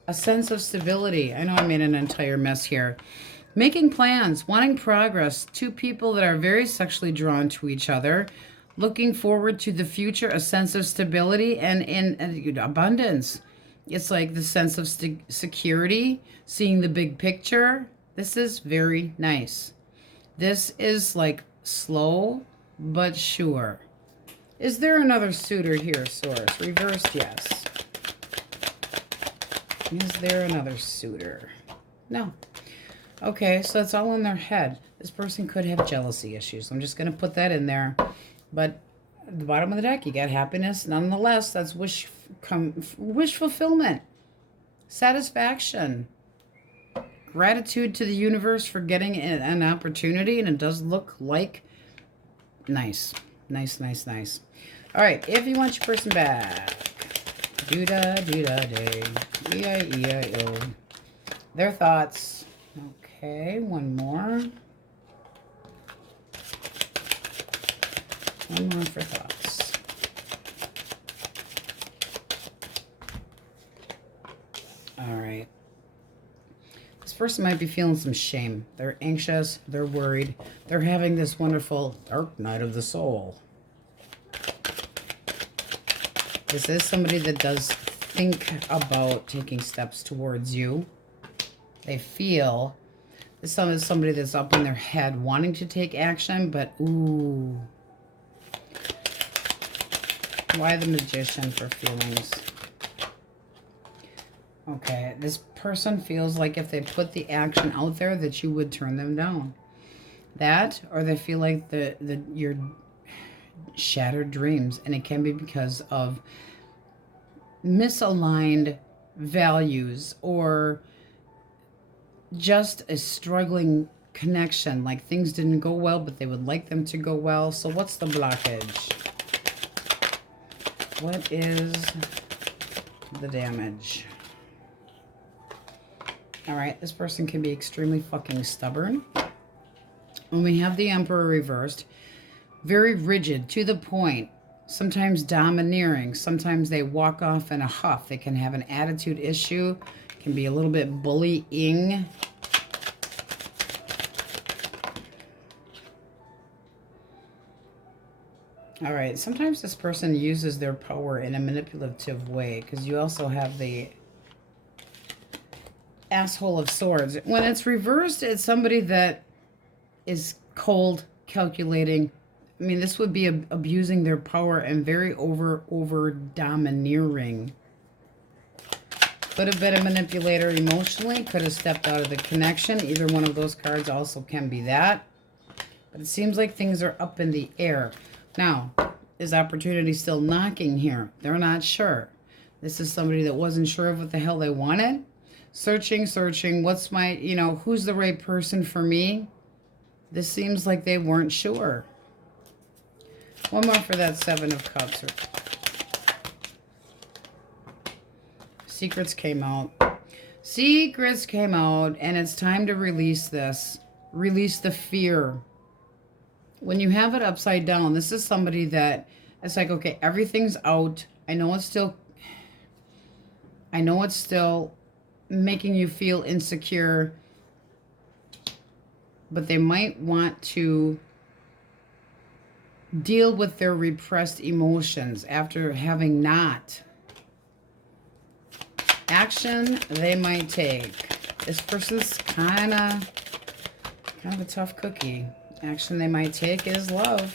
A sense of stability. I know I made an entire mess here. Making plans, wanting progress. 2 people that are very sexually drawn to each other. Looking forward to the future, a sense of stability and abundance. It's like the sense of security, seeing the big picture. This is very nice. This is like slow but sure. Is there another suitor here, Source? Reversed, yes. Is there another suitor? No. Okay, so it's all in their head. This person could have jealousy issues. I'm just going to put that in there. But at the bottom of the deck, you got happiness. Nonetheless, that's wish fulfillment. Satisfaction. Gratitude to the universe for getting an opportunity. And it does look like nice. Nice. All right, if you want your person back. Do-da-do-da-day. E-I-E-I-O. Their thoughts. Okay, one more. One more for thoughts. All right. This person might be feeling some shame. They're anxious. They're worried. They're having this wonderful dark night of the soul. This is somebody that does think about taking steps towards you. They feel this is somebody that's up in their head wanting to take action, but ooh. Why the Magician for feelings? Okay, this person feels like if they put the action out there that you would turn them down. That, or they feel like your shattered dreams, and it can be because of misaligned values or just a struggling connection, like things didn't go well but they would like them to go well. So what's the blockage? What is the damage? All right, this person can be extremely fucking stubborn. When we have the Emperor reversed, very rigid, to the point, sometimes domineering, sometimes they walk off in a huff. They can have an attitude issue, can be a little bit bullying. All right, sometimes this person uses their power in a manipulative way, because you also have the Asshole of Swords. When it's reversed, it's somebody that is cold, calculating. I mean, this would be abusing their power and very over domineering. Could have been a manipulator emotionally, could have stepped out of the connection. Either one of those cards also can be that. But it seems like things are up in the air. Now, is opportunity still knocking here? They're not sure. This is somebody that wasn't sure of what the hell they wanted. Searching, what's my, who's the right person for me? This seems like they weren't sure. One more for that Seven of Cups. Secrets came out. Secrets came out, and it's time to release this. Release the fear. When you have it upside down, this is somebody that it's like, okay, everything's out. I know it's still making you feel insecure, but they might want to deal with their repressed emotions after having not. Action they might take. This person's kind of a tough cookie. Action they might take is love.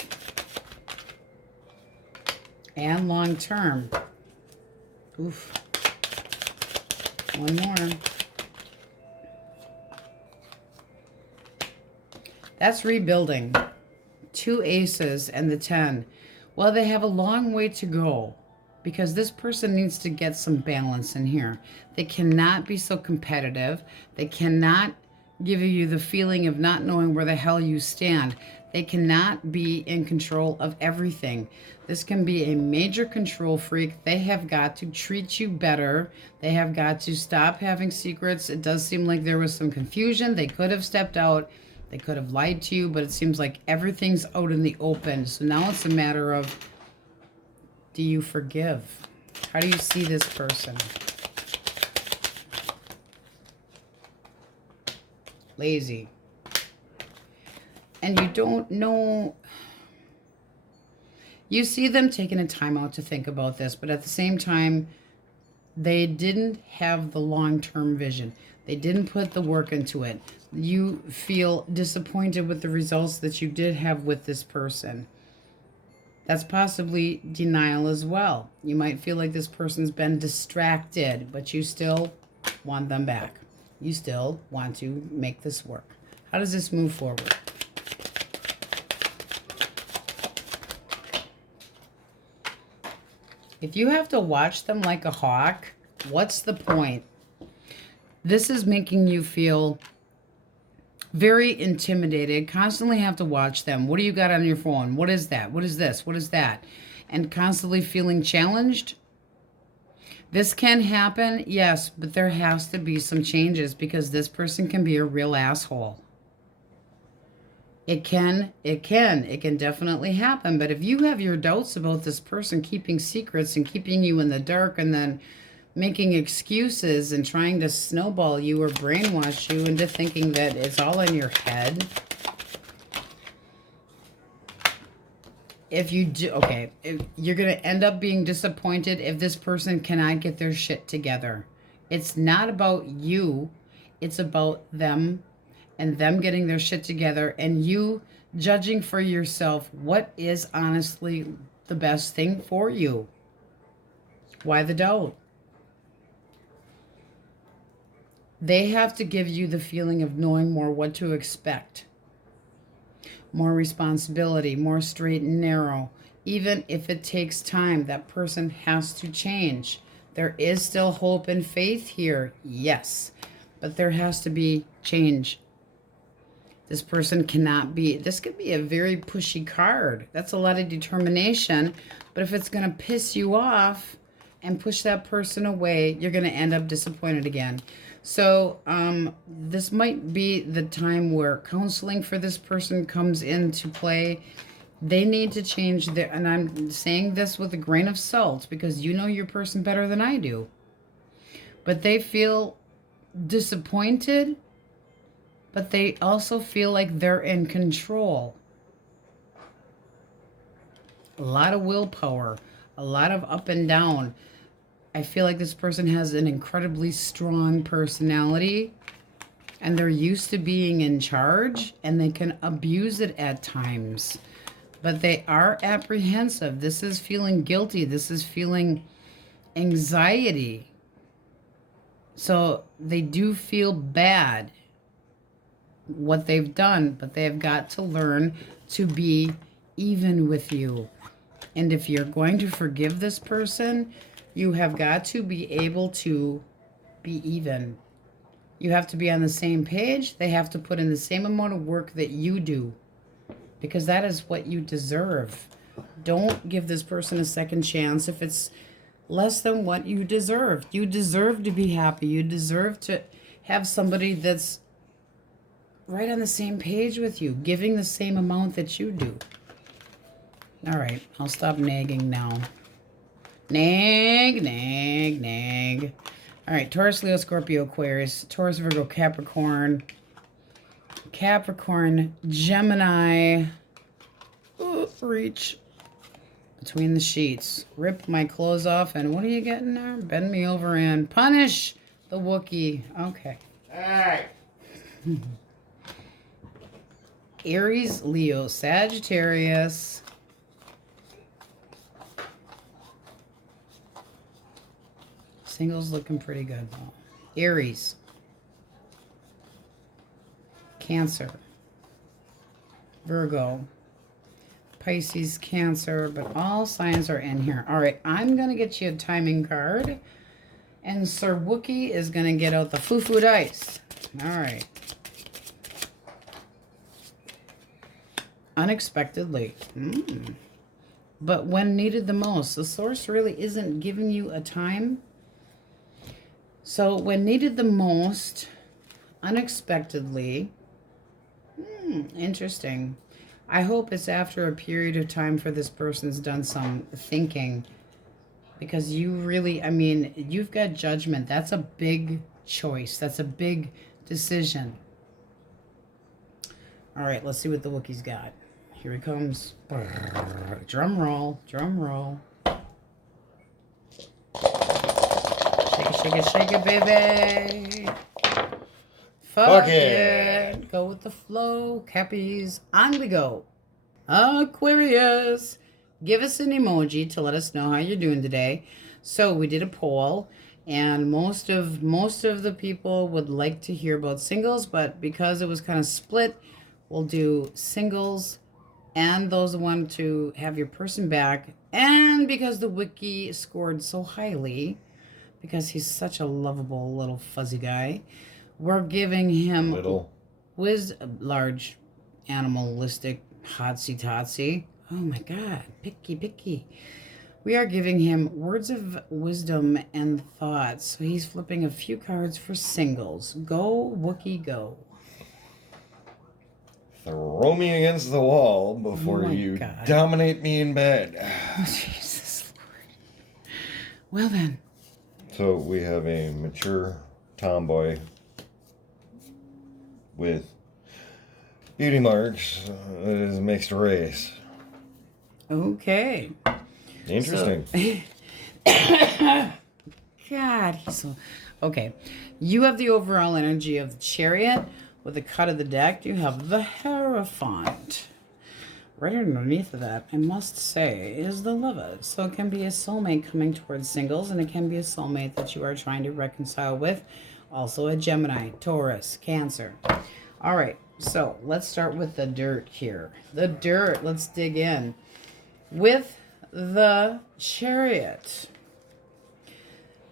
And long term. Oof. One more. That's rebuilding. 2 aces and the 10. Well, they have a long way to go because this person needs to get some balance in here. They cannot be so competitive. They cannot give you the feeling of not knowing where the hell you stand. They cannot be in control of everything. This can be a major control freak. They have got to treat you better. They have got to stop having secrets. It does seem like there was some confusion. They could have stepped out. They could have lied to you, but it seems like everything's out in the open. So now it's a matter of, do you forgive? How do you see this person? Lazy. And you don't know. You see them taking a time out to think about this, but at the same time, they didn't have the long-term vision. They didn't put the work into it. You feel disappointed with the results that you did have with this person. That's possibly denial as well. You might feel like this person's been distracted, but you still want them back. You still want to make this work. How does this move forward? If you have to watch them like a hawk, what's the point? This is making you feel very intimidated, constantly have to watch them. What do you got on your phone? What is that? What is this? What is that? And constantly feeling challenged. This can happen, yes, but there has to be some changes because this person can be a real asshole. It can definitely happen. But if you have your doubts about this person keeping secrets and keeping you in the dark and then making excuses and trying to snowball you or brainwash you into thinking that it's all in your head. If you do, okay, you're going to end up being disappointed if this person cannot get their shit together. It's not about you. It's about them and them getting their shit together and you judging for yourself what is honestly the best thing for you. Why the doubt? They have to give you the feeling of knowing more what to expect. More responsibility, more straight and narrow. Even if it takes time, that person has to change. There is still hope and faith here, yes. But there has to be change. This person cannot be, this could be a very pushy card. That's a lot of determination. But if it's going to piss you off and push that person away, you're going to end up disappointed again. So this might be the time where counseling for this person comes into play. They need to change their, and I'm saying this with a grain of salt because you know your person better than I do. But they feel disappointed, but they also feel like they're in control. A lot of willpower, a lot of up and down. I feel like this person has an incredibly strong personality and they're used to being in charge and they can abuse it at times. But they are apprehensive. This is feeling guilty. This is feeling anxiety. So they do feel bad what they've done, but they have got to learn to be even with you. And if you're going to forgive this person, you have got to be able to be even. You have to be on the same page. They have to put in the same amount of work that you do, because that is what you deserve. Don't give this person a second chance if it's less than what you deserve. You deserve to be happy. You deserve to have somebody that's right on the same page with you, giving the same amount that you do. All right, I'll stop nagging now. Nag, nag, nag. All right, Taurus, Leo, Scorpio, Aquarius, Taurus, Virgo, Capricorn, Capricorn, Gemini. Ooh, reach between the sheets. Rip my clothes off, and what are you getting there? Bend me over and punish the Wookiee. Okay. All right. Aries, Leo, Sagittarius. Singles looking pretty good though. Aries, Cancer, Virgo, Pisces, Cancer, but all signs are in here. All right, I'm going to get you a timing card, and Sir Wookiee is going to get out the foo-foo dice. All right. Unexpectedly. But when needed the most. The source really isn't giving you a time. So when needed the most, unexpectedly. Interesting. I hope it's after a period of time for this person's done some thinking. Because you really, I mean, you've got judgment. That's a big choice. That's a big decision. All right, let's see what the Wookiee's got. Here he comes. Drum roll, drum roll. Shake it, shake it, shake it, baby. Fuck it. Go with the flow. Cappies, on we go. Aquarius, give us an emoji to let us know how you're doing today. So we did a poll, and most of the people would like to hear about singles, but because it was kind of split, we'll do singles and those who want to have your person back. And because the Wiki scored so highly, because he's such a lovable little fuzzy guy, we're giving him large animalistic hotsy totsy. Oh my God, picky. We are giving him words of wisdom and thoughts. So he's flipping a few cards for singles. Go, Wookiee, go. Throw me against the wall before you dominate me in bed. Oh, Jesus Lord. Well then. So we have a mature tomboy with beauty marks that is mixed race. Okay. Interesting. So, God, he's so... Okay. You have the overall energy of the Chariot. With the cut of the deck, you have the Hierophant. Right underneath of that, I must say, is the Lover. So it can be a soulmate coming towards singles, and it can be a soulmate that you are trying to reconcile with, Also a Gemini, Taurus, Cancer. All right, so let's start with the dirt here. The dirt, let's dig in. With the Chariot,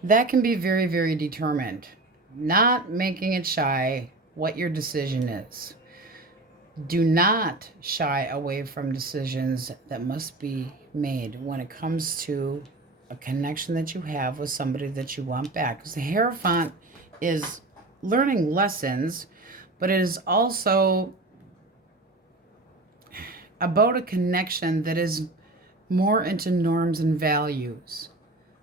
that can be very, very determined. Not making it shy what your decision is. Do not shy away from decisions that must be made when it comes to a connection that you have with somebody that you want back. Because the Hierophant is learning lessons, but it is also about a connection that is more into norms and values.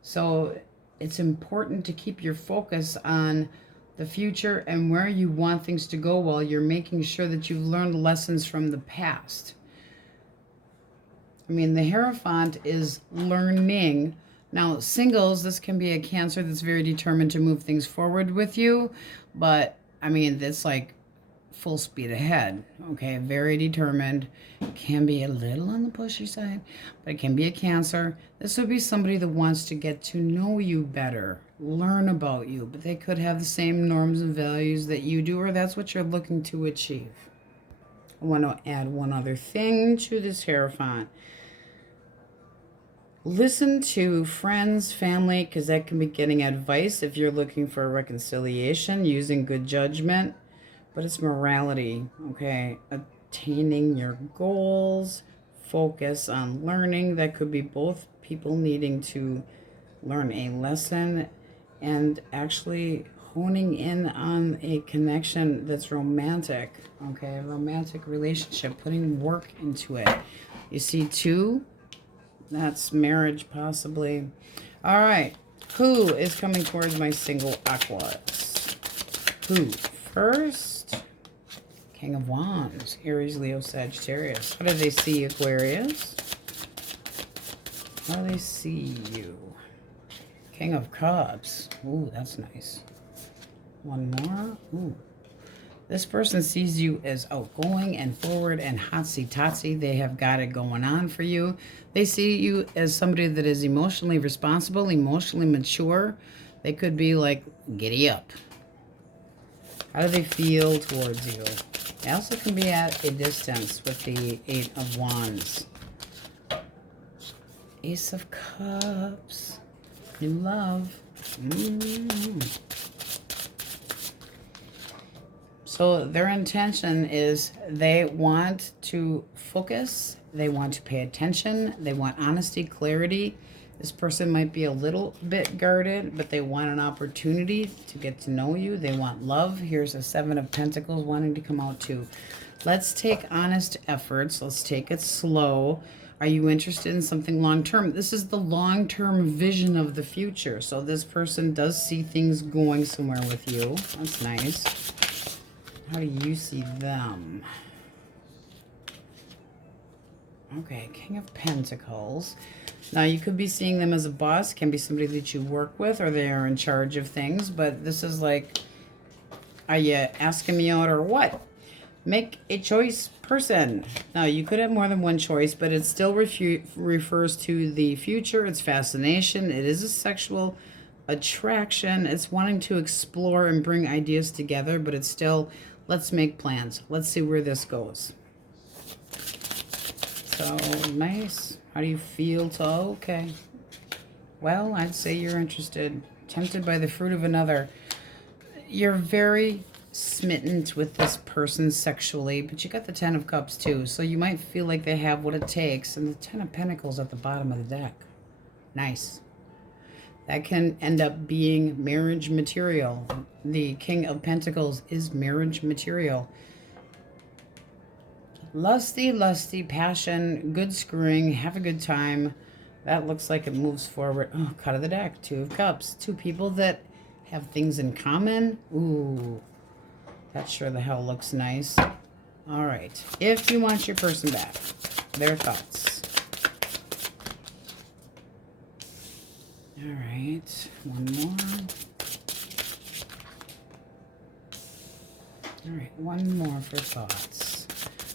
So it's important to keep your focus on the future and where you want things to go while you're making sure that you've learned lessons from the past. I mean, the Hierophant is learning. Now, singles, this can be a Cancer that's very determined to move things forward with you, but I mean, that's like full speed ahead, okay? Very determined. Can be a little on the pushy side, but it can be a Cancer. This would be somebody that wants to get to know you better, learn about you, but they could have the same norms and values that you do, or that's what you're looking to achieve. I want to add one other thing to this Hierophant. Listen to friends, family, because that can be getting advice if you're looking for a reconciliation, using good judgment. But it's morality, okay? Attaining your goals, focus on learning. That could be both people needing to learn a lesson and actually honing in on a connection that's romantic, okay? A romantic relationship, putting work into it. You see 2? That's marriage, possibly. All right. Who is coming towards my single Aquarius? Who? First, King of Wands, Aries, Leo, Sagittarius. How do they see Aquarius? How do they see you? King of Cups. Ooh, that's nice. One more. Ooh. This person sees you as outgoing and forward and hotsy-totsy. They have got it going on for you. They see you as somebody that is emotionally responsible, emotionally mature. They could be like, giddy up. How do they feel towards you? They also can be at a distance with the 8 of Wands. Ace of Cups. New love. So their intention is they want to focus, they want to pay attention, they want honesty, clarity. This person might be a little bit guarded, but they want an opportunity to get to know you. They want love. Here's a 7 of Pentacles wanting to come out too. Let's take honest efforts. Let's take it slow. Are you interested in something long-term? This is the long-term vision of the future. So this person does see things going somewhere with you. That's nice. How do you see them? Okay, King of Pentacles. Now, you could be seeing them as a boss. Can be somebody that you work with or they are in charge of things. But this is like, are you asking me out or what? Make a choice, person. Now, you could have more than one choice, but it still refers to the future. It's fascination. It is a sexual attraction. It's wanting to explore and bring ideas together, but it's still, let's make plans. Let's see where this goes. So, nice. How do you feel? Okay. Well, I'd say you're interested. Tempted by the fruit of another. You're very smitten with this person sexually, but you got the 10 of Cups too. So you might feel like they have what it takes. And the 10 of Pentacles at the bottom of the deck. Nice. That can end up being marriage material. The King of Pentacles is marriage material. Lusty, lusty, passion, good screwing, have a good time. That looks like it moves forward. Oh, cut of the deck, 2 of Cups. 2 people that have things in common. Ooh, that sure the hell looks nice. All right, if you want your person back, their thoughts. All right, one more. All right, one more for thoughts.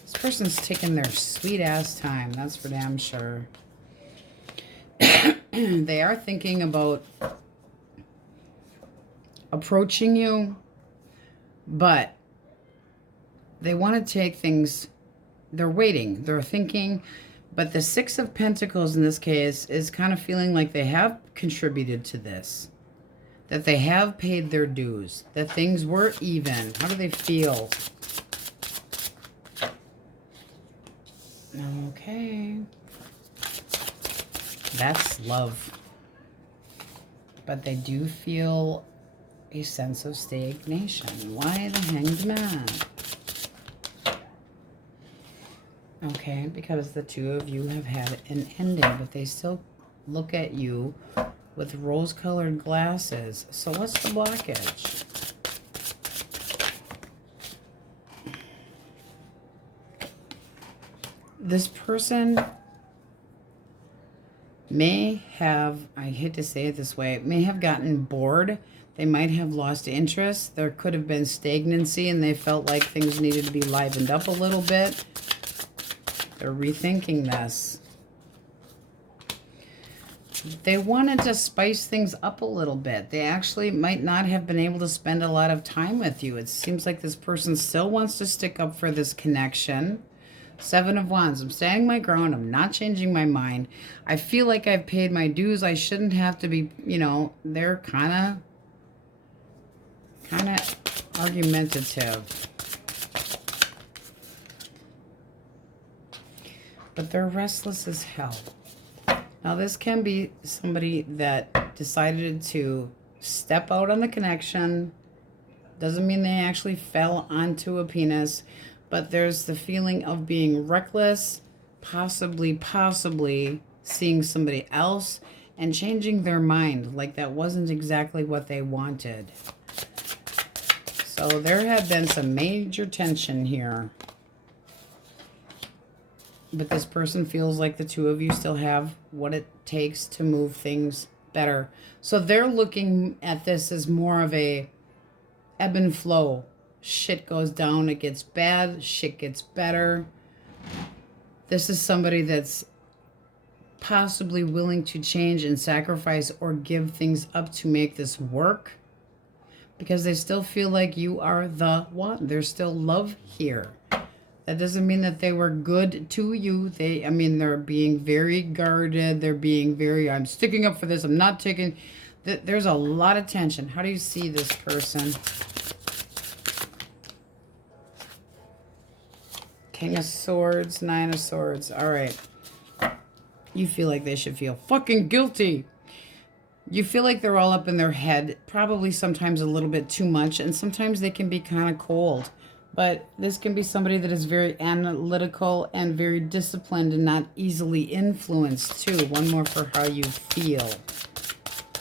This person's taking their sweet ass time, that's for damn sure. They are thinking about approaching you, but they want to take things, they're waiting, they're thinking. But the Six of Pentacles in this case is kind of feeling like they have contributed to this, that they have paid their dues, that things were even. How do they feel? Okay. That's love. But they do feel a sense of stagnation. Why the Hanged Man? Okay, because the two of you have had an ending, but they still look at you with rose-colored glasses. So what's the blockage? This person may have, I hate to say it this way, may have gotten bored. They might have lost interest. There could have been stagnancy and they felt like things needed to be livened up a little bit. They're rethinking this. They wanted to spice things up a little bit. They actually might not have been able to spend a lot of time with you. It seems like this person still wants to stick up for this connection. Seven of Wands. I'm standing my ground. I'm not changing my mind. I feel like I've paid my dues. I shouldn't have to be, you know, they're kind of argumentative. But they're restless as hell. Now, this can be somebody that decided to step out on the connection. Doesn't mean they actually fell onto a penis. But there's the feeling of being reckless, possibly seeing somebody else and changing their mind. Like that wasn't exactly what they wanted. So there had been some major tension here. But this person feels like the two of you still have what it takes to move things better. So they're looking at this as more of a ebb and flow. Shit goes down, it gets bad, shit gets better. This is somebody that's possibly willing to change and sacrifice or give things up to make this work. Because they still feel like you are the one. There's still love here. That doesn't mean that they were good to you. They're being very guarded. They're being very, I'm sticking up for this. I'm not taking, there's a lot of tension. How do you see this person? King of Swords, Nine of Swords. All right. You feel like they should feel fucking guilty. You feel like they're all up in their head, probably sometimes a little bit too much, and sometimes they can be kind of cold. But this can be somebody that is very analytical and very disciplined and not easily influenced, too. One more for how you feel.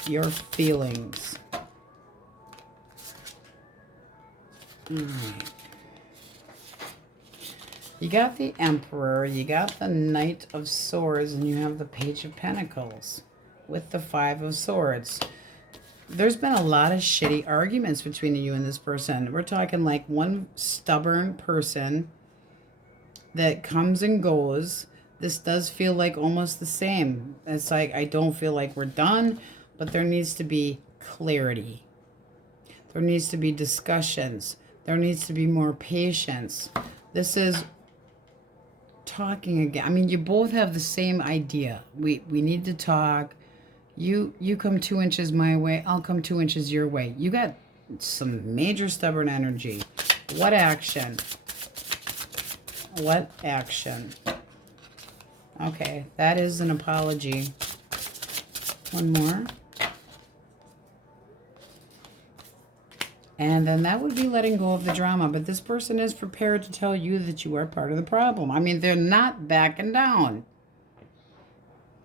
Your feelings. All right. You got the Emperor, you got the Knight of Swords, and you have the Page of Pentacles with the Five of Swords. There's been a lot of shitty arguments between you and this person. We're talking like one stubborn person that comes and goes. This does feel like almost the same. It's like, I don't feel like we're done, but there needs to be clarity. There needs to be discussions. There needs to be more patience. This is talking again. I mean, you both have the same idea. We need to talk. You come 2 inches my way, I'll come 2 inches your way. You got some major stubborn energy. What action? What action? Okay, that is an apology. One more. And then that would be letting go of the drama. But this person is prepared to tell you that you are part of the problem. I mean, they're not backing down.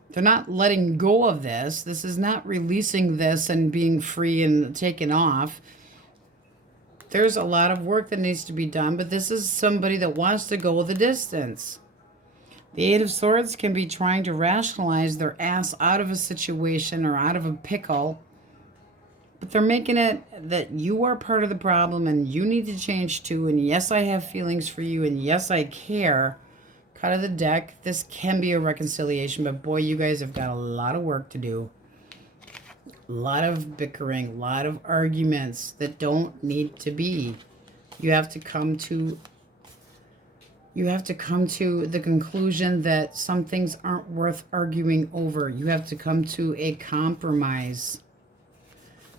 They're not letting go of this. This is not releasing this and being free and taken off. There's a lot of work that needs to be done, but this is somebody that wants to go the distance. The Eight of Swords can be trying to rationalize their ass out of a situation or out of a pickle, but they're making it that you are part of the problem and you need to change too. And yes, I have feelings for you, and yes, I care. Cut of the deck. This can be a reconciliation, but boy, you guys have got a lot of work to do. A lot of bickering, a lot of arguments that don't need to be. You have to come to the conclusion that some things aren't worth arguing over. You have to come to a compromise.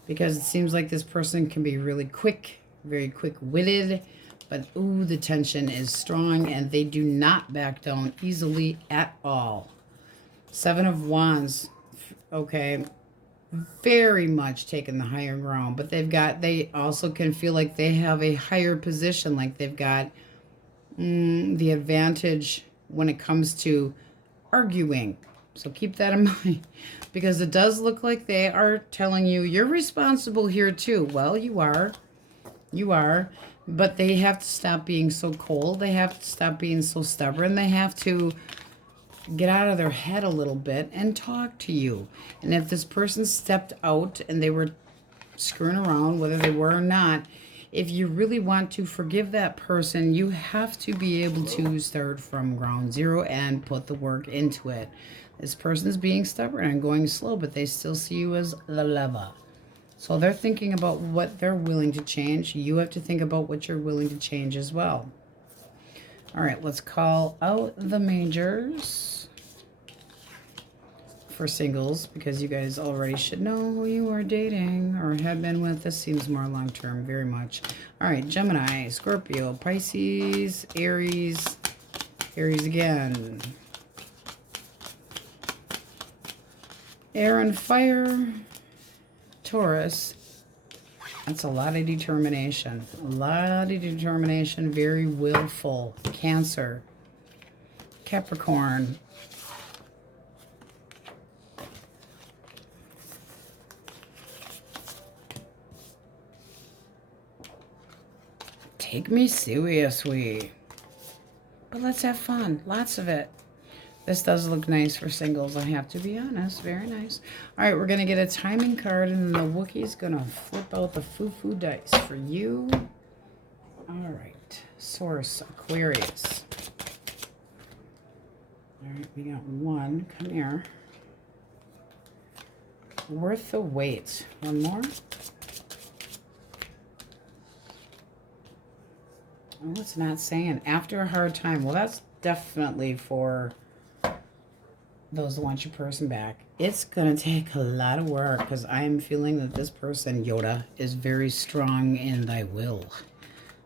Because it seems like this person can be really quick, very quick-witted, but ooh, the tension is strong and they do not back down easily at all. Seven of Wands, okay, very much taking the higher ground, but they also can feel like they have a higher position, like they've got the advantage when it comes to arguing. So keep that in mind, because it does look like they are telling you you're responsible here too. Well, you are, but they have to stop being so cold. They have to stop being so stubborn. They have to get out of their head a little bit and talk to you. And if this person stepped out and they were screwing around, whether they were or not, if you really want to forgive that person, you have to be able to start from ground zero and put the work into it. This person's being stubborn and going slow, but they still see you as the lover. So they're thinking about what they're willing to change. You have to think about what you're willing to change as well. All right, let's call out the majors for singles, because you guys already should know who you are dating or have been with. This seems more long-term, very much. All right, Gemini, Scorpio, Pisces, Aries, Aries again. Air and fire, Taurus. That's a lot of determination. A lot of determination, very willful. Cancer, Capricorn. Take me seriously. But let's have fun. Lots of it. This does look nice for singles, I have to be honest. Very nice. All right, we're going to get a timing card, and the Wookiee's going to flip out the foo-foo dice for you. All right. Source, Aquarius. All right, we got one. Come here. Worth the wait. One more. Oh, it's not saying. After a hard time. Well, that's definitely for those that want your person back. It's going to take a lot of work, because I am feeling that this person, Yoda, is very strong in thy will.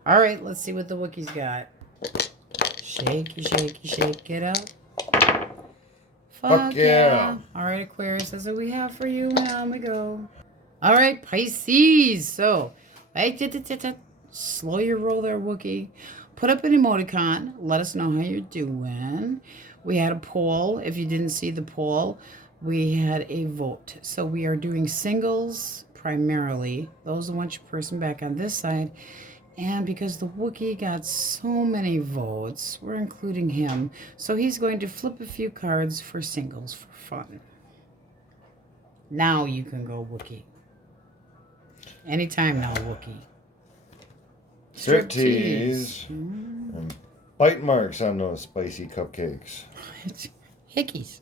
All right, let's see what the Wookiee's got. Shaky, shaky, shake it up. Fuck yeah. All right, Aquarius, that's what we have for you. On we go. All right, Pisces. So, slow your roll there, Wookiee. Put up an emoticon. Let us know how you're doing. We had a poll. If you didn't see the poll, we had a vote. So we are doing singles primarily. Those that want your person back on this side. And because the Wookiee got so many votes, we're including him. So he's going to flip a few cards for singles for fun. Now you can go, Wookiee. Anytime now, Wookiee. Striptease. And bite marks on those spicy cupcakes. Hickeys.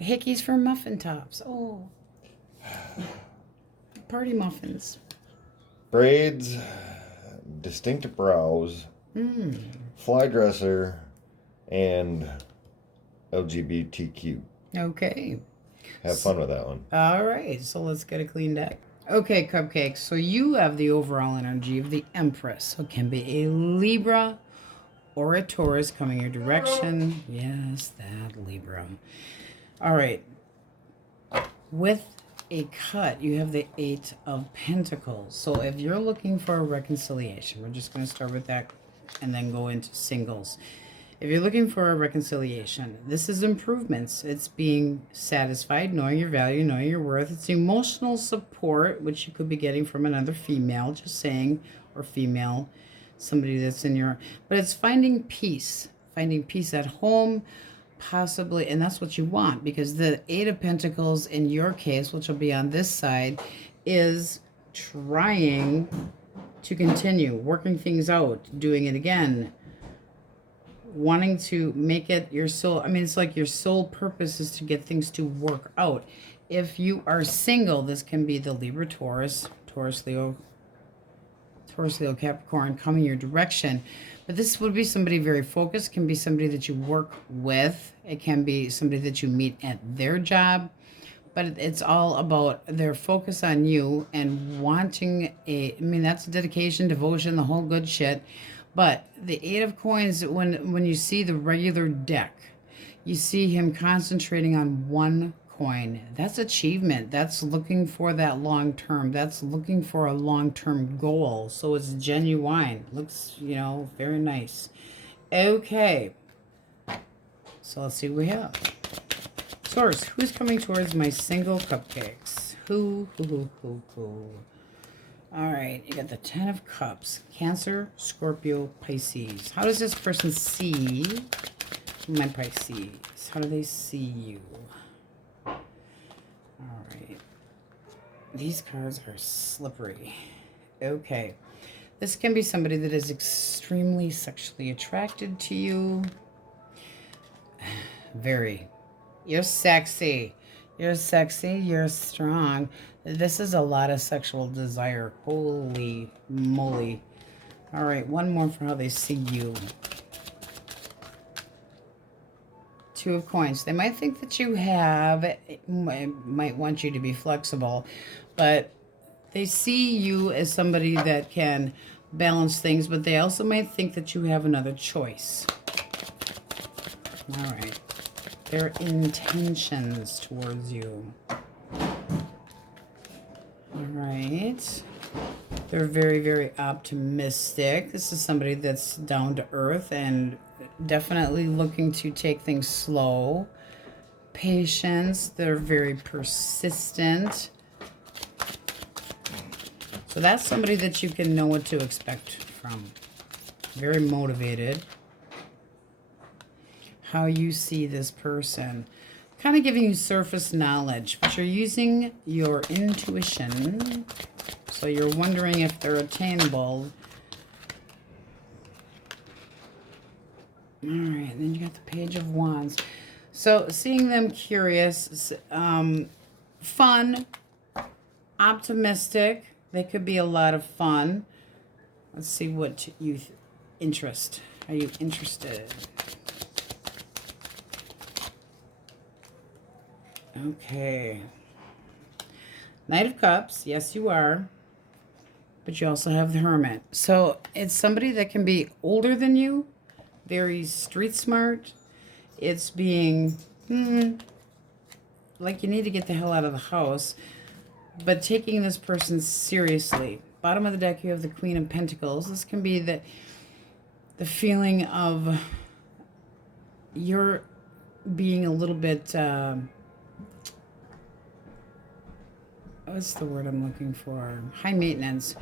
Hickeys for muffin tops. Oh. Party muffins. Braids. Distinct brows. Fly dresser. And LGBTQ. Okay. Have fun with that one. All right. So let's get a clean deck. Okay, Cupcakes. So you have the overall energy of the Empress. So it can be a Libra or a Taurus coming your direction. Yes, that Libra. All right. With a cut, you have the Eight of Pentacles. So if you're looking for a reconciliation, we're just going to start with that and then go into singles. If you're looking for a reconciliation, this is improvements. It's being satisfied, knowing your value, knowing your worth. It's emotional support, which you could be getting from another female, just saying, or female, somebody that's in your... But it's finding peace at home, possibly, and that's what you want, because the Eight of Pentacles in your case, which will be on this side, is trying to continue, working things out, doing it again, wanting to make it your sole, I mean, it's like your sole purpose is to get things to work out. If you are single, this can be the Libra, Taurus, Leo, Capricorn coming your direction. But this would be somebody very focused. It can be somebody that you work with. It can be somebody that you meet at their job. But it's all about their focus on you and wanting I mean, that's dedication, devotion, the whole good shit. But the Eight of Coins, when you see the regular deck, you see him concentrating on one coin. That's achievement. That's looking for that long term. That's looking for a long-term goal. So it's genuine. Looks, you know, very nice. Okay. So let's see what we have. Source, who's coming towards my single cupcakes? Who? All right, you got the Ten of Cups. Cancer, Scorpio, Pisces. How does this person see my Pisces? How do they see you? All right. These cards are slippery. Okay. This can be somebody that is extremely sexually attracted to you. Very. You're sexy. You're sexy. You're strong. This is a lot of sexual desire. Holy moly. All right, one more for how they see you. Two of Coins. They might think that you have, might want you to be flexible, but they see you as somebody that can balance things, but they also might think that you have another choice. All right. Their intentions towards you. All right. They're very, very optimistic. This is somebody that's down to earth and definitely looking to take things slow. Patience. They're very persistent. So that's somebody that you can know what to expect from. Very motivated. How you see this person. Kind of giving you surface knowledge, but you're using your intuition. So you're wondering if they're attainable. All right, then you got the Page of Wands. So seeing them curious, fun, optimistic. They could be a lot of fun. Let's see what you interest. Are you interested? Okay. Knight of Cups. Yes, you are. But you also have the Hermit. So it's somebody that can be older than you. Very street smart. It's being, like you need to get the hell out of the house. But taking this person seriously. Bottom of the deck, you have the Queen of Pentacles. This can be the feeling of you're being a little bit... what's the word I'm looking for? High maintenance.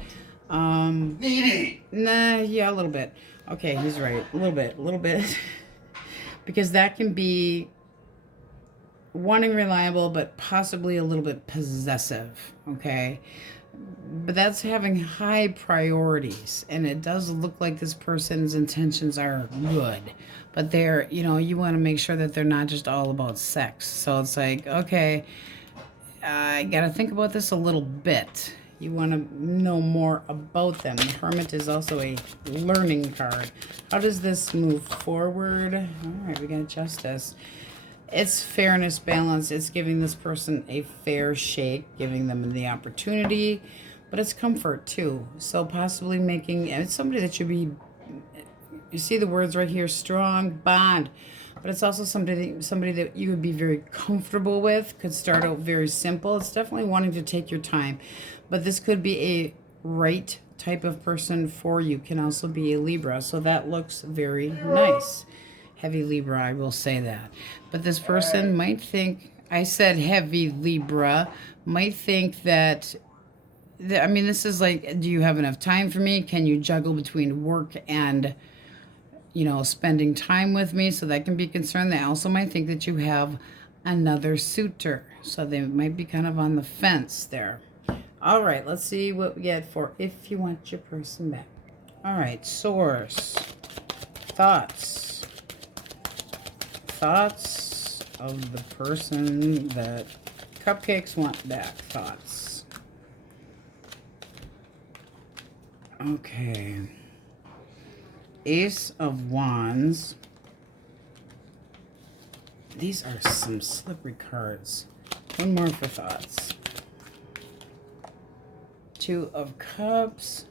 Needy. Nah, yeah, a little bit. Okay, he's right. A little bit. Because that can be wanting reliable, but possibly a little bit possessive. Okay. But that's having high priorities. And it does look like this person's intentions are good. But they're, you know, you want to make sure that they're not just all about sex. So it's like, okay, I got to think about this a little bit. You want to know more about them. The Hermit is also a learning card. How does this move forward? All right, we got Justice. It's fairness, balance. It's giving this person a fair shake, giving them the opportunity, but it's comfort too. So possibly making, it's somebody that should be, you see the words right here, strong bond. But it's also somebody that you would be very comfortable with. Could start out very simple. It's definitely wanting to take your time. But this could be a right type of person for you. Can also be a Libra. So that looks very nice. Heavy Libra, I will say that. But this person might think, I said heavy Libra, might think that, I mean, this is like, do you have enough time for me? Can you juggle between work and, you know, spending time with me? So that can be concerned. They also might think that you have another suitor. So they might be kind of on the fence there. All right, let's see what we get for if you want your person back. All right, Source. Thoughts. thoughts of the person that cupcakes want back. Thoughts. Okay. Ace of Wands. These are some slippery cards. One more for thoughts. Two of Cups.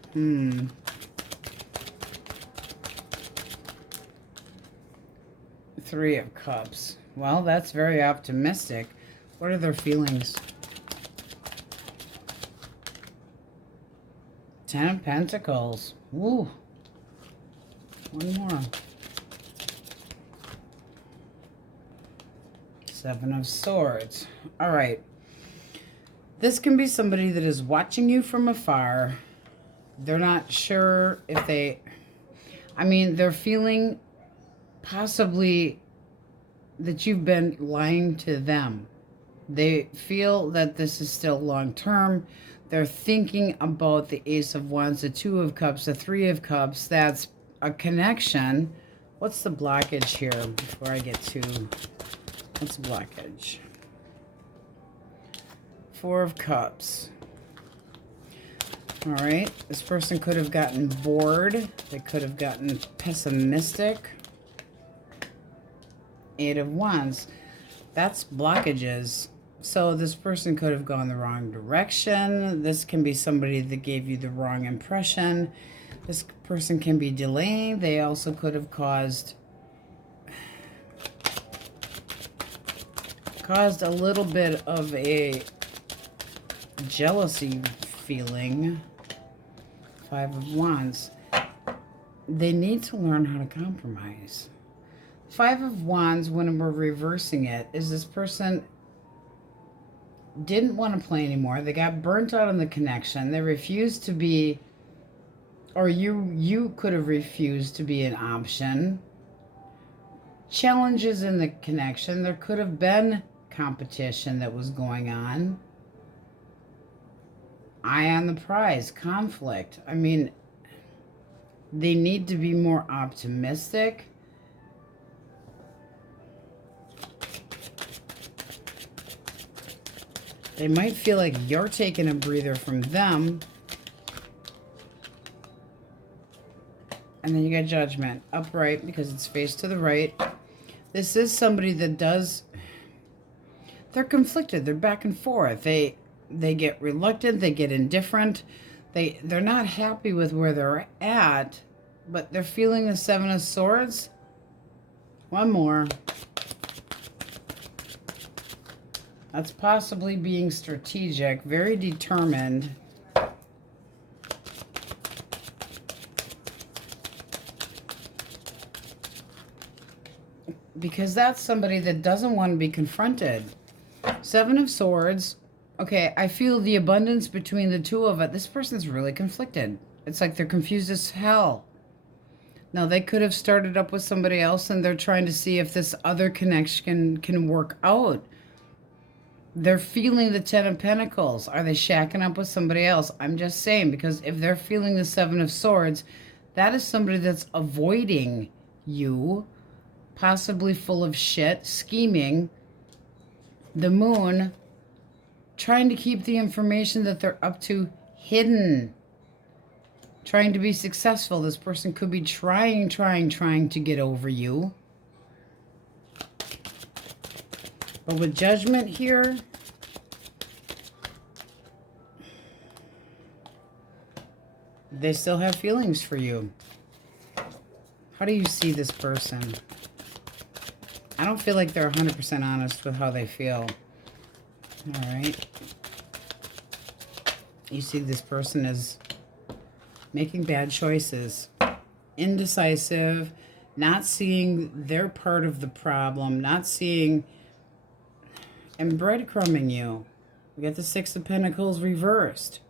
Three of Cups. Well, that's very optimistic. What are their feelings? Ten of Pentacles. Ooh. One more. Seven of Swords. All right. This can be somebody that is watching you from afar. They're not sure if they... I mean, they're feeling possibly that you've been lying to them. They feel that this is still long-term. They're thinking about the Ace of Wands, the Two of Cups, the Three of Cups. That's a connection. What's the blockage here before I get to... What's the blockage? Four of Cups. All right. This person could have gotten bored. They could have gotten pessimistic. Eight of Wands. That's blockages. So this person could have gone the wrong direction. This can be somebody that gave you the wrong impression. This person can be delaying. They also could have caused a little bit of a jealousy feeling. Five of Wands. They need to learn how to compromise. Five of Wands, when we're reversing it, is this person didn't want to play anymore. They got burnt out on the connection. They refused to be, or you could have refused to be an option. Challenges in the connection. There could have been competition that was going on. Eye on the prize. Conflict. I mean, they need to be more optimistic. They might feel like you're taking a breather from them. And then you got Judgment. Upright because it's faced to the right. This is somebody that does... They're conflicted. They're back and forth. They get reluctant. They get indifferent. They're not happy with where they're at. But they're feeling the Seven of Swords. One more. That's possibly being strategic, very determined. Because that's somebody that doesn't want to be confronted. Seven of Swords. Okay, I feel the abundance between the two of it. This person's really conflicted. It's like they're confused as hell. Now, they could have started up with somebody else and they're trying to see if this other connection can work out. They're feeling the Ten of Pentacles. Are they shacking up with somebody else? I'm just saying, because if they're feeling the Seven of Swords, that is somebody that's avoiding you, possibly full of shit, scheming. The Moon, trying to keep the information that they're up to hidden. Trying to be successful. This person could be trying to get over you. But with Judgment here, they still have feelings for you. How do you see this person? I don't feel like they're 100% honest with how they feel. All right. You see this person as making bad choices, indecisive, not seeing their part of the problem, not seeing, and breadcrumbing you. We got the Six of Pentacles reversed.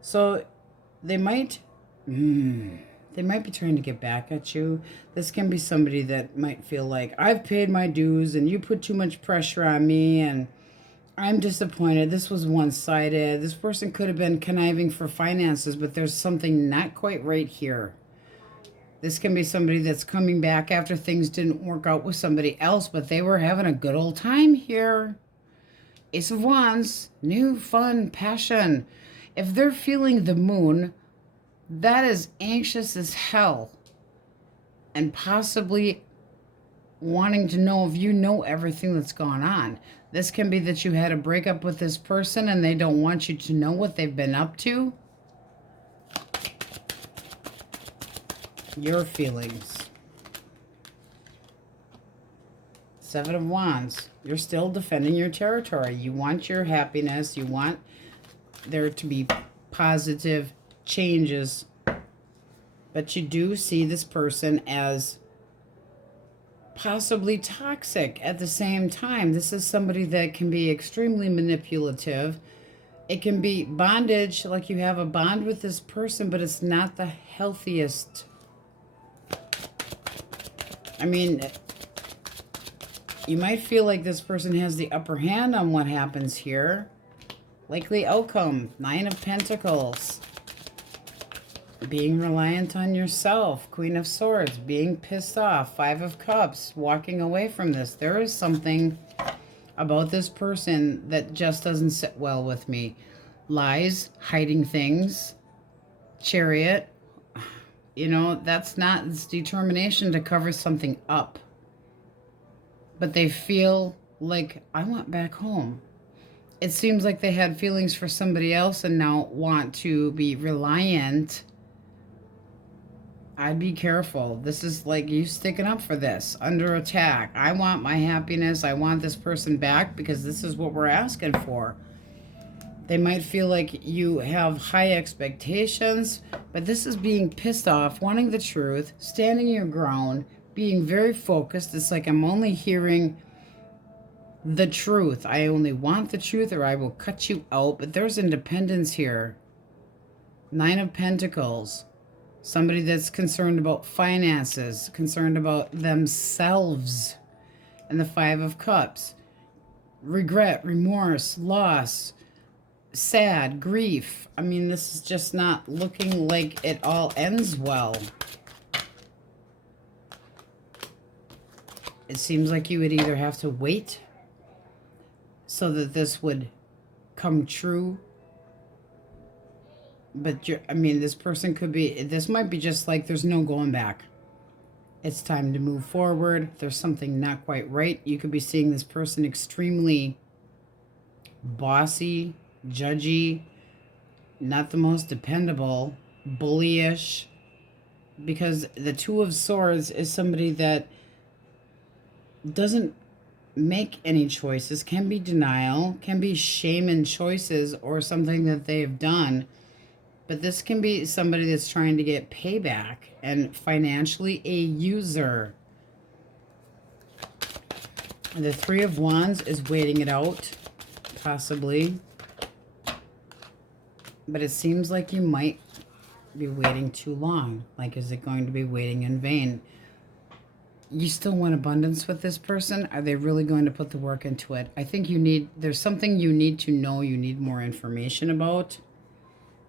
So they might be trying to get back at you. This can be somebody that might feel like, I've paid my dues and you put too much pressure on me and I'm disappointed. This was one-sided. This person could have been conniving for finances, but there's something not quite right here. This can be somebody that's coming back after things didn't work out with somebody else, but they were having a good old time here. Ace of Wands, new, fun, passion. If they're feeling the moon, that is anxious as hell. And possibly wanting to know if you know everything that's gone on. This can be that you had a breakup with this person and they don't want you to know what they've been up to. Your feelings. Seven of Wands. You're still defending your territory. You want your happiness. You want there to be positive changes. But you do see this person as possibly toxic at the same time. This is somebody that can be extremely manipulative. It can be bondage, like you have a bond with this person, but it's not the healthiest. I mean, you might feel like this person has the upper hand on what happens here. Likely outcome, 9 of Pentacles. Being reliant on yourself, Queen of Swords, being pissed off, 5 of Cups, walking away from this. There is something about this person that just doesn't sit well with me. Lies, hiding things, Chariot. You know, that's not, it's determination to cover something up. But they feel like, I want back home. It seems like they had feelings for somebody else and now want to be reliant. I'd be careful. This is like you sticking up for this. Under attack. I want my happiness. I want this person back because this is what we're asking for. They might feel like you have high expectations, but this is being pissed off, wanting the truth, standing your ground, being very focused. It's like I'm only hearing the truth. I only want the truth or I will cut you out. But there's independence here. 9 of Pentacles. Somebody that's concerned about finances, concerned about themselves. And the 5 of Cups. Regret, remorse, loss, sad, grief. I mean, this is just not looking like it all ends well. It seems like you would either have to wait so that this would come true. But I mean, this person could be, this might be just like there's no going back. It's time to move forward. There's something not quite right. You could be seeing this person extremely bossy, judgy, not the most dependable, bullyish. Because the 2 of Swords is somebody that doesn't make any choices, can be denial, can be shame in choices or something that they've done. But this can be somebody that's trying to get payback and financially a user. The 3 of Wands is waiting it out, possibly. But it seems like you might be waiting too long. Like, is it going to be waiting in vain? You still want abundance with this person? Are they really going to put the work into it? I think you need, there's something you need to know, you need more information about.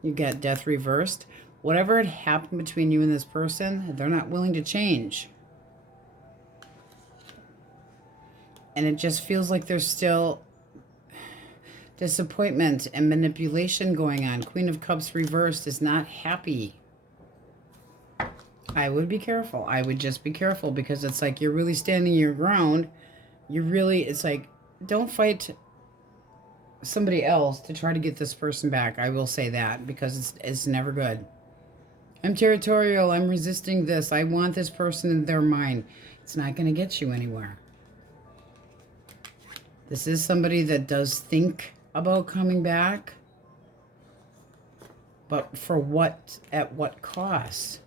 You got Death reversed. Whatever had happened between you and this person, they're not willing to change. And it just feels like there's still disappointment and manipulation going on. Queen of Cups reversed is not happy. I would be careful. I would just be careful because it's like you're really standing your ground. You really, it's like, don't fight somebody else to try to get this person back. I will say that because it's never good. I'm territorial. I'm resisting this. I want this person in their mind. It's not going to get you anywhere. This is somebody that does think about coming back. But for what, at what cost?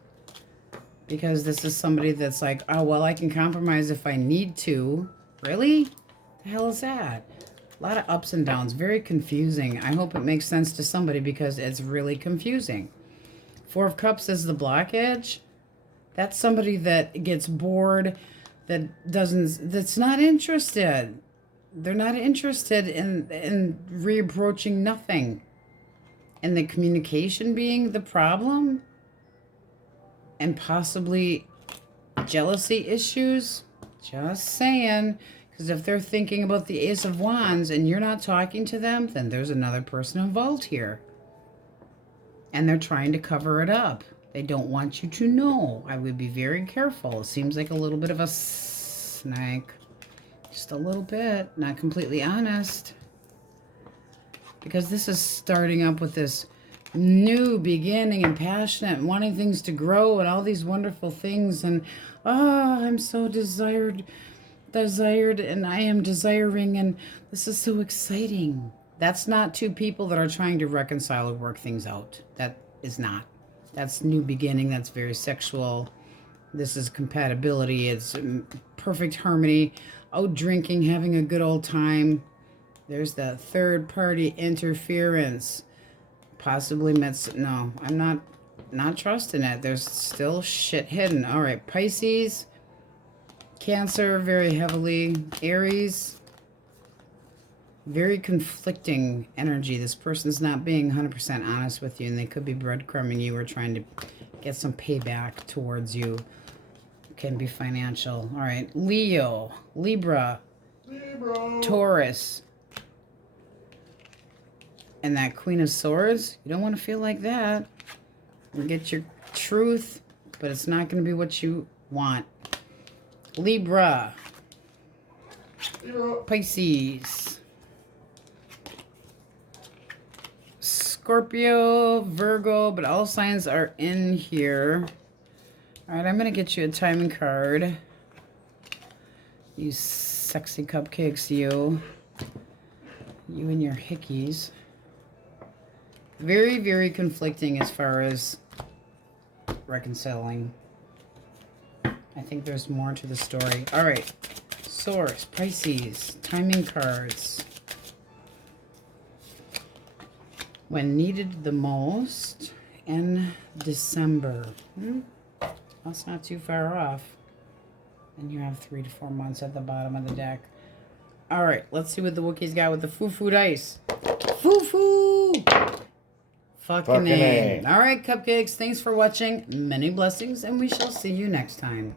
Because this is somebody that's like, oh, well, I can compromise if I need to. Really? The hell is that? A lot of ups and downs. Very confusing. I hope it makes sense to somebody because it's really confusing. 4 of Cups is the blockage. That's somebody that gets bored, that's not interested. They're not interested in reapproaching nothing. And the communication being the problem. and possibly jealousy issues. Just saying. Because if they're thinking about the Ace of Wands and you're not talking to them, then there's another person involved here. And they're trying to cover it up. They don't want you to know. I would be very careful. It seems like a little bit of a snake. Just a little bit. Not completely honest. Because this is starting up with this new beginning and passionate, wanting things to grow and all these wonderful things. And, oh, I'm so desired, and I am desiring, and this is so exciting. That's not two people that are trying to reconcile or work things out. That is not. That's new beginning. That's very sexual. This is compatibility. It's perfect harmony. Out drinking, having a good old time. There's the third party interference. Possibly no, I'm not trusting it. There's still shit hidden. All right, Pisces, Cancer, very heavily. Aries, very conflicting energy. This person's not being 100% honest with you, and they could be breadcrumbing you or trying to get some payback towards you. Can be financial. All right, Leo, Libra, Taurus, and that Queen of Swords. You don't want to feel like that. You get your truth, but it's not going to be what you want. Libra, Pisces, Scorpio, Virgo, but all signs are in here. All right, I'm going to get you a timing card. You sexy cupcakes, you. You and your hickeys. Very, very conflicting as far as reconciling. I think there's more to the story. All right. Source, Pisces, timing cards. When needed the most in December. That's not too far off. And you have 3 to 4 months at the bottom of the deck. All right. Let's see what the Wookiees got with the foo-foo dice. Foo-foo! Fucking A. All right, cupcakes. Thanks for watching. Many blessings, and we shall see you next time.